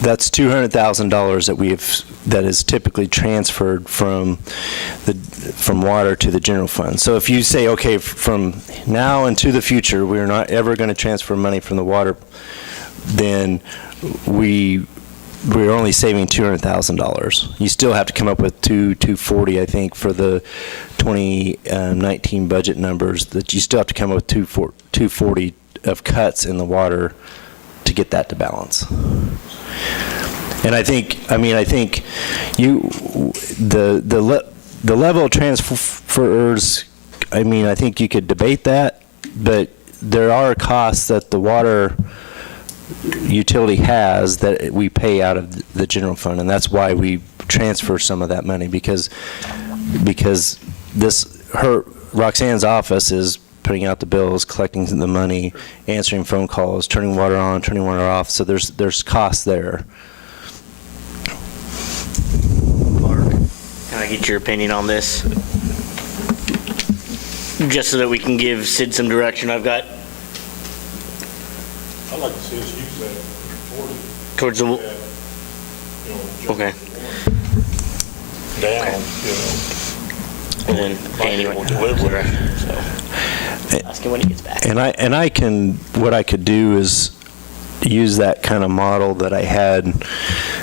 That's $200,000 that is typically transferred from water to the general fund. So if you say, okay, from now into the future, we're not ever going to transfer money from the water, then we're only saving $200,000. You still have to come up with $240, I think, for the 2019 budget numbers. That you still have to come up with $240 of cuts in the water to get that to balance. And I think the level of transfers, I think you could debate that, but there are costs that the water utility has that we pay out of the general fund, and that's why we transfer some of that money, because Roxanne's office is putting out the bills, collecting the money, answering phone calls, turning water on, turning water off, so there's costs there. Mark, can I get your opinion on this? Just so that we can give Sid some direction. I've got I'd like to see us use that towards the, okay. down, And then Danny went to the direction, so. Ask him when he gets back. And what I could do is use that kind of model that I had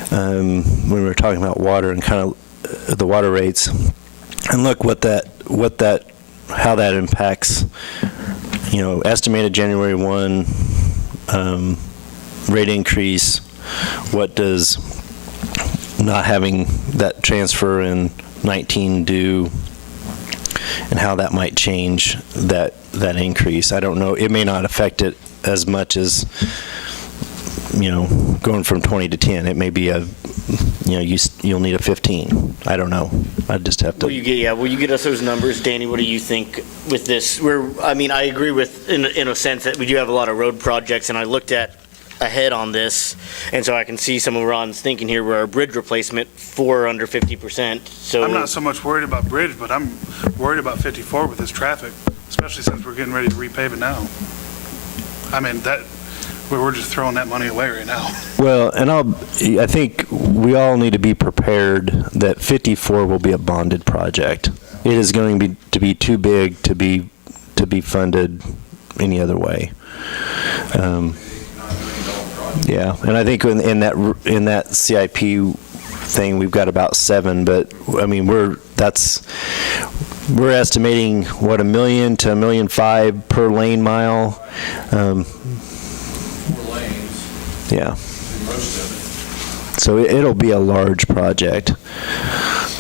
when we were talking about water and kind of the water rates, and look how that impacts, estimated January 1 rate increase. What does not having that transfer in 19 do, and how that might change that increase. I don't know. It may not affect it as much as, going from 20 to 10. It may be you'll need a 15. I don't know. I just have to. Will you get us those numbers, Danny? What do you think with this? I agree with, in a sense, that we do have a lot of road projects, and I looked at ahead on this, and so I can see some of Ron's thinking here where our bridge replacement for under 50%. So I'm not so much worried about bridge, but I'm worried about 54 with this traffic. especially since we're getting ready to repave it now. I mean, we're just throwing that money away right now. Well, and I think we all need to be prepared that 54 will be a bonded project. It is going to be too big to be funded any other way. Yeah, and I think in that CIP thing, we've got about 7, but I mean, we're estimating what, $1 million to $1.5 million per lane mile. 4 lanes, Yeah, most of it. so it'll be a large project,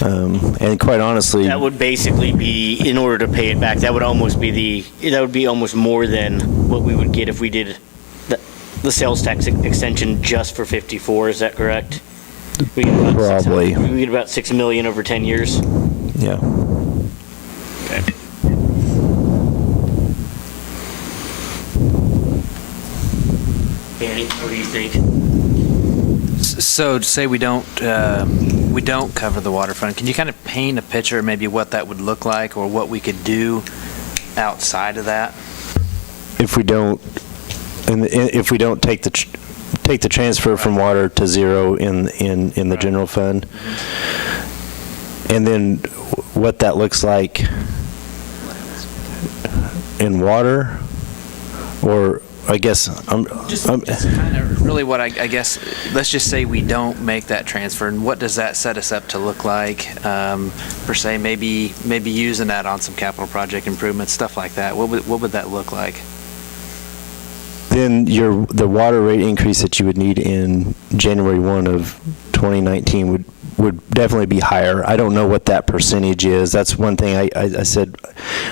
and quite honestly, That would basically be, in order to pay it back, that would almost more than what we would get if we did the sales tax extension just for 54, is that correct? We get about Probably. We get about $6 million over 10 years. yeah. Okay. Danny, what do you think? So to say we don't cover the waterfront, can you kind of paint a picture of maybe what that would look like or what we could do outside of that? If we don't, if we don't take the transfer from water to zero in the general fund, and then what that looks like in water, or I guess Just kind of really what I guess, let's just say we don't make that transfer, and what does that set us up to look like, per se, maybe using that on some capital project improvements, stuff like that. What would that look like? then the water rate increase that you would need in January 1 of 2019 would definitely be higher. I don't know what that percentage is. That's one thing I said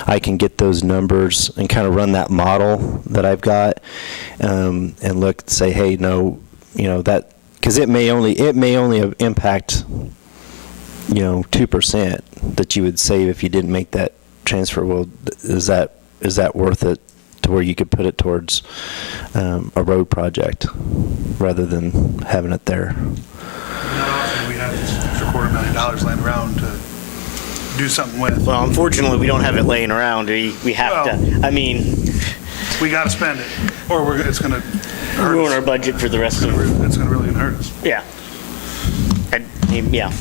I can get those numbers and kind of run that model that I've got, and look, say, hey, no, that, because it may only impact 2% that you would save if you didn't make that transfer. Well, is that worth it to where you could put it towards a road project rather than having it there? We have this extra $250,000 laying around to do something with. Well, unfortunately, we don't have it laying around. We have to, I mean, We got to spend it, or it's going to hurt ruin us. our budget for the rest of, It's going to really hurt us. yeah. Yeah.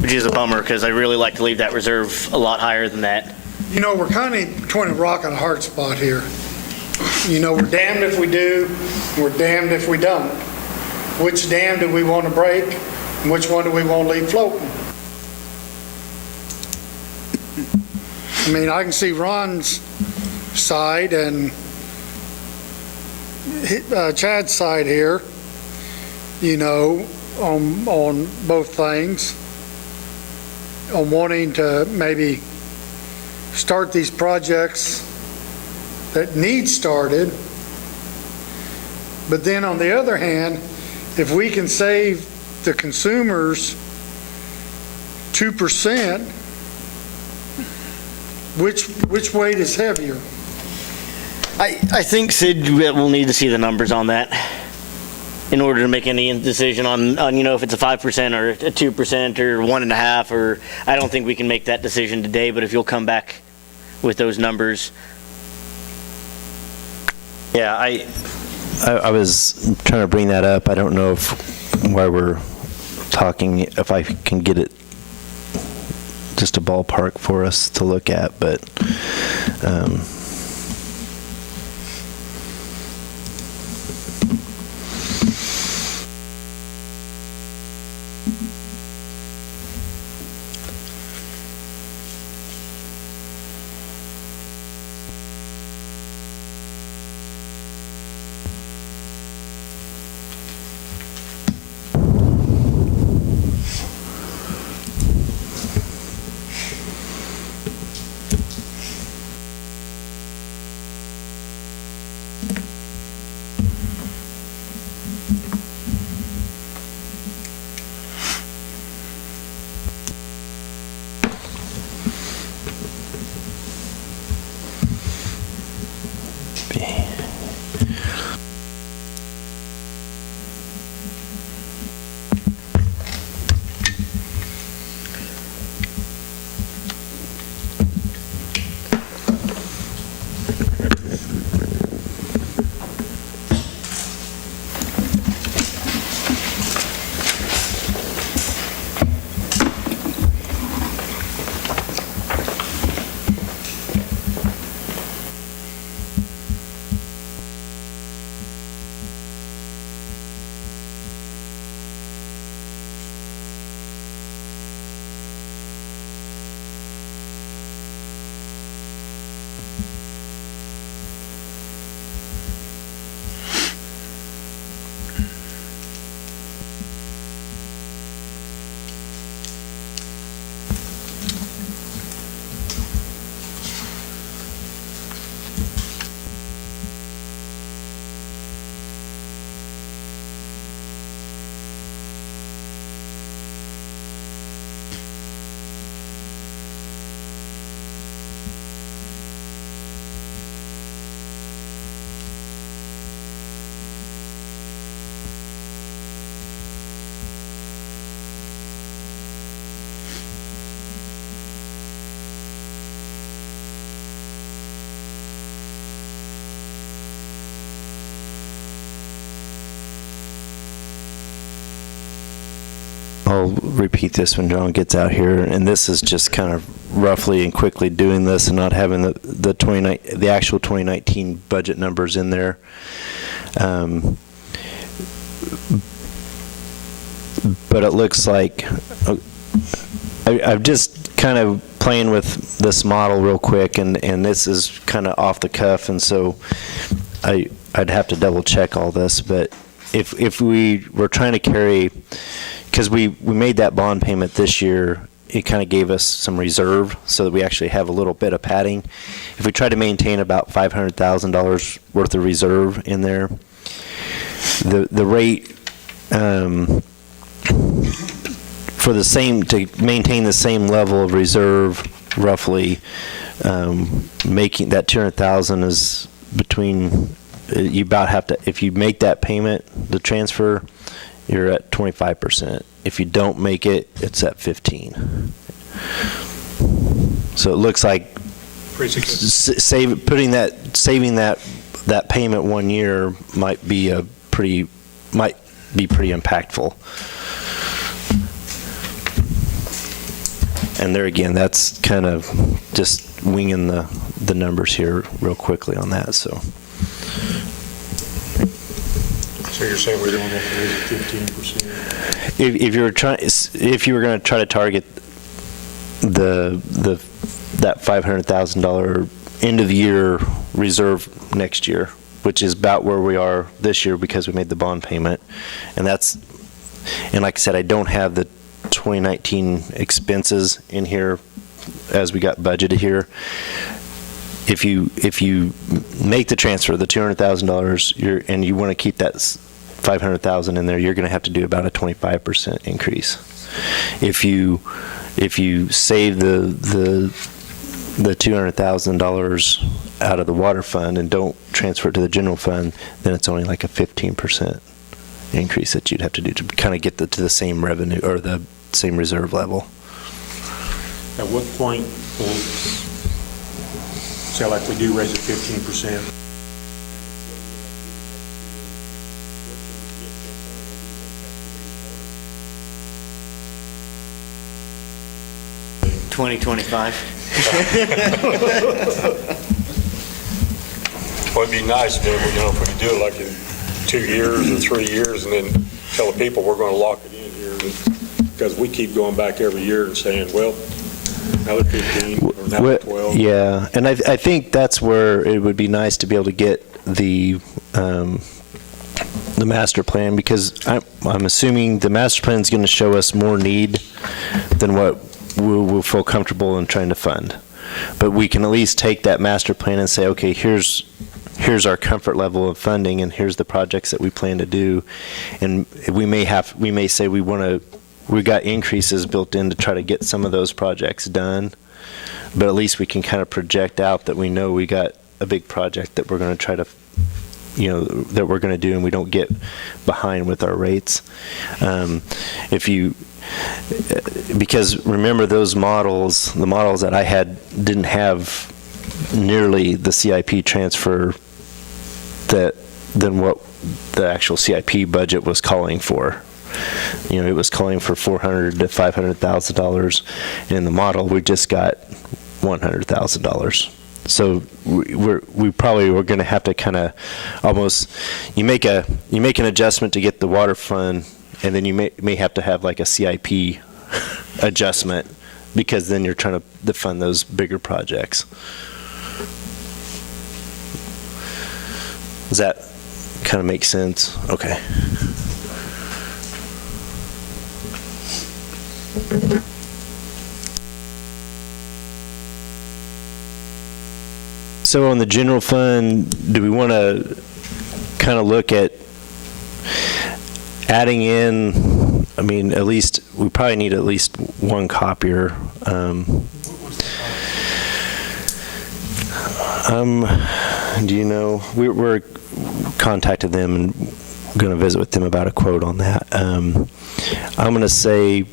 Which is a bummer, because I really like to leave that reserve a lot higher than that. We're kind of between a rock and a hard spot here. We're damned if we do, we're damned if we don't. Which dam do we want to break, and which one do we want to leave floating? I mean, I can see Ron's side and Chad's side here, on both things, on wanting to maybe start these projects that need started. But then on the other hand, if we can save the consumers 2%, which weight is heavier? I think, Sid, we'll need to see the numbers on that in order to make any decision on if it's a 5% or a 2% or 1.5%, or I don't think we can make that decision today, but if you'll come back with those numbers. Yeah, I was trying to bring that up. I don't know while we're talking, if I can get it just a ballpark for us to look at, but I'll repeat this when John gets out here, and this is just kind of roughly and quickly doing this and not having the actual 2019 budget numbers in there. But it looks like, I'm just kind of playing with this model real quick, and this is kind of off the cuff, and so I'd have to double check all this, but if we were trying to carry, because we made that bond payment this year, it kind of gave us some reserve so that we actually have a little bit of padding. If we try to maintain about $500,000 worth of reserve in there, the rate for the same, to maintain the same level of reserve, roughly, making that 200,000 is between, you about have to, if you make that payment, the transfer, you're at 25%. If you don't make it, it's at 15. So it looks like saving that payment 1 year might be pretty impactful. And there again, that's kind of just winging the numbers here real quickly on that. So you're saying we don't have to raise it 15%? if you were going to try to target that $500,000 end of the year reserve next year, which is about where we are this year because we made the bond payment, and like I said, I don't have the 2019 expenses in here as we got budgeted here. If you make the transfer, the $200,000, and you want to keep that $500,000 in there, you're going to have to do about a 25% increase. If you save the $200,000 out of the water fund and don't transfer it to the general fund, then it's only like a 15% increase that you'd have to do to kind of get to the same revenue or the same reserve level. At what point will, say like we do raise it 15%? Well, it'd be nice if we could do it like in 2 years or 3 years and then tell the people we're going to lock it in here, because we keep going back every year and saying, well, another 15 or another 12. Yeah, and I think that's where it would be nice to be able to get the master plan, because I'm assuming the master plan is going to show us more need than what we'll feel comfortable in trying to fund. But we can at least take that master plan and say, okay, here's our comfort level of funding, and here's the projects that we plan to do. And we may say we got increases built in to try to get some of those projects done, but at least we can kind of project out that we know we got a big project that we're going to try to, that we're going to do, and we don't get behind with our rates. Because remember, those models, the models that I had didn't have nearly the CIP transfer than what the actual CIP budget was calling for. It was calling for $400,000 to $500,000. In the model, we just got $100,000. So we probably were going to have to kind of almost, you make an adjustment to get the water fund, and then you may have to have like a CIP adjustment, because then you're trying to fund those bigger projects. Does that kind of make sense? Okay. So on the general fund, do we want to kind of look at adding in, at least, we probably need at least one copier. Do you know, we're contacted them and going to visit with them about a quote on that. I'm going to say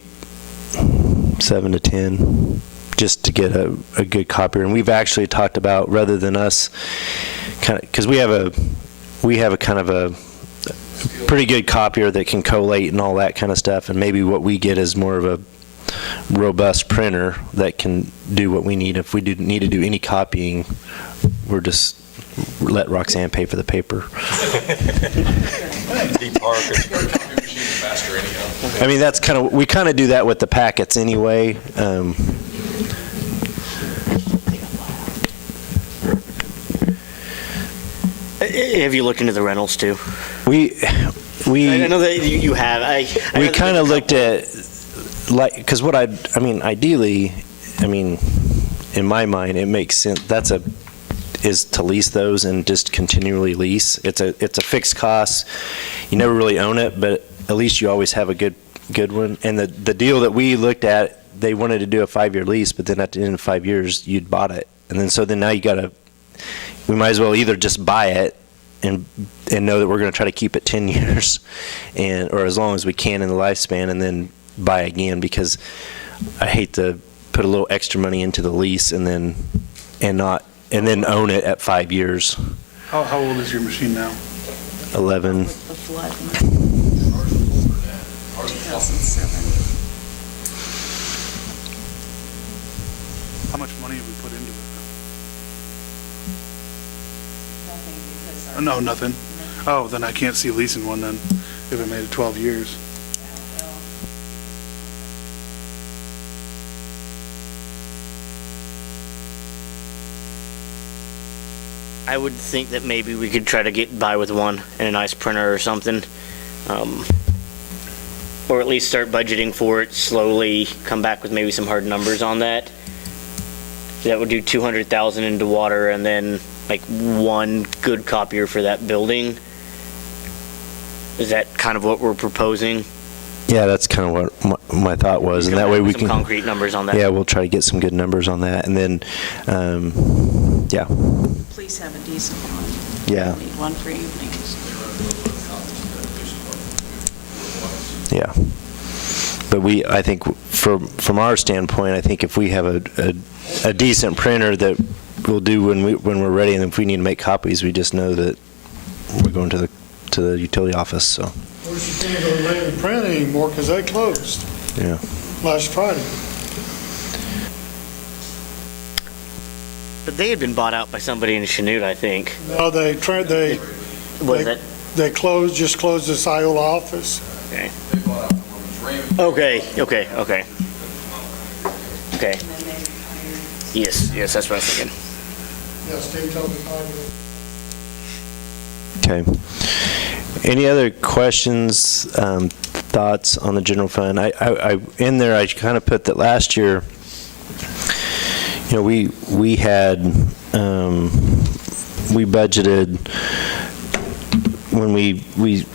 7 to 10, just to get a good copier. And we've actually talked about, rather than us, because we have a kind of pretty good copier that can collate and all that kind of stuff, and maybe what we get is more of a robust printer that can do what we need. If we need to do any copying, we're just let Roxanne pay for the paper. Deep Parker. Copy machines faster anyhow. I mean, that's kind of, we kind of do that with the packets anyway. Have you looked into the rentals too? We I know that you have. I know we that kind of there's a looked at, like, because what I mean, ideally, I mean, in my mind, it makes sense, is to lease those and just continually lease. It's a fixed cost. You never really own it, but at least you always have a good one. And the deal that we looked at, they wanted to do a 5-year lease, but then at the end of 5 years, you'd bought it. And then now you gotta, we might as well either just buy it and know that we're gonna try to keep it 10 years or as long as we can in the lifespan, and then buy again, because I hate to put a little extra money into the lease and then own it at 5 years. How old is your machine now? 11. With the flood in 2007. How much money have we put into it? No, nothing. Oh, then I can't see leasing one then, if it made it 12 years. I would think that maybe we could try to get by with one and a nice printer or something. Or at least start budgeting for it slowly, come back with maybe some hard numbers on that. That would do 200,000 into water, and then like one good copier for that building. Is that kind of what we're proposing? Yeah, that's kind of what my thought was, and that way we Some can. concrete numbers on that. Yeah, we'll try to get some good numbers on that, and then, yeah, Please have a decent one. yeah, Need one for evenings. yeah. But I think from our standpoint, I think if we have a decent printer that we'll do when we're ready, and if we need to make copies, we just know that we're going to the utility office. So. Of course, you can't go to Lane Print anymore because they closed Yeah. last Friday. But they had been bought out by somebody in Chanute, I think. No, they Was it? just closed this Iola office. Okay. They bought out the woman's Raymond. Okay. Yes, that's what I was thinking. Yeah, Steve told me. Okay. Any other questions, thoughts on the general fund? In there, I kind of put that last year, we had, we budgeted, when we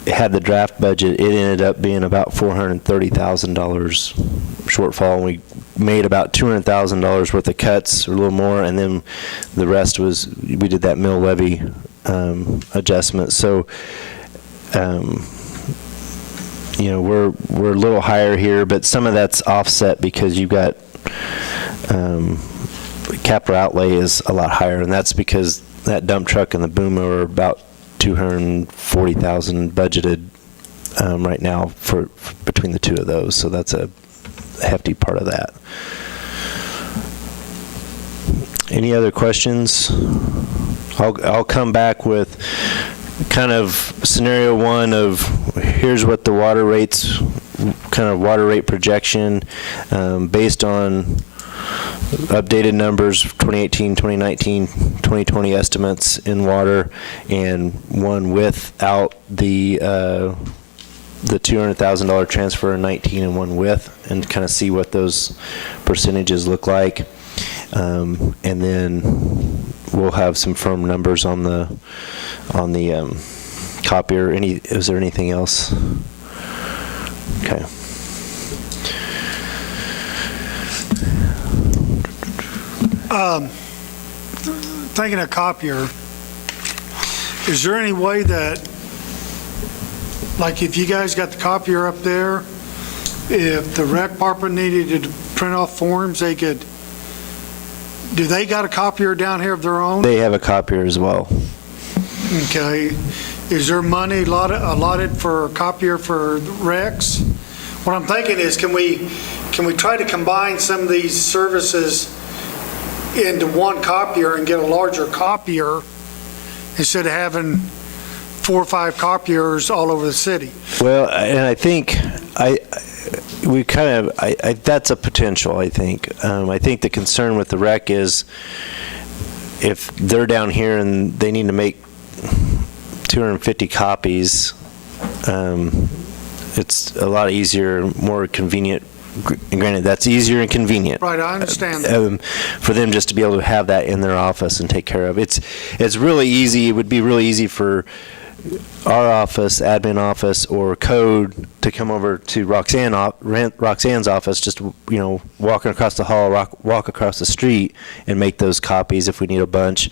had the draft budget, it ended up being about $430,000 shortfall, and we made about $200,000 worth of cuts, or a little more, and then the rest was, we did that mill levy adjustment. So, we're a little higher here, but some of that's offset because you've got capital outlay is a lot higher, and that's because that dump truck and the boom are about $240,000 budgeted right now for between the two of those. So that's a hefty part of that. Any other questions? I'll come back with kind of scenario one of here's what the water rates, kind of water rate projection based on updated numbers, 2018, 2019, 2020 estimates in water, and one without the $200,000 transfer in 19 and one with, and kind of see what those percentages look like. And then we'll have some firm numbers on the copier. Is there anything else? Okay. Thinking of copier, is there any way that, like if you guys got the copier up there, if the rec department needed to print off forms, do they got a copier down here of their own? They have a copier as well. Okay. is there money allotted for a copier for Rex? What I'm thinking is, can we try to combine some of these services into one copier and get a larger copier instead of having 4 or 5 copiers all over the city? Well, and I think that's a potential, I think. I think the concern with the rec is if they're down here and they need to make 250 copies, it's a lot easier, more convenient. Granted, that's easier and convenient. Right, I understand that. For them just to be able to have that in their office and take care of. It's really easy. It would be really easy for our office, admin office, or code to come over to Roxanne's office, just, walking across the hall, walk across the street and make those copies if we need a bunch.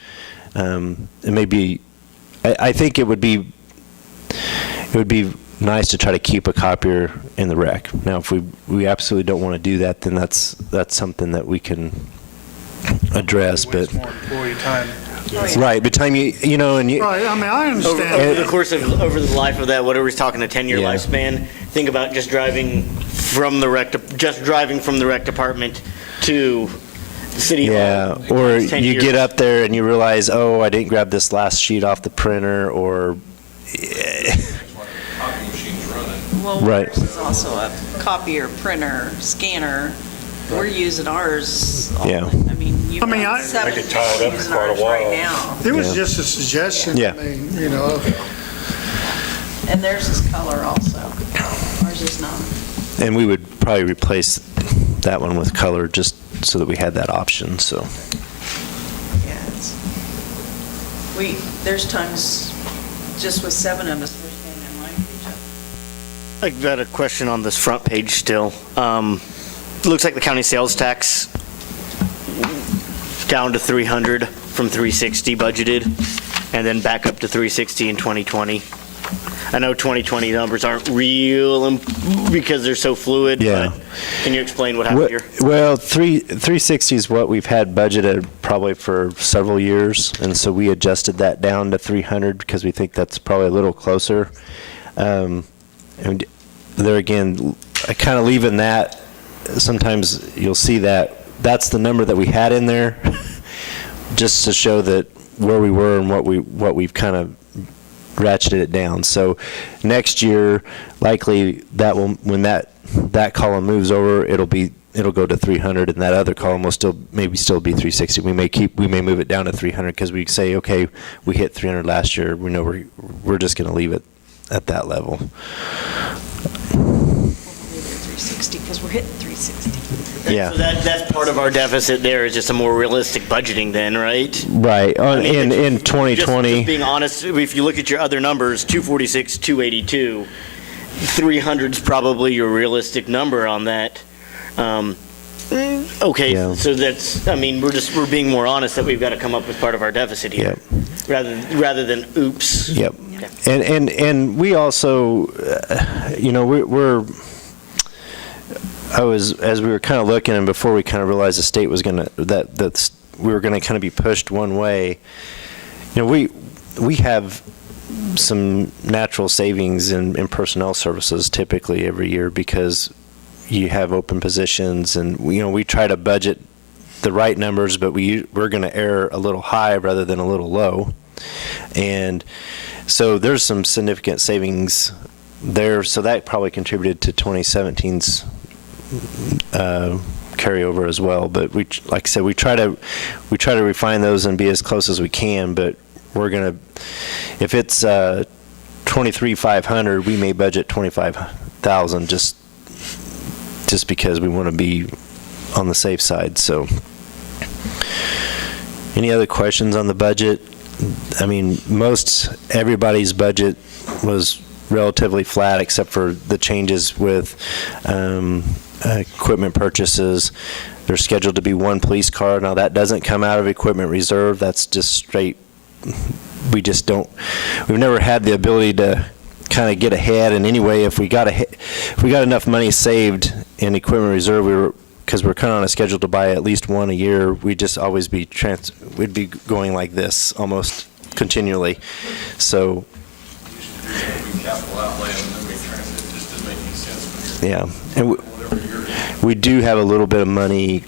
I think it would be nice to try to keep a copier in the rec. Now, if we absolutely don't want to do that, then that's something that we can address. Waste more employee time. Right, by the time you Right, I mean, I understand. Over the course of, over the life of that, whatever he's talking, a 10-year Yeah. lifespan, think about just driving from the rec department to the city hall. Yeah, or 10 you years. get up there and you realize, oh, I didn't grab this last sheet off the printer, or Copy machine's running. Well, Right. ours is also a copier, printer, scanner. We're using ours. Yeah. I mean, you've I mean, got I- 7 I get tied up using for quite a ours right while. now. It was Yeah. just a suggestion Yeah. to me, And theirs is color also. Ours is not. and we would probably replace that one with color just so that we had that option, so. Yeah, there's times, just with 7 of us, we're standing in line for each other. I've got a question on this front page still. Looks like the county sales tax down to 300 from 360 budgeted, and then back up to 360 in 2020. I know 2020 numbers aren't real because they're so fluid, Yeah. but can you explain what happened here? Well, 360 is what we've had budgeted probably for several years, and so we adjusted that down to 300 because we think that's probably a little closer. And there again, I kind of leaving that, sometimes you'll see that that's the number that we had in there, just to show that where we were and what we've kind of ratcheted it down. So next year, likely that will, when that column moves over, it'll go to 300, and that other column will still be 360. We may move it down to 300 because we say, okay, we hit 300 last year. We know we're just going to leave it at that level. We'll leave it at 360 because we're hitting 360. Yeah. So that's part of our deficit there, is just a more realistic budgeting then, right? Right. I mean, In just 2020. being honest, if you look at your other numbers, 246, 282, 300's probably your realistic number on that. Okay, Yeah. so that's, I mean, we're being more honest that we've got to come up with part of our deficit here, rather than oops. Yep. Okay. And we also, as we were kind of looking, and before we kind of realized the state was going to, that we were going to kind of be pushed one way, we have some natural savings in personnel services typically every year because you have open positions, and we try to budget the right numbers, but we're going to err a little high rather than a little low. And so there's some significant savings there, so that probably contributed to 2017's carryover as well. But like I said, we try to refine those and be as close as we can. But we're gonna, if it's 23,500, we may budget 25,000 just because we want to be on the safe side. So, any other questions on the budget? I mean, everybody's budget was relatively flat except for the changes with equipment purchases. There's scheduled to be 1 police car. Now, that doesn't come out of equipment reserve. That's just straight. We've never had the ability to kind of get ahead in any way. If we got enough money saved in equipment reserve, because we're kind of on a schedule to buy at least 1 a year, we'd just always we'd be going like this almost continually. So Yeah, and we do have a little bit of money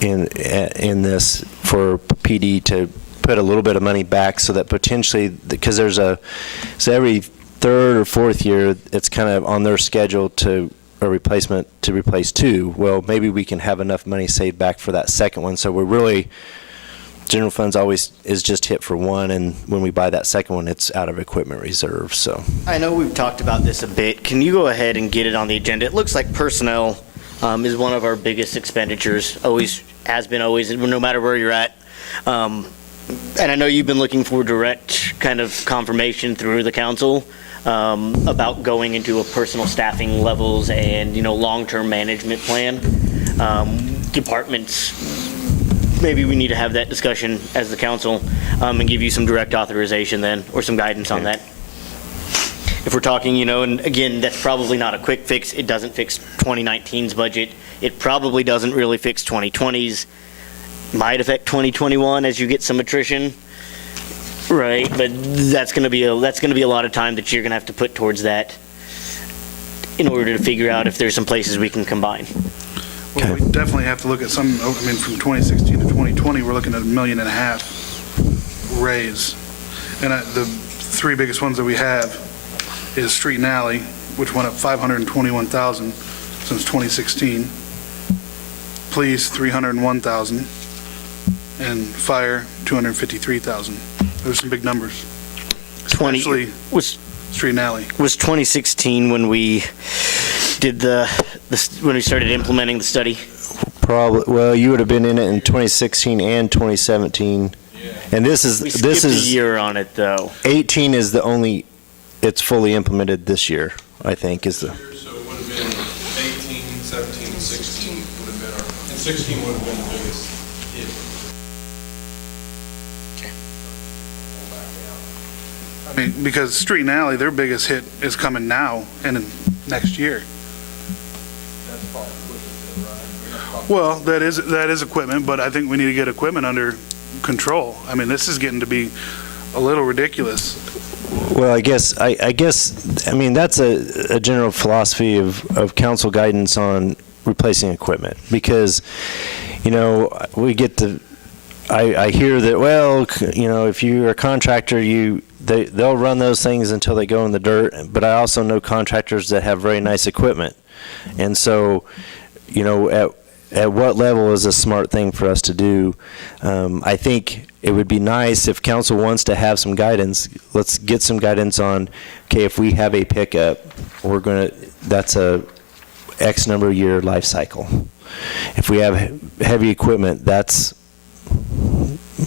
in this for PD to put a little bit of money back so that potentially, because so every third or fourth year, it's kind of on their schedule to a replacement to replace two. Well, maybe we can have enough money saved back for that second one. So we're really, general funds always is just hit for one, and when we buy that second one, it's out of equipment reserve, so. I know we've talked about this a bit. Can you go ahead and get it on the agenda? It looks like personnel is one of our biggest expenditures, always has been, always, no matter where you're at. And I know you've been looking for direct kind of confirmation through the council about going into a personal staffing levels and, long-term management plan. Departments, maybe we need to have that discussion as the council and give you some direct authorization then, or some guidance on that. If we're talking, and again, that's probably not a quick fix. It doesn't fix 2019's budget. It probably doesn't really fix 2020's. Might affect 2021 as you get some attrition, right? But that's going to be a lot of time that you're going to have to put towards that in order to figure out if there's some places we can combine. Well, we definitely have to look at from 2016 to 2020, we're looking at $1.5 million raise. And the three biggest ones that we have is street and alley, which went up $521,000 since 2016. Police, $301,000. And fire, $253,000. Those are some big numbers. Especially street and alley. Was 2016 when we did when we started implementing the study? Probably. Well, you would have been in it in 2016 and 2017. Yeah. And We skipped a year on it, though. 18 is the only, it's fully implemented this year, I think, is the. So it would have been 18, 17, and 16 would have been and 16 would have been the biggest hit. Because street and alley, their biggest hit is coming now and in next year. That's probably right. Well, that is equipment, but I think we need to get equipment under control. This is getting to be a little ridiculous. Well, I guess that's a general philosophy of council guidance on replacing equipment, because, we get I hear that, well, if you're a contractor, they'll run those things until they go in the dirt, but I also know contractors that have very nice equipment. And so, at what level is a smart thing for us to do? I think it would be nice if council wants to have some guidance. Let's get some guidance on, okay, if we have a pickup, that's a X number of year life cycle. If we have heavy equipment, that's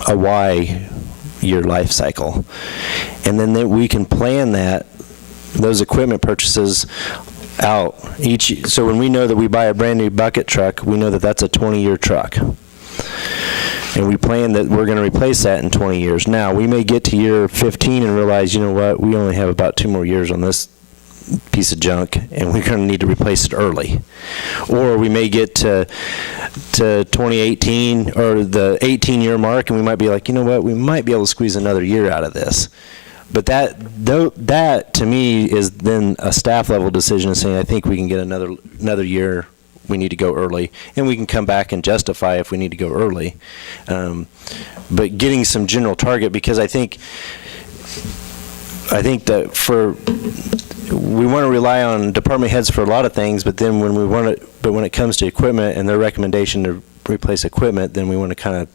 a Y year life cycle. And then we can plan those equipment purchases out so when we know that we buy a brand new bucket truck, we know that that's a 20-year truck. And we plan that we're going to replace that in 20 years. Now, we may get to year 15 and realize, we only have about 2 more years on this piece of junk, and we're going to need to replace it early. Or we may get to 2018 or the 18-year mark, and we might be like, we might be able to squeeze another year out of this. But that to me is then a staff level decision, saying I think we can get another year. We need to go early, and we can come back and justify if we need to go early. But getting some general target, because I think that we want to rely on department heads for a lot of things, but then when it comes to equipment and their recommendation to replace equipment, then we want to kind of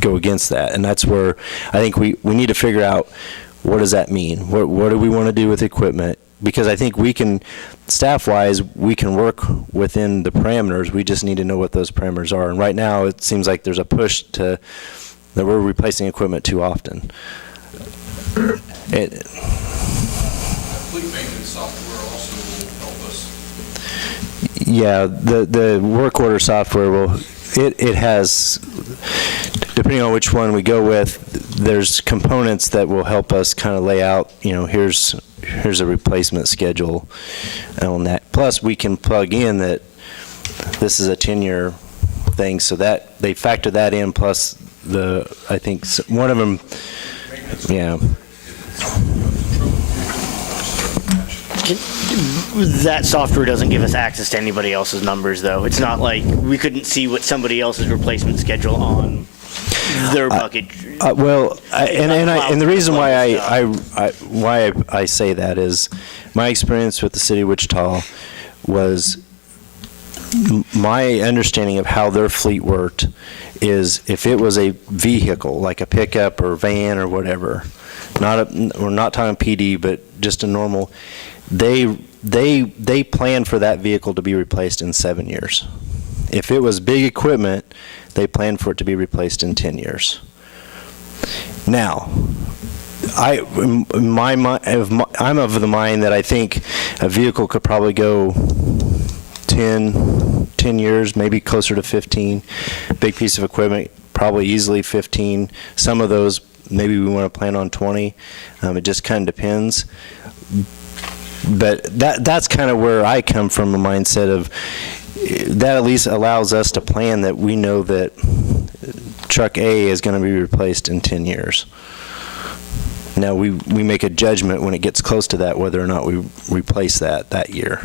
go against that. And that's where I think we need to figure out, what does that mean? What do we want to do with equipment? Because I think we can, staff-wise, we can work within the parameters. We just need to know what those parameters are. And right now, it seems like there's a push that we're replacing equipment too often. Fleet maintenance software also will help us. Yeah, the work order software it has, depending on which one we go with, there's components that will help us kind of lay out, here's a replacement schedule on that. Plus, we can plug in that this is a 10-year thing, so that they factor that in, plus I think one of them, yeah. That software doesn't give us access to anybody else's numbers, though. It's not like we couldn't see what somebody else's replacement schedule on their bucket. And the reason why I say that is my experience with the city of Wichita was my understanding of how their fleet worked is if it was a vehicle, like a pickup or van or whatever, we're not talking PD, but just a normal, they plan for that vehicle to be replaced in 7 years. If it was big equipment, they plan for it to be replaced in 10 years. Now, I'm of the mind that I think a vehicle could probably go 10 years, maybe closer to 15. Big piece of equipment, probably easily 15. Some of those, maybe we want to plan on 20. It just kind of depends. But that's kind of where I come from, a mindset of that at least allows us to plan that we know that truck A is going to be replaced in 10 years. Now, we make a judgment when it gets close to that, whether or not we replace that year.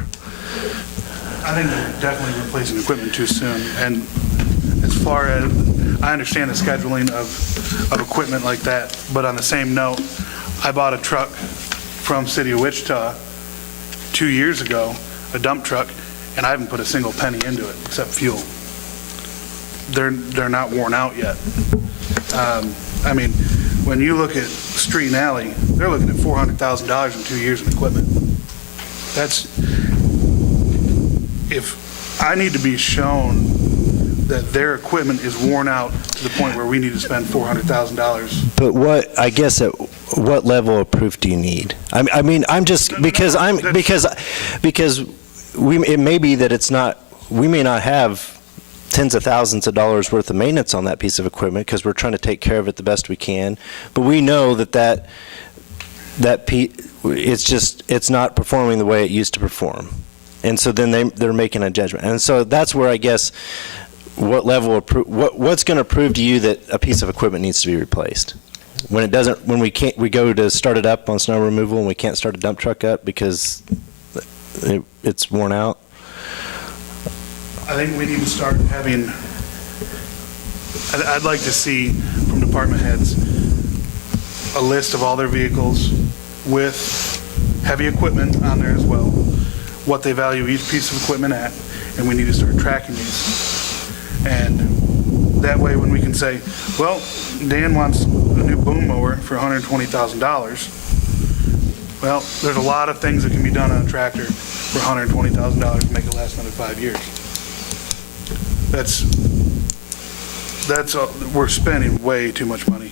I think they're definitely replacing equipment too soon. And as far as, I understand the scheduling of equipment like that, but on the same note, I bought a truck from City of Wichita 2 years ago, a dump truck, and I haven't put a single penny into it except fuel. They're not worn out yet. I mean, when you look at Street and Alley, they're looking at $400,000 in 2 years of equipment. If I need to be shown that their equipment is worn out to the point where we need to spend $400,000. But what level of proof do you need? I mean, I'm just, because it may be that it's not, we may not have tens of thousands of dollars worth of maintenance on that piece of equipment because we're trying to take care of it the best we can. But we know it's not performing the way it used to perform. And so then they're making a judgment. And so that's where I guess what level of what's going to prove to you that a piece of equipment needs to be replaced? When it doesn't, when we go to start it up on snow removal and we can't start a dump truck up because it's worn out? I think we need to start having, I'd like to see from department heads a list of all their vehicles with heavy equipment on there as well, what they value each piece of equipment at, and we need to start tracking these. And that way when we can say, well, Dan wants a new boom mower for $120,000. Well, there's a lot of things that can be done on a tractor for $120,000 to make it last another 5 years. We're spending way too much money.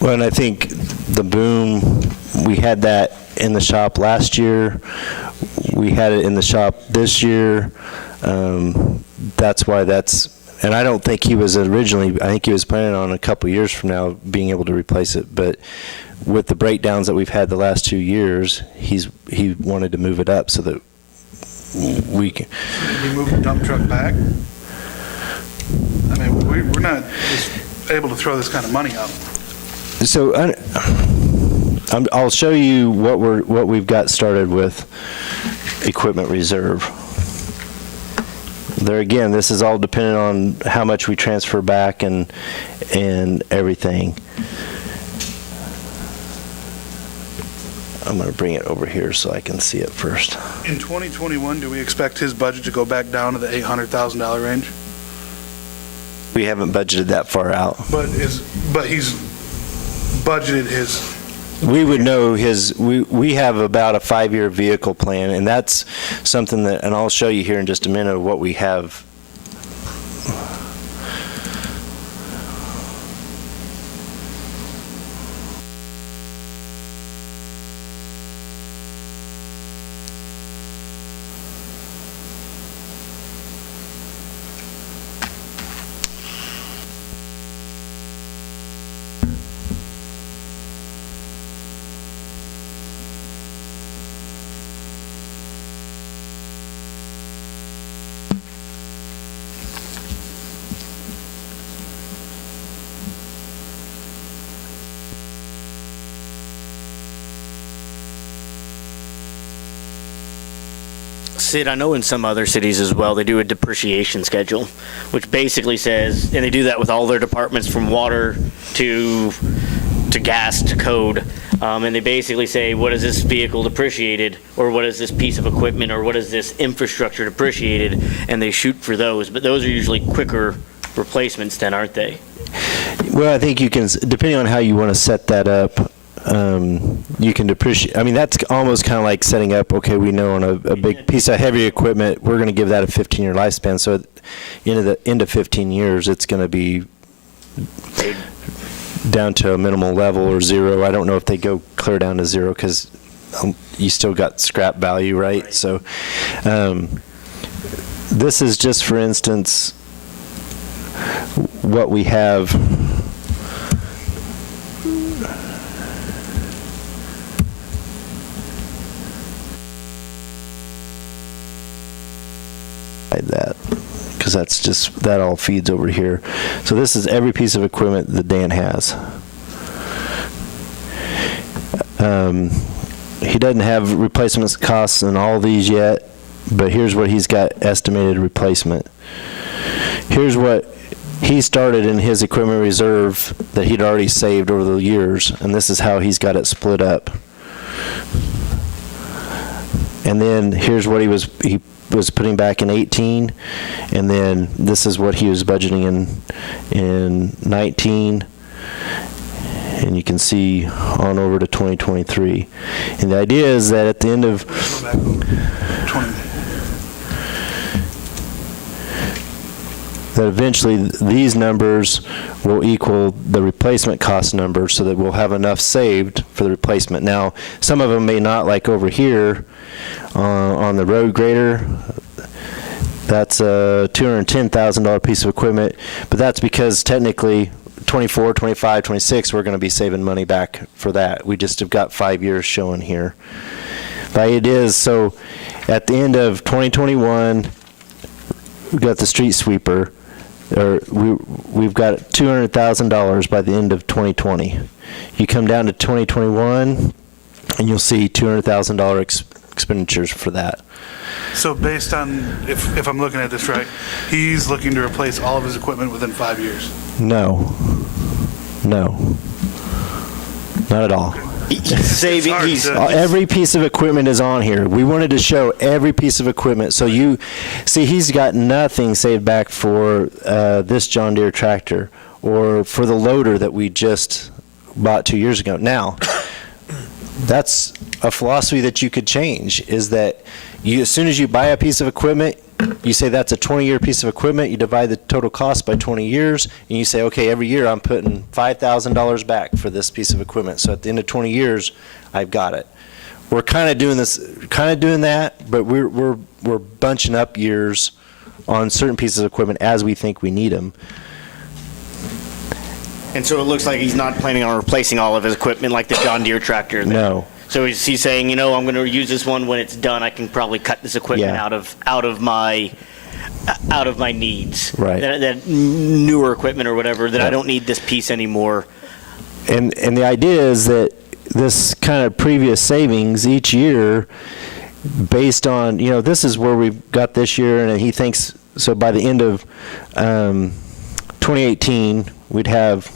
Well, and I think the boom, we had that in the shop last year. We had it in the shop this year. That's why and I don't think he was originally, I think he was planning on a couple years from now being able to replace it. But with the breakdowns that we've had the last 2 years, he wanted to move it up so that we can. Did we move the dump truck back? I mean, we're not just able to throw this kind of money out. So I'll show you what we've got started with equipment reserve. There again, this is all dependent on how much we transfer back and everything. I'm going to bring it over here so I can see it first. In 2021, do we expect his budget to go back down to the $800,000 range? We haven't budgeted that far out. But he's budgeted his. We would know we have about a 5-year vehicle plan, and that's something that, and I'll show you here in just a minute what we have. Sid, I know in some other cities as well, they do a depreciation schedule, which basically says, and they do that with all their departments from water to gas to code, and they basically say, what is this vehicle depreciated, or what is this piece of equipment, or what is this infrastructure depreciated, and they shoot for those, but those are usually quicker replacements then, aren't they? Well, I think you can, depending on how you want to set that up, you can depreciate. I mean, that's almost kind of like setting up, okay, we know on a big piece of heavy equipment, we're going to give that a 15-year lifespan. So at the end of 15 years, it's going to be down to a minimal level or zero. I don't know if they go clear down to zero because you still got scrap value, right? So this is just, for instance, what we have. That, because that's just, that all feeds over here. So this is every piece of equipment that Dan has. He doesn't have replacement costs in all these yet, but here's what he's got estimated replacement. Here's what he started in his equipment reserve that he'd already saved over the years, and this is how he's got it split up. And then here's what he was putting back in 18, and then this is what he was budgeting in 19, and you can see on over to 2023. And the idea is that at the end of that eventually these numbers will equal the replacement cost number, so that we'll have enough saved for the replacement. Now, some of them may not, like over here, on the road grader, that's a $210,000 piece of equipment, but that's because technically 24, 25, 26, we're going to be saving money back for that. We just have got 5 years showing here. But it is, so at the end of 2021, we've got the street sweeper, or we've got $200,000 by the end of 2020. You come down to 2021, and you'll see $200,000 expenditures for that. So based on, if I'm looking at this right, he's looking to replace all of his equipment within 5 years? No, not at all. Saving, Every piece of equipment is on here. We wanted to show every piece of equipment. So you see, he's got nothing saved back for this John Deere tractor or for the loader that we just bought 2 years ago. Now, that's a philosophy that you could change, is that you, as soon as you buy a piece of equipment, you say that's a 20-year piece of equipment, you divide the total cost by 20 years, and you say, okay, every year I'm putting $5,000 back for this piece of equipment. So at the end of 20 years, I've got it. We're kind of doing that, but we're bunching up years on certain pieces of equipment as we think we need them. And so it looks like he's not planning on replacing all of his equipment like the John Deere tractor then. No. So is he saying, I'm going to use this one when it's done, I can probably cut this equipment Yeah. out of my needs. Right. That newer equipment or whatever, that I don't need this piece anymore. And the idea is that this kind of previous savings each year, based on, this is where we've got this year, and he thinks, so by the end of 2018, we'd have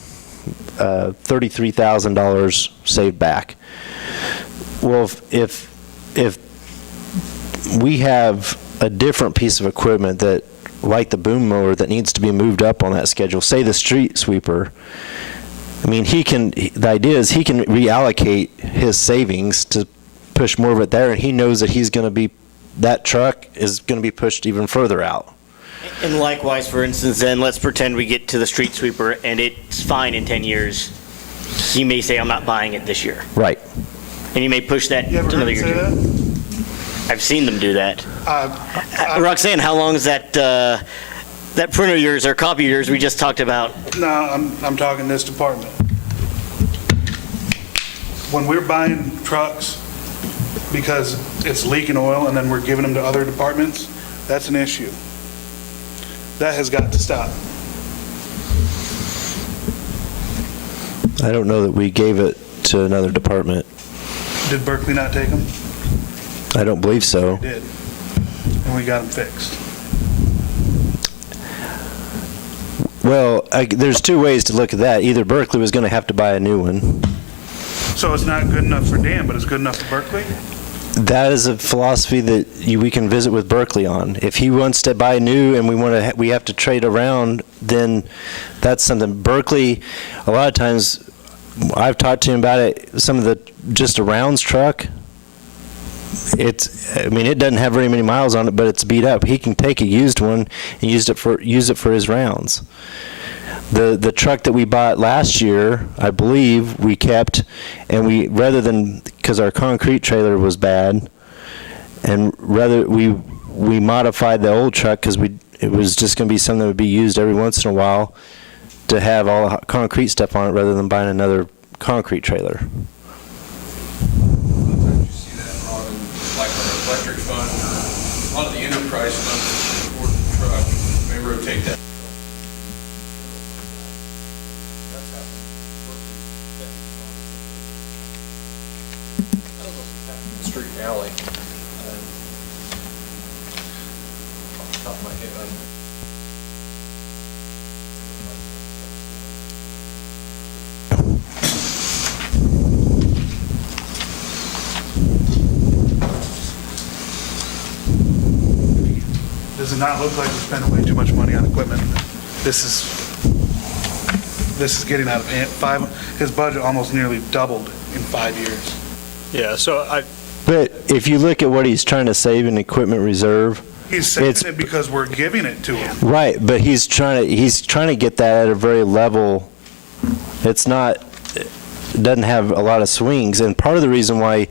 $33,000 saved back. Well, if we have a different piece of equipment that, like the boom mower, that needs to be moved up on that schedule, say the street sweeper, I mean, the idea is he can reallocate his savings to push more of it there, and he knows that that truck is going to be pushed even further out. And likewise, for instance, then let's pretend we get to the street sweeper and it's fine in 10 years. He may say, I'm not buying it this year. Right. And you may push that You ever to heard another him year. say that? I've seen them do that. Roxanne, Roxanne, how long is that printer of yours or copy of yours we just talked about? No, I'm talking this department. When we're buying trucks because it's leaking oil and then we're giving them to other departments, that's an issue. That has got to stop. I don't know that we gave it to another department. Did Berkeley not take them? I don't believe so. They did. and we got them fixed. Well, there's two ways to look at that. Either Berkeley was going to have to buy a new one. So it's not good enough for Dan, but it's good enough for Berkeley? That is a philosophy that we can visit with Berkeley on. If he wants to buy new and we have to trade around, then that's something. Berkeley, a lot of times, I've talked to him about it, some of just a rounds truck, it doesn't have very many miles on it, but it's beat up. He can take a used one and use it for his rounds. The truck that we bought last year, I believe, we kept, and because our concrete trailer was bad, and we modified the old truck because it was just going to be something that would be used every once in a while to have all the concrete stuff on it rather than buying another concrete trailer. Sometimes you see that on, like on the electric fund, a lot of the enterprise funds for the truck, may rotate that. That's happened. I don't know if it's happened in the street and alley. Off the top of my head, Does it not look like we're spending way too much money on equipment? This is getting out of hand. His budget almost nearly doubled in 5 years. Yeah, so But if you look at what he's trying to save in equipment reserve, He's saving it because we're giving it to him. right, but he's trying to get that at a very level. It doesn't have a lot of swings, and part of the reason why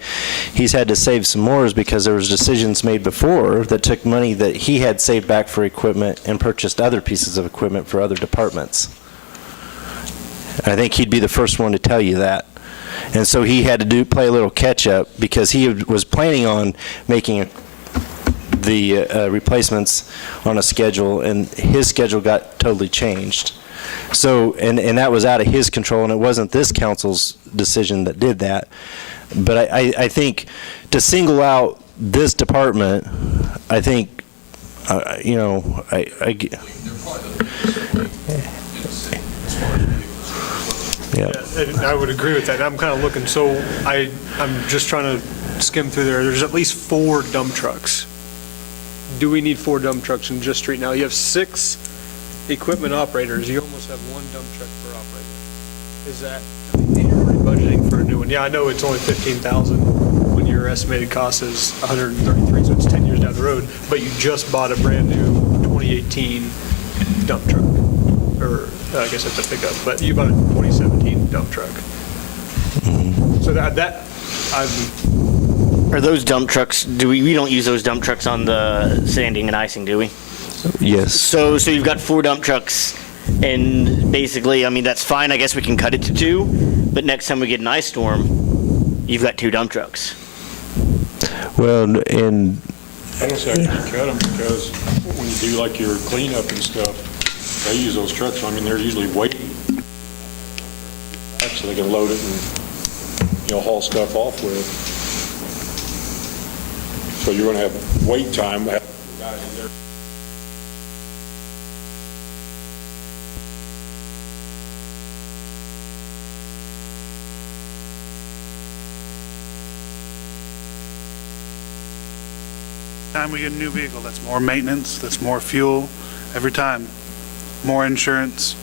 he's had to save some more is because there was decisions made before that took money that he had saved back for equipment and purchased other pieces of equipment for other departments. I think he'd be the first one to tell you that. And so he had to play a little catch-up because he was planning on making the replacements on a schedule, and his schedule got totally changed. So, and that was out of his control, and it wasn't this council's decision that did that. But I think to single out this department, I think, they're probably yeah. I would agree with that. I'm kind of looking, so I'm just trying to skim through there. There's at least 4 dump trucks. Do we need 4 dump trucks in just street now? You have 6 equipment operators. You almost have 1 dump truck per operator. Is that, you're already budgeting for a new one? Yeah, I know it's only 15,000 when your estimated cost is 133, so it's 10 years down the road, but you just bought a brand new 2018 dump truck. Or I guess it's a pickup, but you bought a 2017 dump truck. So Are those dump trucks, we don't use those dump trucks on the sanding and icing, do we? Yes. So you've got 4 dump trucks, and basically, that's fine, I guess we can cut it to 2, but next time we get an ice storm, you've got 2 dump trucks. Well, and I don't say I can cut them because when you do like your cleanup and stuff, they use those trucks. They're usually waiting so they can load it and, haul stuff off with. So you're going to have wait time. Guys in there. Time we get a new vehicle, that's more maintenance, that's more fuel, every time, more insurance.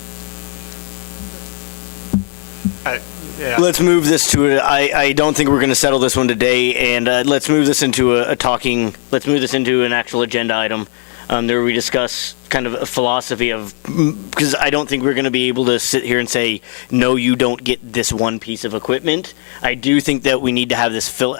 yeah. Let's move this to I don't think we're going to settle this one today, and let's move this into let's move this into an actual agenda item. There we discuss kind of a philosophy of, because I don't think we're going to be able to sit here and say, no, you don't get this one piece of equipment. I do think that we need to have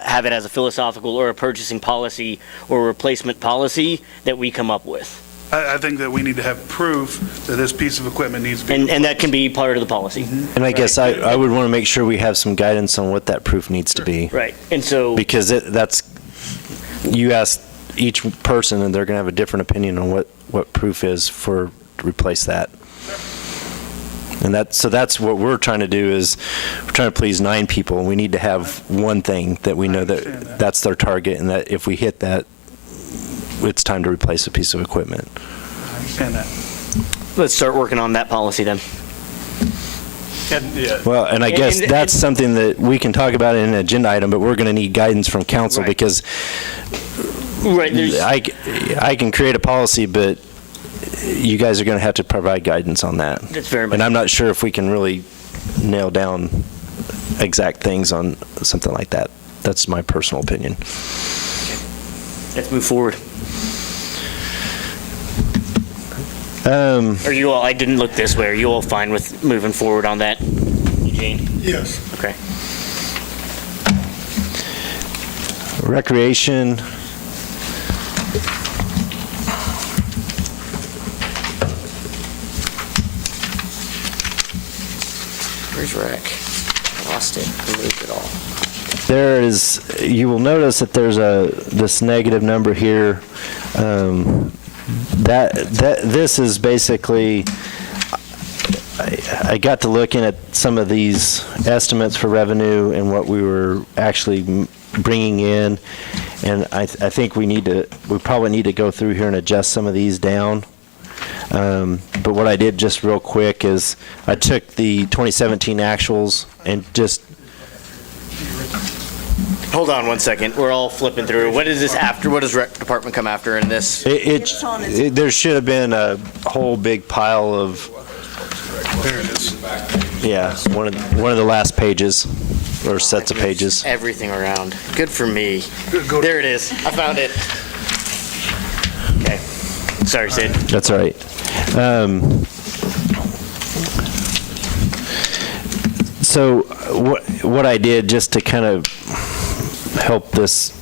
have it as a philosophical or a purchasing policy or a replacement policy that we come up with. I think that we need to have proof that this piece of equipment needs to be. And that can be part of the policy. And I guess I would want to make sure we have some guidance on what that proof needs to be. Right. And so, Because you ask each person and they're going to have a different opinion on what proof is to replace that. And that's what we're trying to do is we're trying to please 9 people. We need to have one thing that we know that's their target, and that if we hit that, it's time to replace a piece of equipment. I understand that. Let's start working on that policy then. Well, and I guess And- that's something that we can talk about in an agenda item, but we're going to need guidance from council Right. because Right, there's, I can create a policy, but you guys are going to have to provide guidance on that. that's very much. And I'm not sure if we can really nail down exact things on something like that. That's my personal opinion. Let's move forward. Um, Are you all, I didn't look this way, are you all fine with moving forward on that, Eugene? Yes. Okay. Recreation. Where's rec? I lost it, I moved it all. There is, you will notice that there's this negative number here. This is basically, I got to looking at some of these estimates for revenue and what we were actually bringing in, and I think we probably need to go through here and adjust some of these down. But what I did just real quick is I took the 2017 actuals and just, Hold on one second, we're all flipping through. What is this after, what does rec department come after in this? there should have been a whole big pile of, There it is. yeah, one of the last pages, or sets of pages. Everything around. Good for me. Go- There it is, I found it. Okay, sorry Sid. That's all right. So what I did just to kind of help us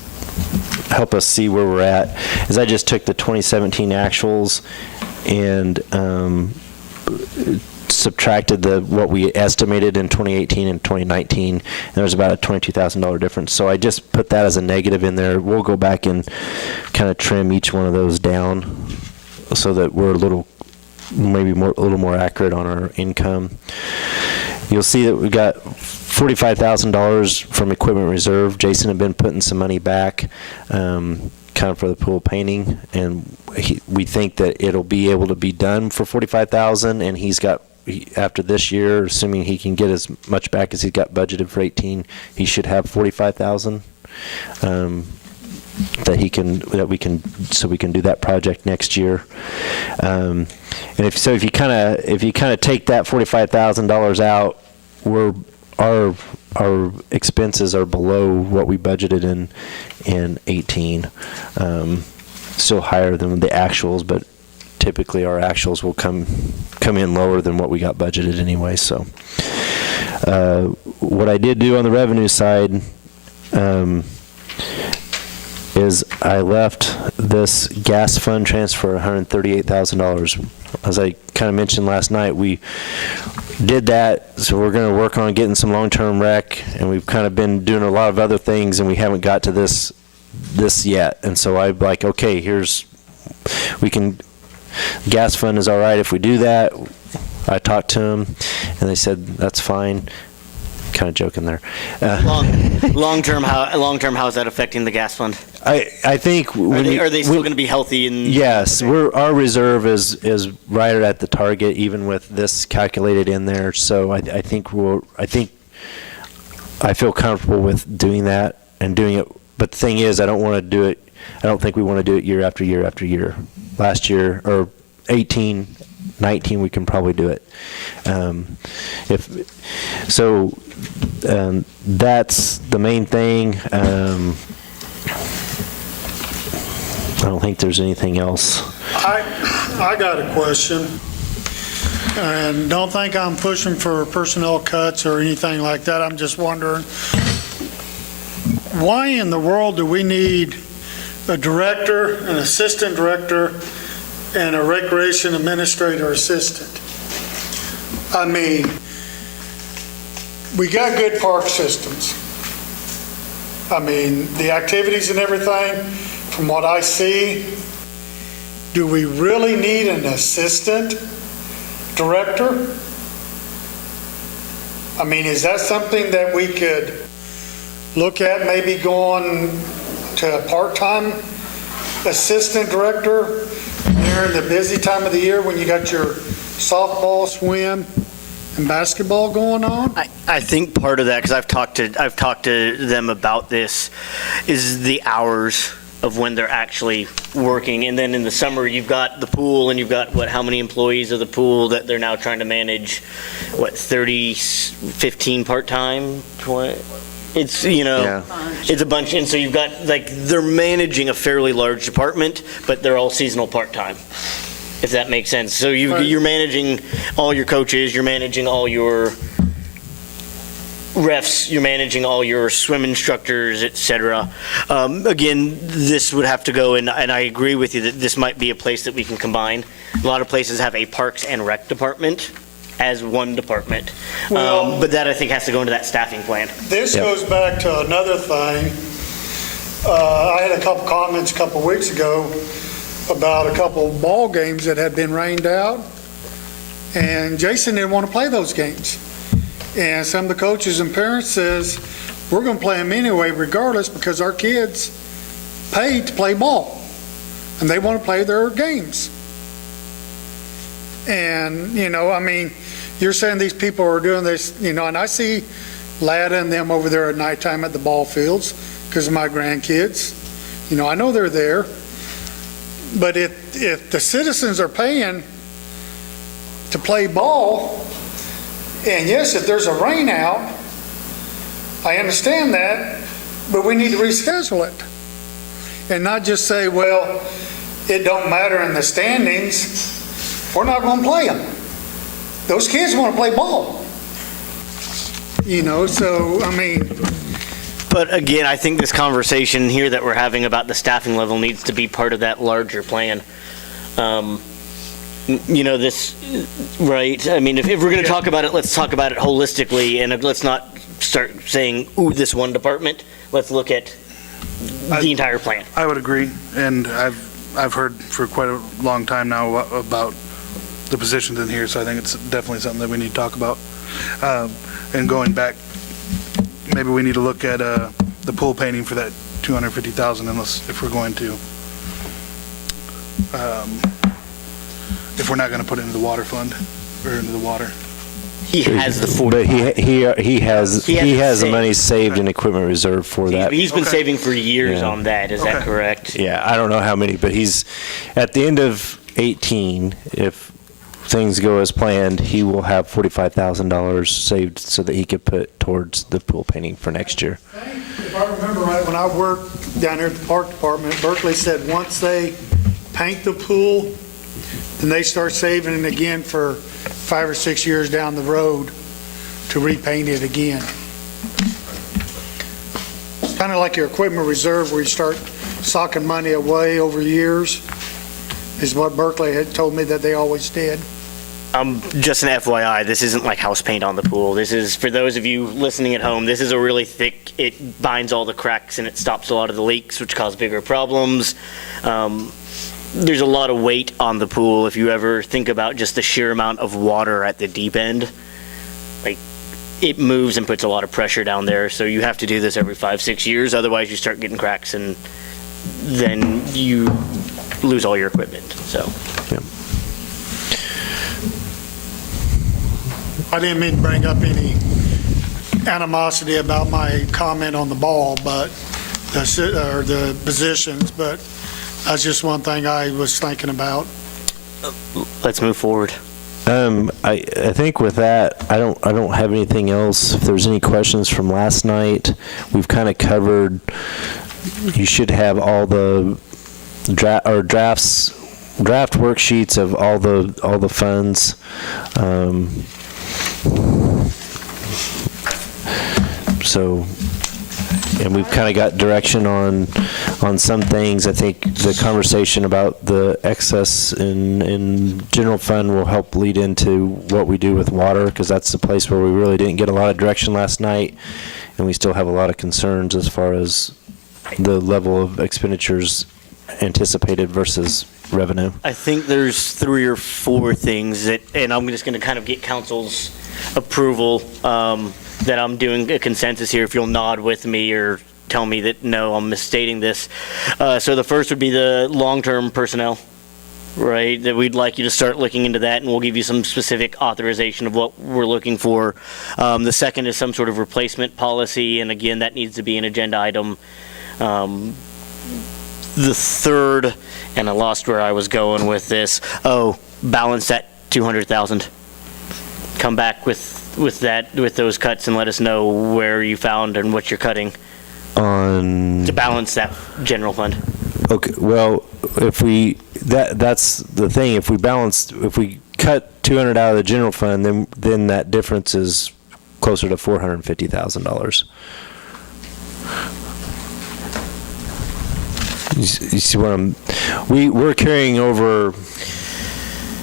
see where we're at is I just took the 2017 actuals and subtracted what we estimated in 2018 and 2019, and there was about a $22,000 difference. So I just put that as a negative in there. We'll go back and kind of trim each one of those down so that we're a little more accurate on our income. You'll see that we got $45,000 from equipment reserve. Jason had been putting some money back, kind of for the pool painting, and we think that it'll be able to be done for $45,000. And he's got, after this year, assuming he can get as much back as he's got budgeted for 18, he should have $45,000 that we can do that project next year. And if you kind of take that $45,000 out, our expenses are below what we budgeted in 18. Still higher than the actuals, but typically our actuals will come in lower than what we got budgeted anyway. So what I did do on the revenue side is I left this gas fund transfer $138,000. As I kind of mentioned last night, we did that, so we're going to work on getting some long-term rec, and we've kind of been doing a lot of other things, and we haven't got to this yet. And so I'm like, okay, gas fund is all right if we do that. I talked to them, and they said that's fine. Kind of joking there. Long-term, how is that affecting the gas fund? I think Are they still going to be healthy? Yes, our reserve is right at the target, even with this calculated in there. So I think I feel comfortable with doing that and doing it. But the thing is, I don't think we want to do it year after year after year. Last year, or 18, 19, we can probably do it. That's the main thing. I don't think there's anything else. I got a question, and don't think I'm pushing for personnel cuts or anything like that. I'm just wondering, why in the world do we need a director, an assistant director, and a recreation administrator assistant? I mean, we got good park systems. I mean, the activities and everything, from what I see, do we really need an assistant director? I mean, is that something that we could look at, maybe going to a part-time assistant director during the busy time of the year when you got your softball, swim, and basketball going on? I think part of that, because I've talked to them about this, is the hours of when they're actually working. And then in the summer, you've got the pool, and you've got, how many employees of the pool that they're now trying to manage, 15 part-time, 20? It's, it's a bunch. And so you've got, they're managing a fairly large department, but they're all seasonal part-time, if that makes sense. So you're managing all your coaches, you're managing all your refs, you're managing all your swim instructors, et cetera. Again, this would have to go, and I agree with you that this might be a place that we can combine. A lot of places have a Parks and Rec department as one department. Well- But that, I think, has to go into that staffing plan. This goes back to another thing. I had a couple comments a couple weeks ago about a couple ball games that had been rained out, and Jason didn't want to play those games. And some of the coaches and parents says, we're going to play them anyway regardless because our kids paid to play ball, and they want to play their games. And, you're saying these people are doing this, and I see Lada and them over there at nighttime at the ball fields because of my grandkids. I know they're there. But if the citizens are paying to play ball, and yes, if there's a rain out, I understand that, but we need to reschedule it. And not just say, well, it don't matter in the standings, we're not going to play them. Those kids want to play ball. But again, I think this conversation here that we're having about the staffing level needs to be part of that larger plan. This, right? I mean, if we're going to talk about it, let's talk about it holistically, and let's not start saying, ooh, this one department. Let's look at the entire plan. I would agree, and I've heard for quite a long time now about the positions in here, so I think it's definitely something that we need to talk about. And going back, maybe we need to look at the pool painting for that $250,000 if we're going to, if we're not going to put it into the water fund or into the water. He has the 40. But he has the money saved in equipment reserve for that. He's been Okay. saving for years Yeah. on that. Is that Okay. correct? Yeah, I don't know how many, but he's, at the end of 18, if things go as planned, he will have $45,000 saved so that he could put towards the pool painting for next year. If I remember right, when I worked down here at the park department, Berkeley said once they paint the pool, then they start saving it again for 5 or 6 years down the road to repaint it again. It's kind of like your equipment reserve where you start socking money away over years, is what Berkeley had told me that they always did. Just an FYI, this isn't like house paint on the pool. This is, for those of you listening at home, this is a really thick, it binds all the cracks and it stops a lot of the leaks, which cause bigger problems. There's a lot of weight on the pool. If you ever think about just the sheer amount of water at the deep end, it moves and puts a lot of pressure down there. So you have to do this every 5-6 years. Otherwise, you start getting cracks and then you lose all your equipment. So. I didn't mean to bring up any animosity about my comment on the ball, but the positions, but that's just one thing I was thinking about. Let's move forward. I think with that, I don't have anything else. If there's any questions from last night, we've kind of covered. You should have all the draft worksheets of all the funds. And we've kind of got direction on some things. I think the conversation about the excess in general fund will help lead into what we do with water, because that's the place where we really didn't get a lot of direction last night, and we still have a lot of concerns as far as the level of expenditures anticipated versus revenue. I think there's 3 or 4 things that, and I'm just going to kind of get council's approval, that I'm doing a consensus here, if you'll nod with me or tell me that, no, I'm misstating this. So the first would be the long-term personnel, right? That we'd like you to start looking into that, and we'll give you some specific authorization of what we're looking for. The second is some sort of replacement policy, and again, that needs to be an agenda item. The third, and I lost where I was going with this. Oh, balance that 200,000. Come back with that, with those cuts, and let us know where you found and what you're cutting On, to balance that general fund. okay, well, that's the thing, if we cut 200 out of the general fund, then that difference is closer to $450,000. You see what we're carrying over,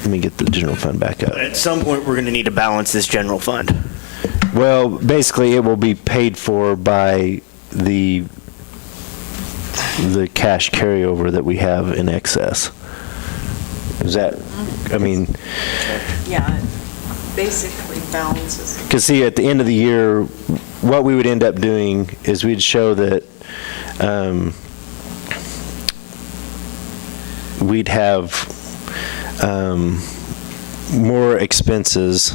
let me get the general fund back up. At some point, we're going to need to balance this general fund. Well, basically, it will be paid for by the cash carryover that we have in excess. Is that, I mean, Yeah, it basically balances. because see, at the end of the year, what we would end up doing is we'd show that we'd have more expenses.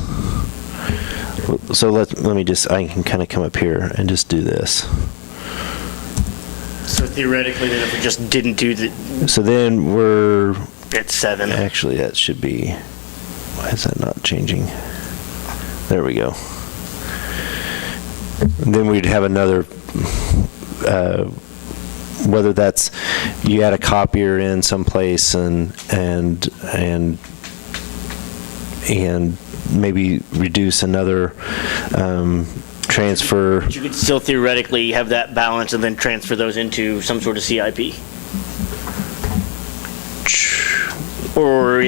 So let me just, I can kind of come up here and just do this. So theoretically, then if we just didn't do the, So then we're, at 7. actually, that should be, why is that not changing? There we go. And then we'd have another, whether that's, you add a copier in someplace and maybe reduce another transfer. You could still theoretically have that balance and then transfer those into some sort of CIP. Or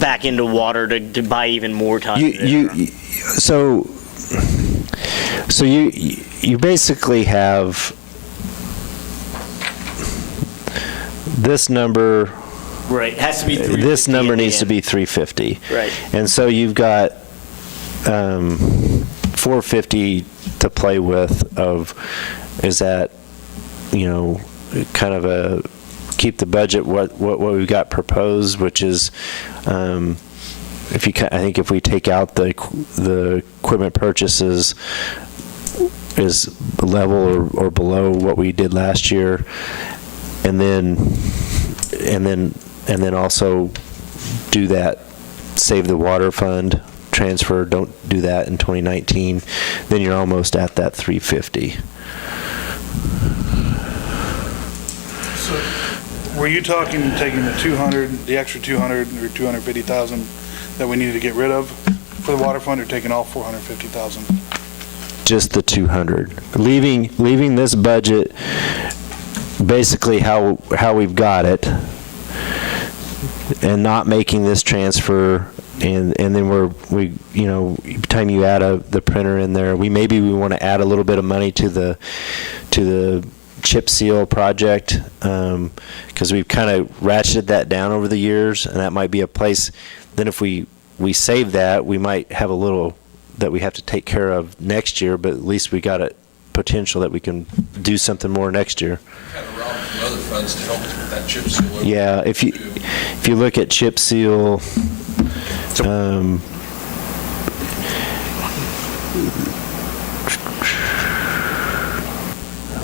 back into water to buy even more time. So you basically have this number. Right, it has to be 350. This number at the needs to end. be 350. Right. And so you've got 450 to play with of, is that, kind of a, keep the budget what we've got proposed, which is, I think if we take out the equipment purchases is level or below what we did last year, and then also do that, save the water fund transfer, don't do that in 2019, then you're almost at that 350. Were you talking taking the extra 200 or 250,000 that we needed to get rid of for the water fund, or taking all 450,000? Just the 200. Leaving this budget basically how we've got it, and not making this transfer, and then by the time you add the printer in there, we want to add a little bit of money to the chip seal project, because we've kind of ratcheted that down over the years, and that might be a place. Then if we save that, we might have a little that we have to take care of next year, but at least we got a potential that we can do something more next year. Kind of robbed from other funds to help us with that chip seal. Yeah, if you look at chip seal,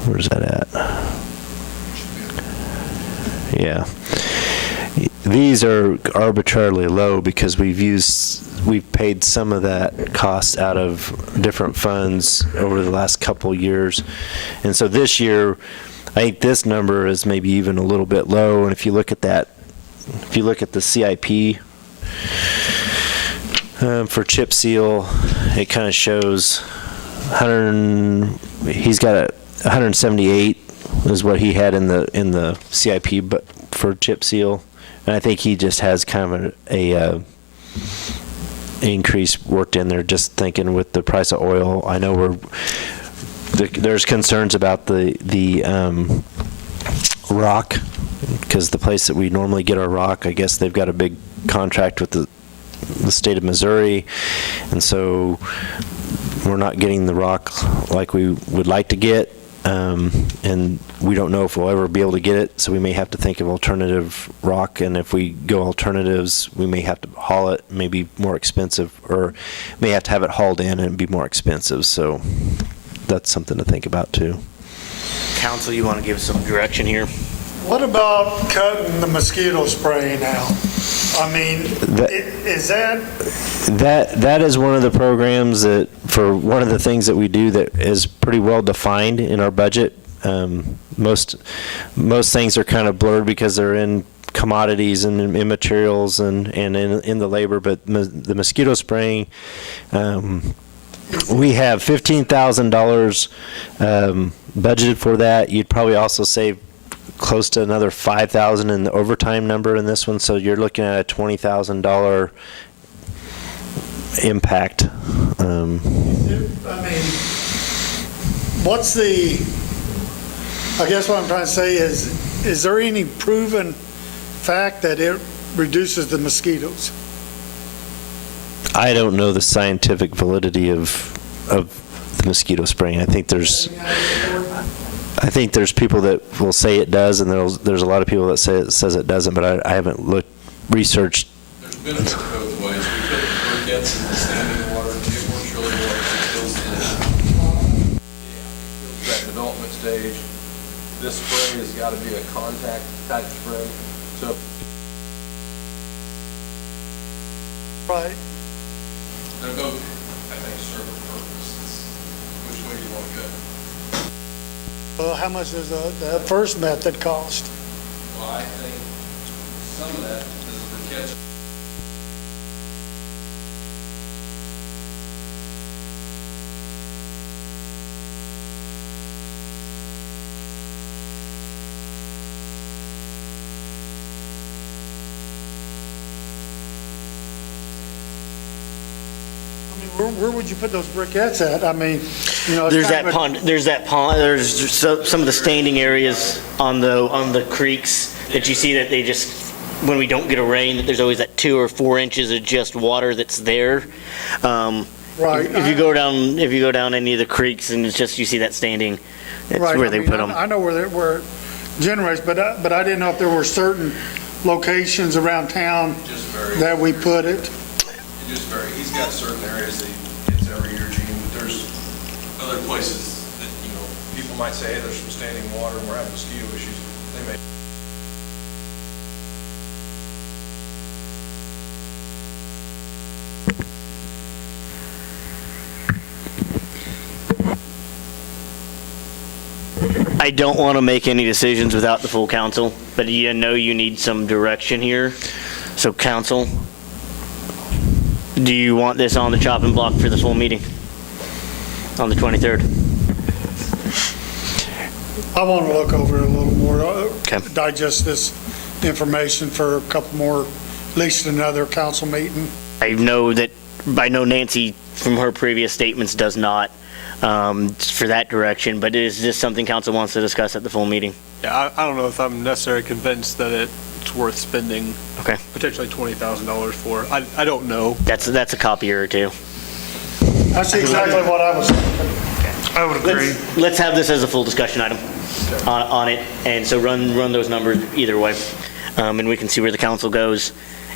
where's that at? Yeah. These are arbitrarily low because we've paid some of that cost out of different funds over the last couple years. And so this year, I think this number is maybe even a little bit low. And if you look at that, if you look at the CIP for chip seal, it kind of shows he's got 178 is what he had in the CIP, but for chip seal. And I think he just has kind of a increase worked in there, just thinking with the price of oil. I know there's concerns about the rock, because the place that we normally get our rock, I guess they've got a big contract with the state of Missouri, and so we're not getting the rock like we would like to get. and we don't know if we'll ever be able to get it, so we may have to think of alternative rock, and if we go alternatives, we may have to haul it, maybe more expensive, or may have to have it hauled in and be more expensive, so that's something to think about too. Council, you want to give some direction here? What about cutting the mosquito spray now? I mean, is that, That is one of the programs that, for one of the things that we do that is pretty well defined in our budget. Most things are kind of blurred because they're in commodities and in materials and in the labor, but the mosquito spraying, we have $15,000 budgeted for that. You'd probably also save close to another $5,000 in the overtime number in this one, so you're looking at a $20,000 impact. I mean, what's the, I guess what I'm trying to say is there any proven fact that it reduces the mosquitoes? I don't know the scientific validity of the mosquito spraying. I think there's people that will say it does, and there's a lot of people that says it doesn't, but I haven't researched. There's benefit both ways. We put briquettes in the standing water, it works really well, it kills the, that development stage. This spray has got to be a contact type spray, so. Right. They're both, I think, serve a purpose. It's which way you want to go. Well, how much does the first method cost? Well, I think some of that is briquettes. Where would you put those briquettes at? I mean, you know. it's There's kind that of a- pond, there's some of the standing areas on the creeks that you see that they just, when we don't get a rain, that there's always that 2 or 4 inches of just water that's there. Right. If you go down any of the creeks and it's just, you see that standing, that's Right, where I they mean, put them. I know where it generates, but I didn't know if there were certain locations around town Just very. that we put it. It just very, he's got certain areas that he gets every year, Gene, but there's other places that, you know, people might say, hey, there's some standing water and we're having mosquito issues. They may. I don't want to make any decisions without the full council, but you know you need some direction here. So council, do you want this on the chopping block for the full meeting on the 23rd? I want to look over it a little more, Okay. digest this information for a couple more, at least another council meeting. I know Nancy from her previous statements does not for that direction, but is this something council wants to discuss at the full meeting? Yeah, I don't know if I'm necessarily convinced that it's worth spending Okay. potentially $20,000 for. I don't know. That's a copier or two. That's exactly what I was thinking. I would agree. Let's have this as a full discussion item on it, and so run those numbers either way, and we can see where the council goes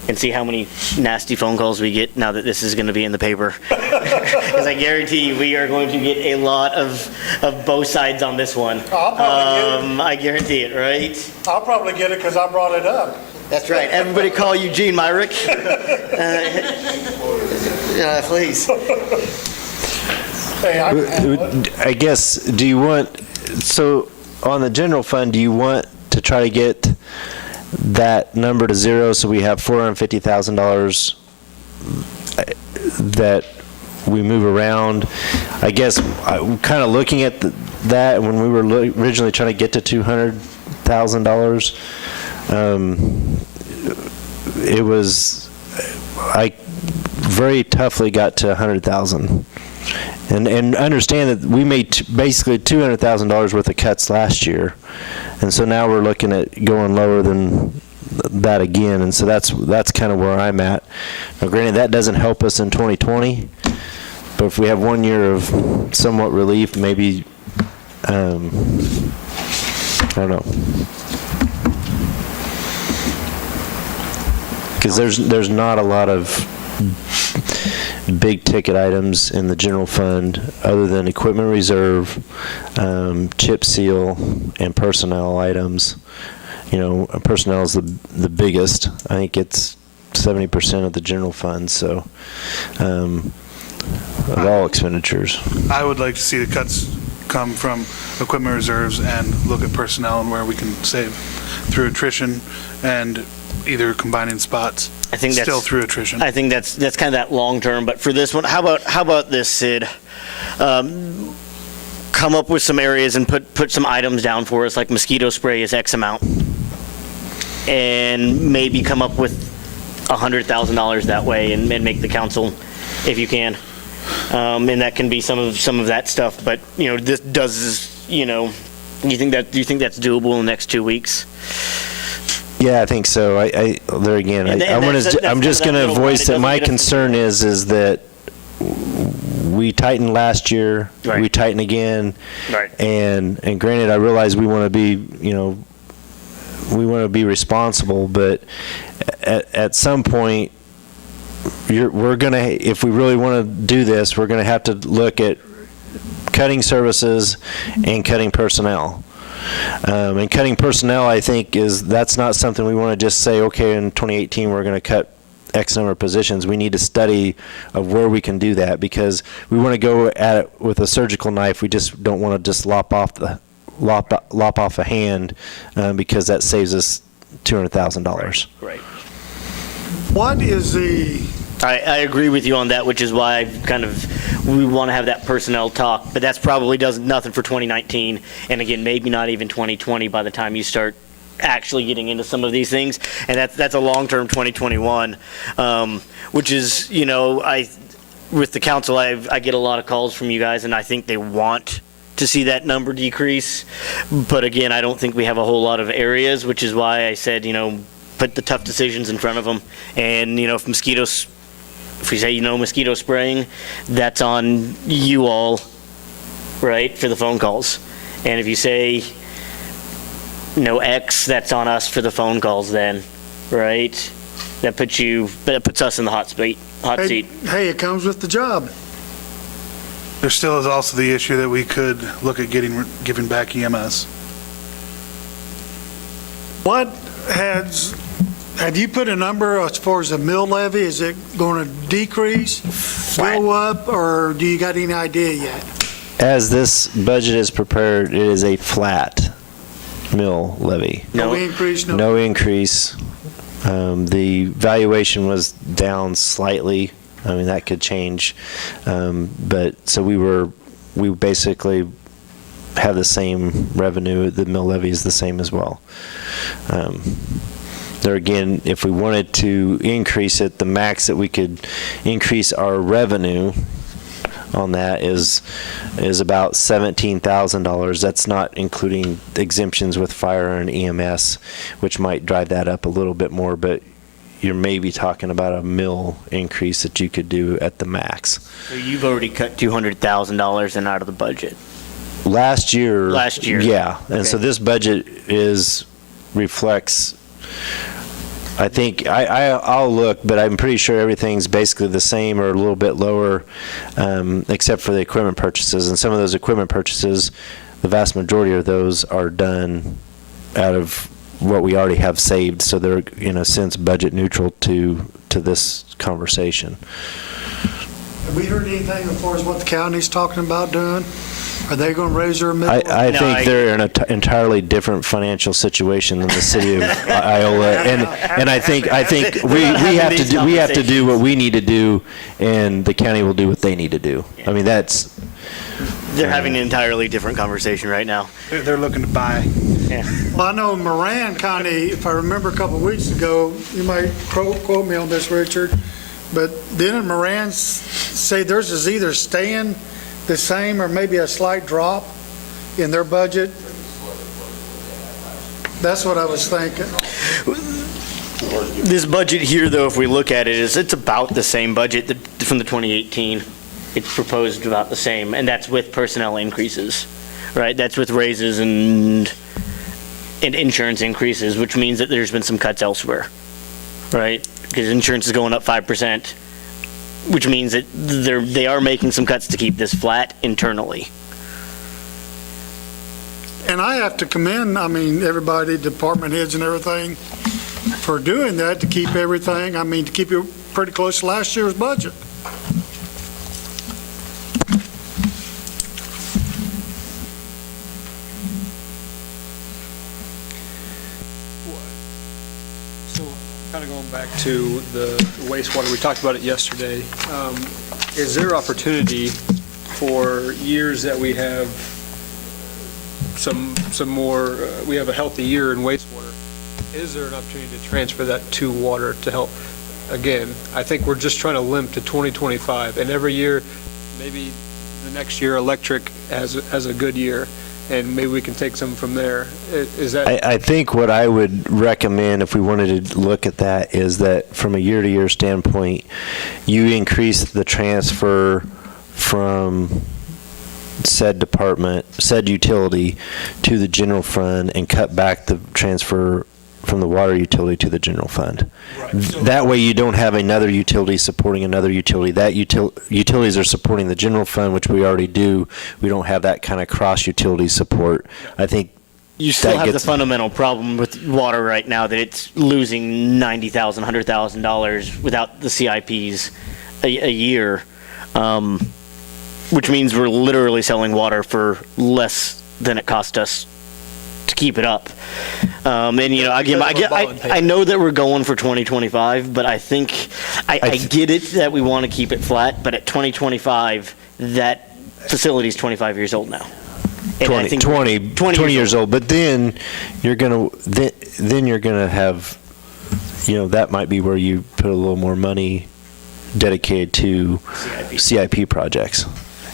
and see how many nasty phone calls we get now that this is going to be in the paper. Because I guarantee you, we are going to get a lot of both sides on this one. I'll probably get it. I guarantee it, right? I'll probably get it because I brought it up. That's right. Everybody call Eugene Myrick. Yeah, please. Hey, I can handle it. I guess, do you want, so on the general fund, do you want to try to get that number to zero so we have $450,000 that we move around? I guess I'm kind of looking at that when we were originally trying to get to $200,000. It was, I very toughly got to 100,000. And understand that we made basically $200,000 worth of cuts last year. And so now we're looking at going lower than that again. And so that's kind of where I'm at. Now granted, that doesn't help us in 2020, but if we have 1 year of somewhat relief, maybe I don't know. Because there's not a lot of big ticket items in the general fund other than equipment reserve, chip seal, and personnel items. You know, personnel is the biggest. I think it's 70% of the general fund, so of all expenditures. I would like to see the cuts come from equipment reserves and look at personnel and where we can save through attrition and either combining spots. I think that's still through attrition. I think that's kind of that long term. But for this one, how about this, Sid? Come up with some areas and put some items down for us, like mosquito spray is X amount, and maybe come up with $100,000 that way, and make the council, if you can. And that can be some of that stuff. But this does. You think that's doable in the next 2 weeks? Yeah, I think so. There again, I'm just going to voice that my concern is that we tightened last year, Right. we tighten again, Right. and granted, I realize we want to be responsible, but at some point, if we really want to do this, we're going to have to look at cutting services and cutting personnel. And cutting personnel, I think, that's not something we want to just say, okay, in 2018, we're going to cut X number of positions. We need a study of where we can do that, because we want to go at it with a surgical knife. We just don't want to just lop off a hand, because that saves us $200,000. Right. What is the, I agree with you on that, which is why we want to have that personnel talk, but that's probably does nothing for 2019, and again, maybe not even 2020 by the time you start actually getting into some of these things, and that's a long-term 2021, which is, with the council, I get a lot of calls from you guys, and I think they want to see that number decrease, but again, I don't think we have a whole lot of areas, which is why I said, put the tough decisions in front of them, and, if we say, mosquito spraying, that's on you all, right, for the phone calls. And if you say, X, that's on us for the phone calls then, right? That puts us in the hot seat. hey, it comes with the job. There still is also the issue that we could look at giving back EMS. Have you put a number as far as the mill levy? Is it going to decrease, go up, or do you got any idea yet? As this budget is prepared, it is a flat mill levy. No increase? No increase. The valuation was down slightly. I mean, that could change. So we basically have the same revenue. The mill levy is the same as well. There again, if we wanted to increase it, the max that we could increase our revenue on that is about $17,000. That's not including exemptions with fire and EMS, which might drive that up a little bit more, but you're maybe talking about a mill increase that you could do at the max. So you've already cut $200,000 in out of the budget. Last year. Yeah, and Okay. so this budget reflects, I think, I'll look, but I'm pretty sure everything's basically the same or a little bit lower, except for the equipment purchases. And some of those equipment purchases, the vast majority of those are done out of what we already have saved, so they're, in a sense, budget neutral to this conversation. Have we heard anything as far as what the county's talking about doing? Are they going to raise their mill? I think they're in an entirely different financial situation than the city of Iola, and I think we have to do what we need to do, and the county will do what they need to do. I mean, They're having an entirely different conversation right now. They're looking to buy. Yeah. Well, I know Moran County, if I remember a couple of weeks ago, you might quote me on this, Richard, but didn't Moran say theirs is either staying the same or maybe a slight drop in their budget? That's what I was thinking. This budget here, though, if we look at it, it's about the same budget from the 2018. It's proposed about the same, and that's with personnel increases. right? That's with raises and insurance increases, which means that there's been some cuts elsewhere, right? Because insurance is going up 5%, which means that they are making some cuts to keep this flat internally. And I have to commend, everybody, department heads and everything, for doing that to keep everything, to keep it pretty close to last year's budget. So kind of going back to the wastewater, we talked about it yesterday. Is there opportunity for years that we have some more, we have a healthy year in wastewater, is there an opportunity to transfer that to water to help? Again, I think we're just trying to limit to 2025, and every year, maybe the next year, electric has a good year, and maybe we can take some from there. Is that? I think what I would recommend if we wanted to look at that is that from a year-to-year standpoint, you increase the transfer from said department, said utility to the general fund and cut back the transfer from the water utility to the general fund. That way you don't have another utility supporting another utility. That utilities are supporting the general fund, which we already do. We don't have that kind of cross-utility support. I think You still that have the gets- fundamental problem with water right now, that it's losing $90,000, $100,000 without the CIPs a year, which means we're literally selling water for less than it cost us to keep it up. And, again, I know that we're going for 2025, but I think, I get it that we want to keep it flat, but at 2025 that facility's 25 years old now. And I think 20 years old, but then you're gonna have, that might be where you put a little more money dedicated to CIP projects.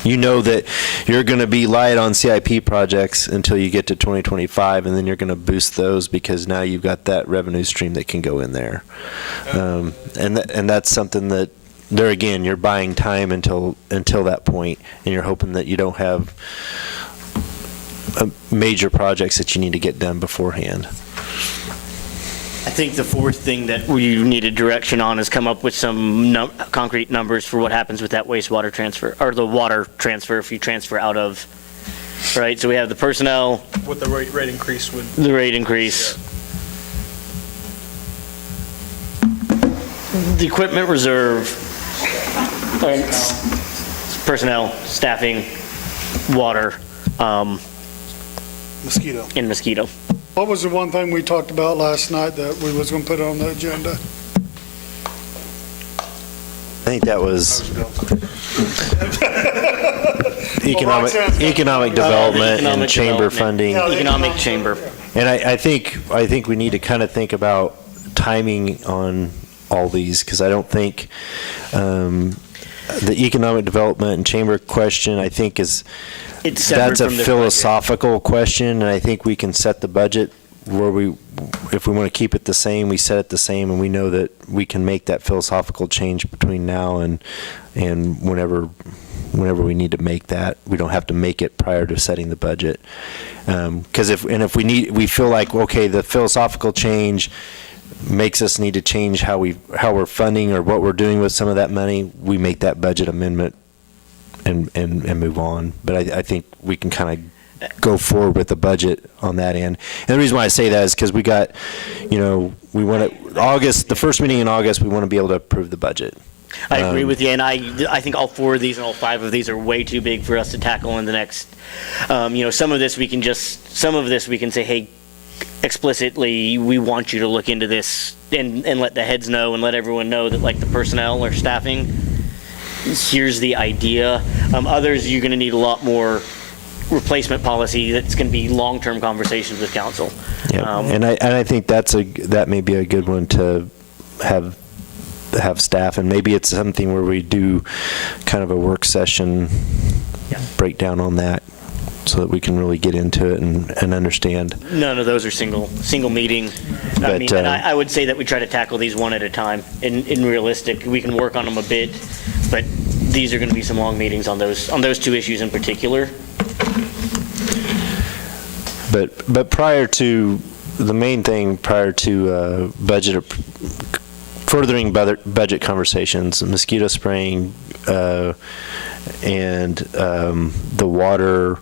You know that you're going to be light on CIP projects until you get to 2025, and then you're going to boost those because now you've got that revenue stream that can go in there. And that's something that, there again, you're buying time until that point, and you're hoping that you don't have major projects that you need to get done beforehand. I think the fourth thing that we needed direction on is come up with some concrete numbers for what happens with that wastewater transfer, or the water transfer if you transfer out of, right? So we have the personnel. What the rate increase would. The rate increase. The equipment reserve, personnel, staffing, water, Mosquito. and mosquito. What was the one thing we talked about last night that we was going to put on the agenda? I think that was economic development and Economic chamber development. funding. Economic chamber. And I think we need to kind of think about timing on all these, because I don't think the economic development and chamber question, I think It's separate that's a from the philosophical question, and I think we can set the budget where if we want to keep it the same, we set it the same, and we know that we can make that philosophical change between now and whenever we need to make that. We don't have to make it prior to setting the budget. Because if we feel like, okay, the philosophical change makes us need to change how we're funding or what we're doing with some of that money, we make that budget amendment and move on. But I think we can kind of go forward with the budget on that end. And the reason why I say that is because we got, we want to, August, the first meeting in August, we want to be able to approve the budget. I agree with you, and I think all four of these and all five of these are way too big for us to tackle in the next, some of this we can say, hey, explicitly, we want you to look into this and let the heads know and let everyone know that, like, the personnel or staffing, here's the idea. Others, you're going to need a lot more replacement policy. That's going to be long-term conversations with council. Yeah, and I think that may be a good one to have staff, and maybe it's something where we do kind of a work session breakdown on that, so that we can really get into it and understand. None of those are single meeting. I would say that we try to tackle these one at a time. In realistic, we can work on them a bit, but these are going to be some long meetings on those two issues in particular. But prior to, the main thing prior to furthering budget conversations, mosquito spraying, and the water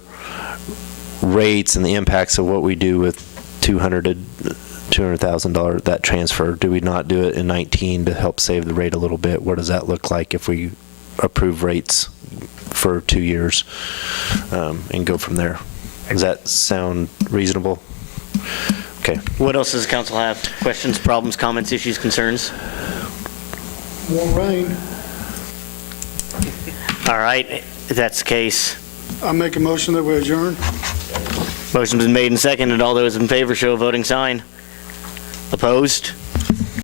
rates and the impacts of what we do with $200,000, that transfer, do we not do it in 19 to help save the rate a little bit? What does that look like if we approve rates for 2 years and go from there? Does that sound reasonable? Okay. What else does the council have? Questions, problems, comments, issues, concerns? Won't rain. All right, if that's the case, I make a motion that we adjourn. motion's been made and seconded. All those in favor show a voting sign. Opposed?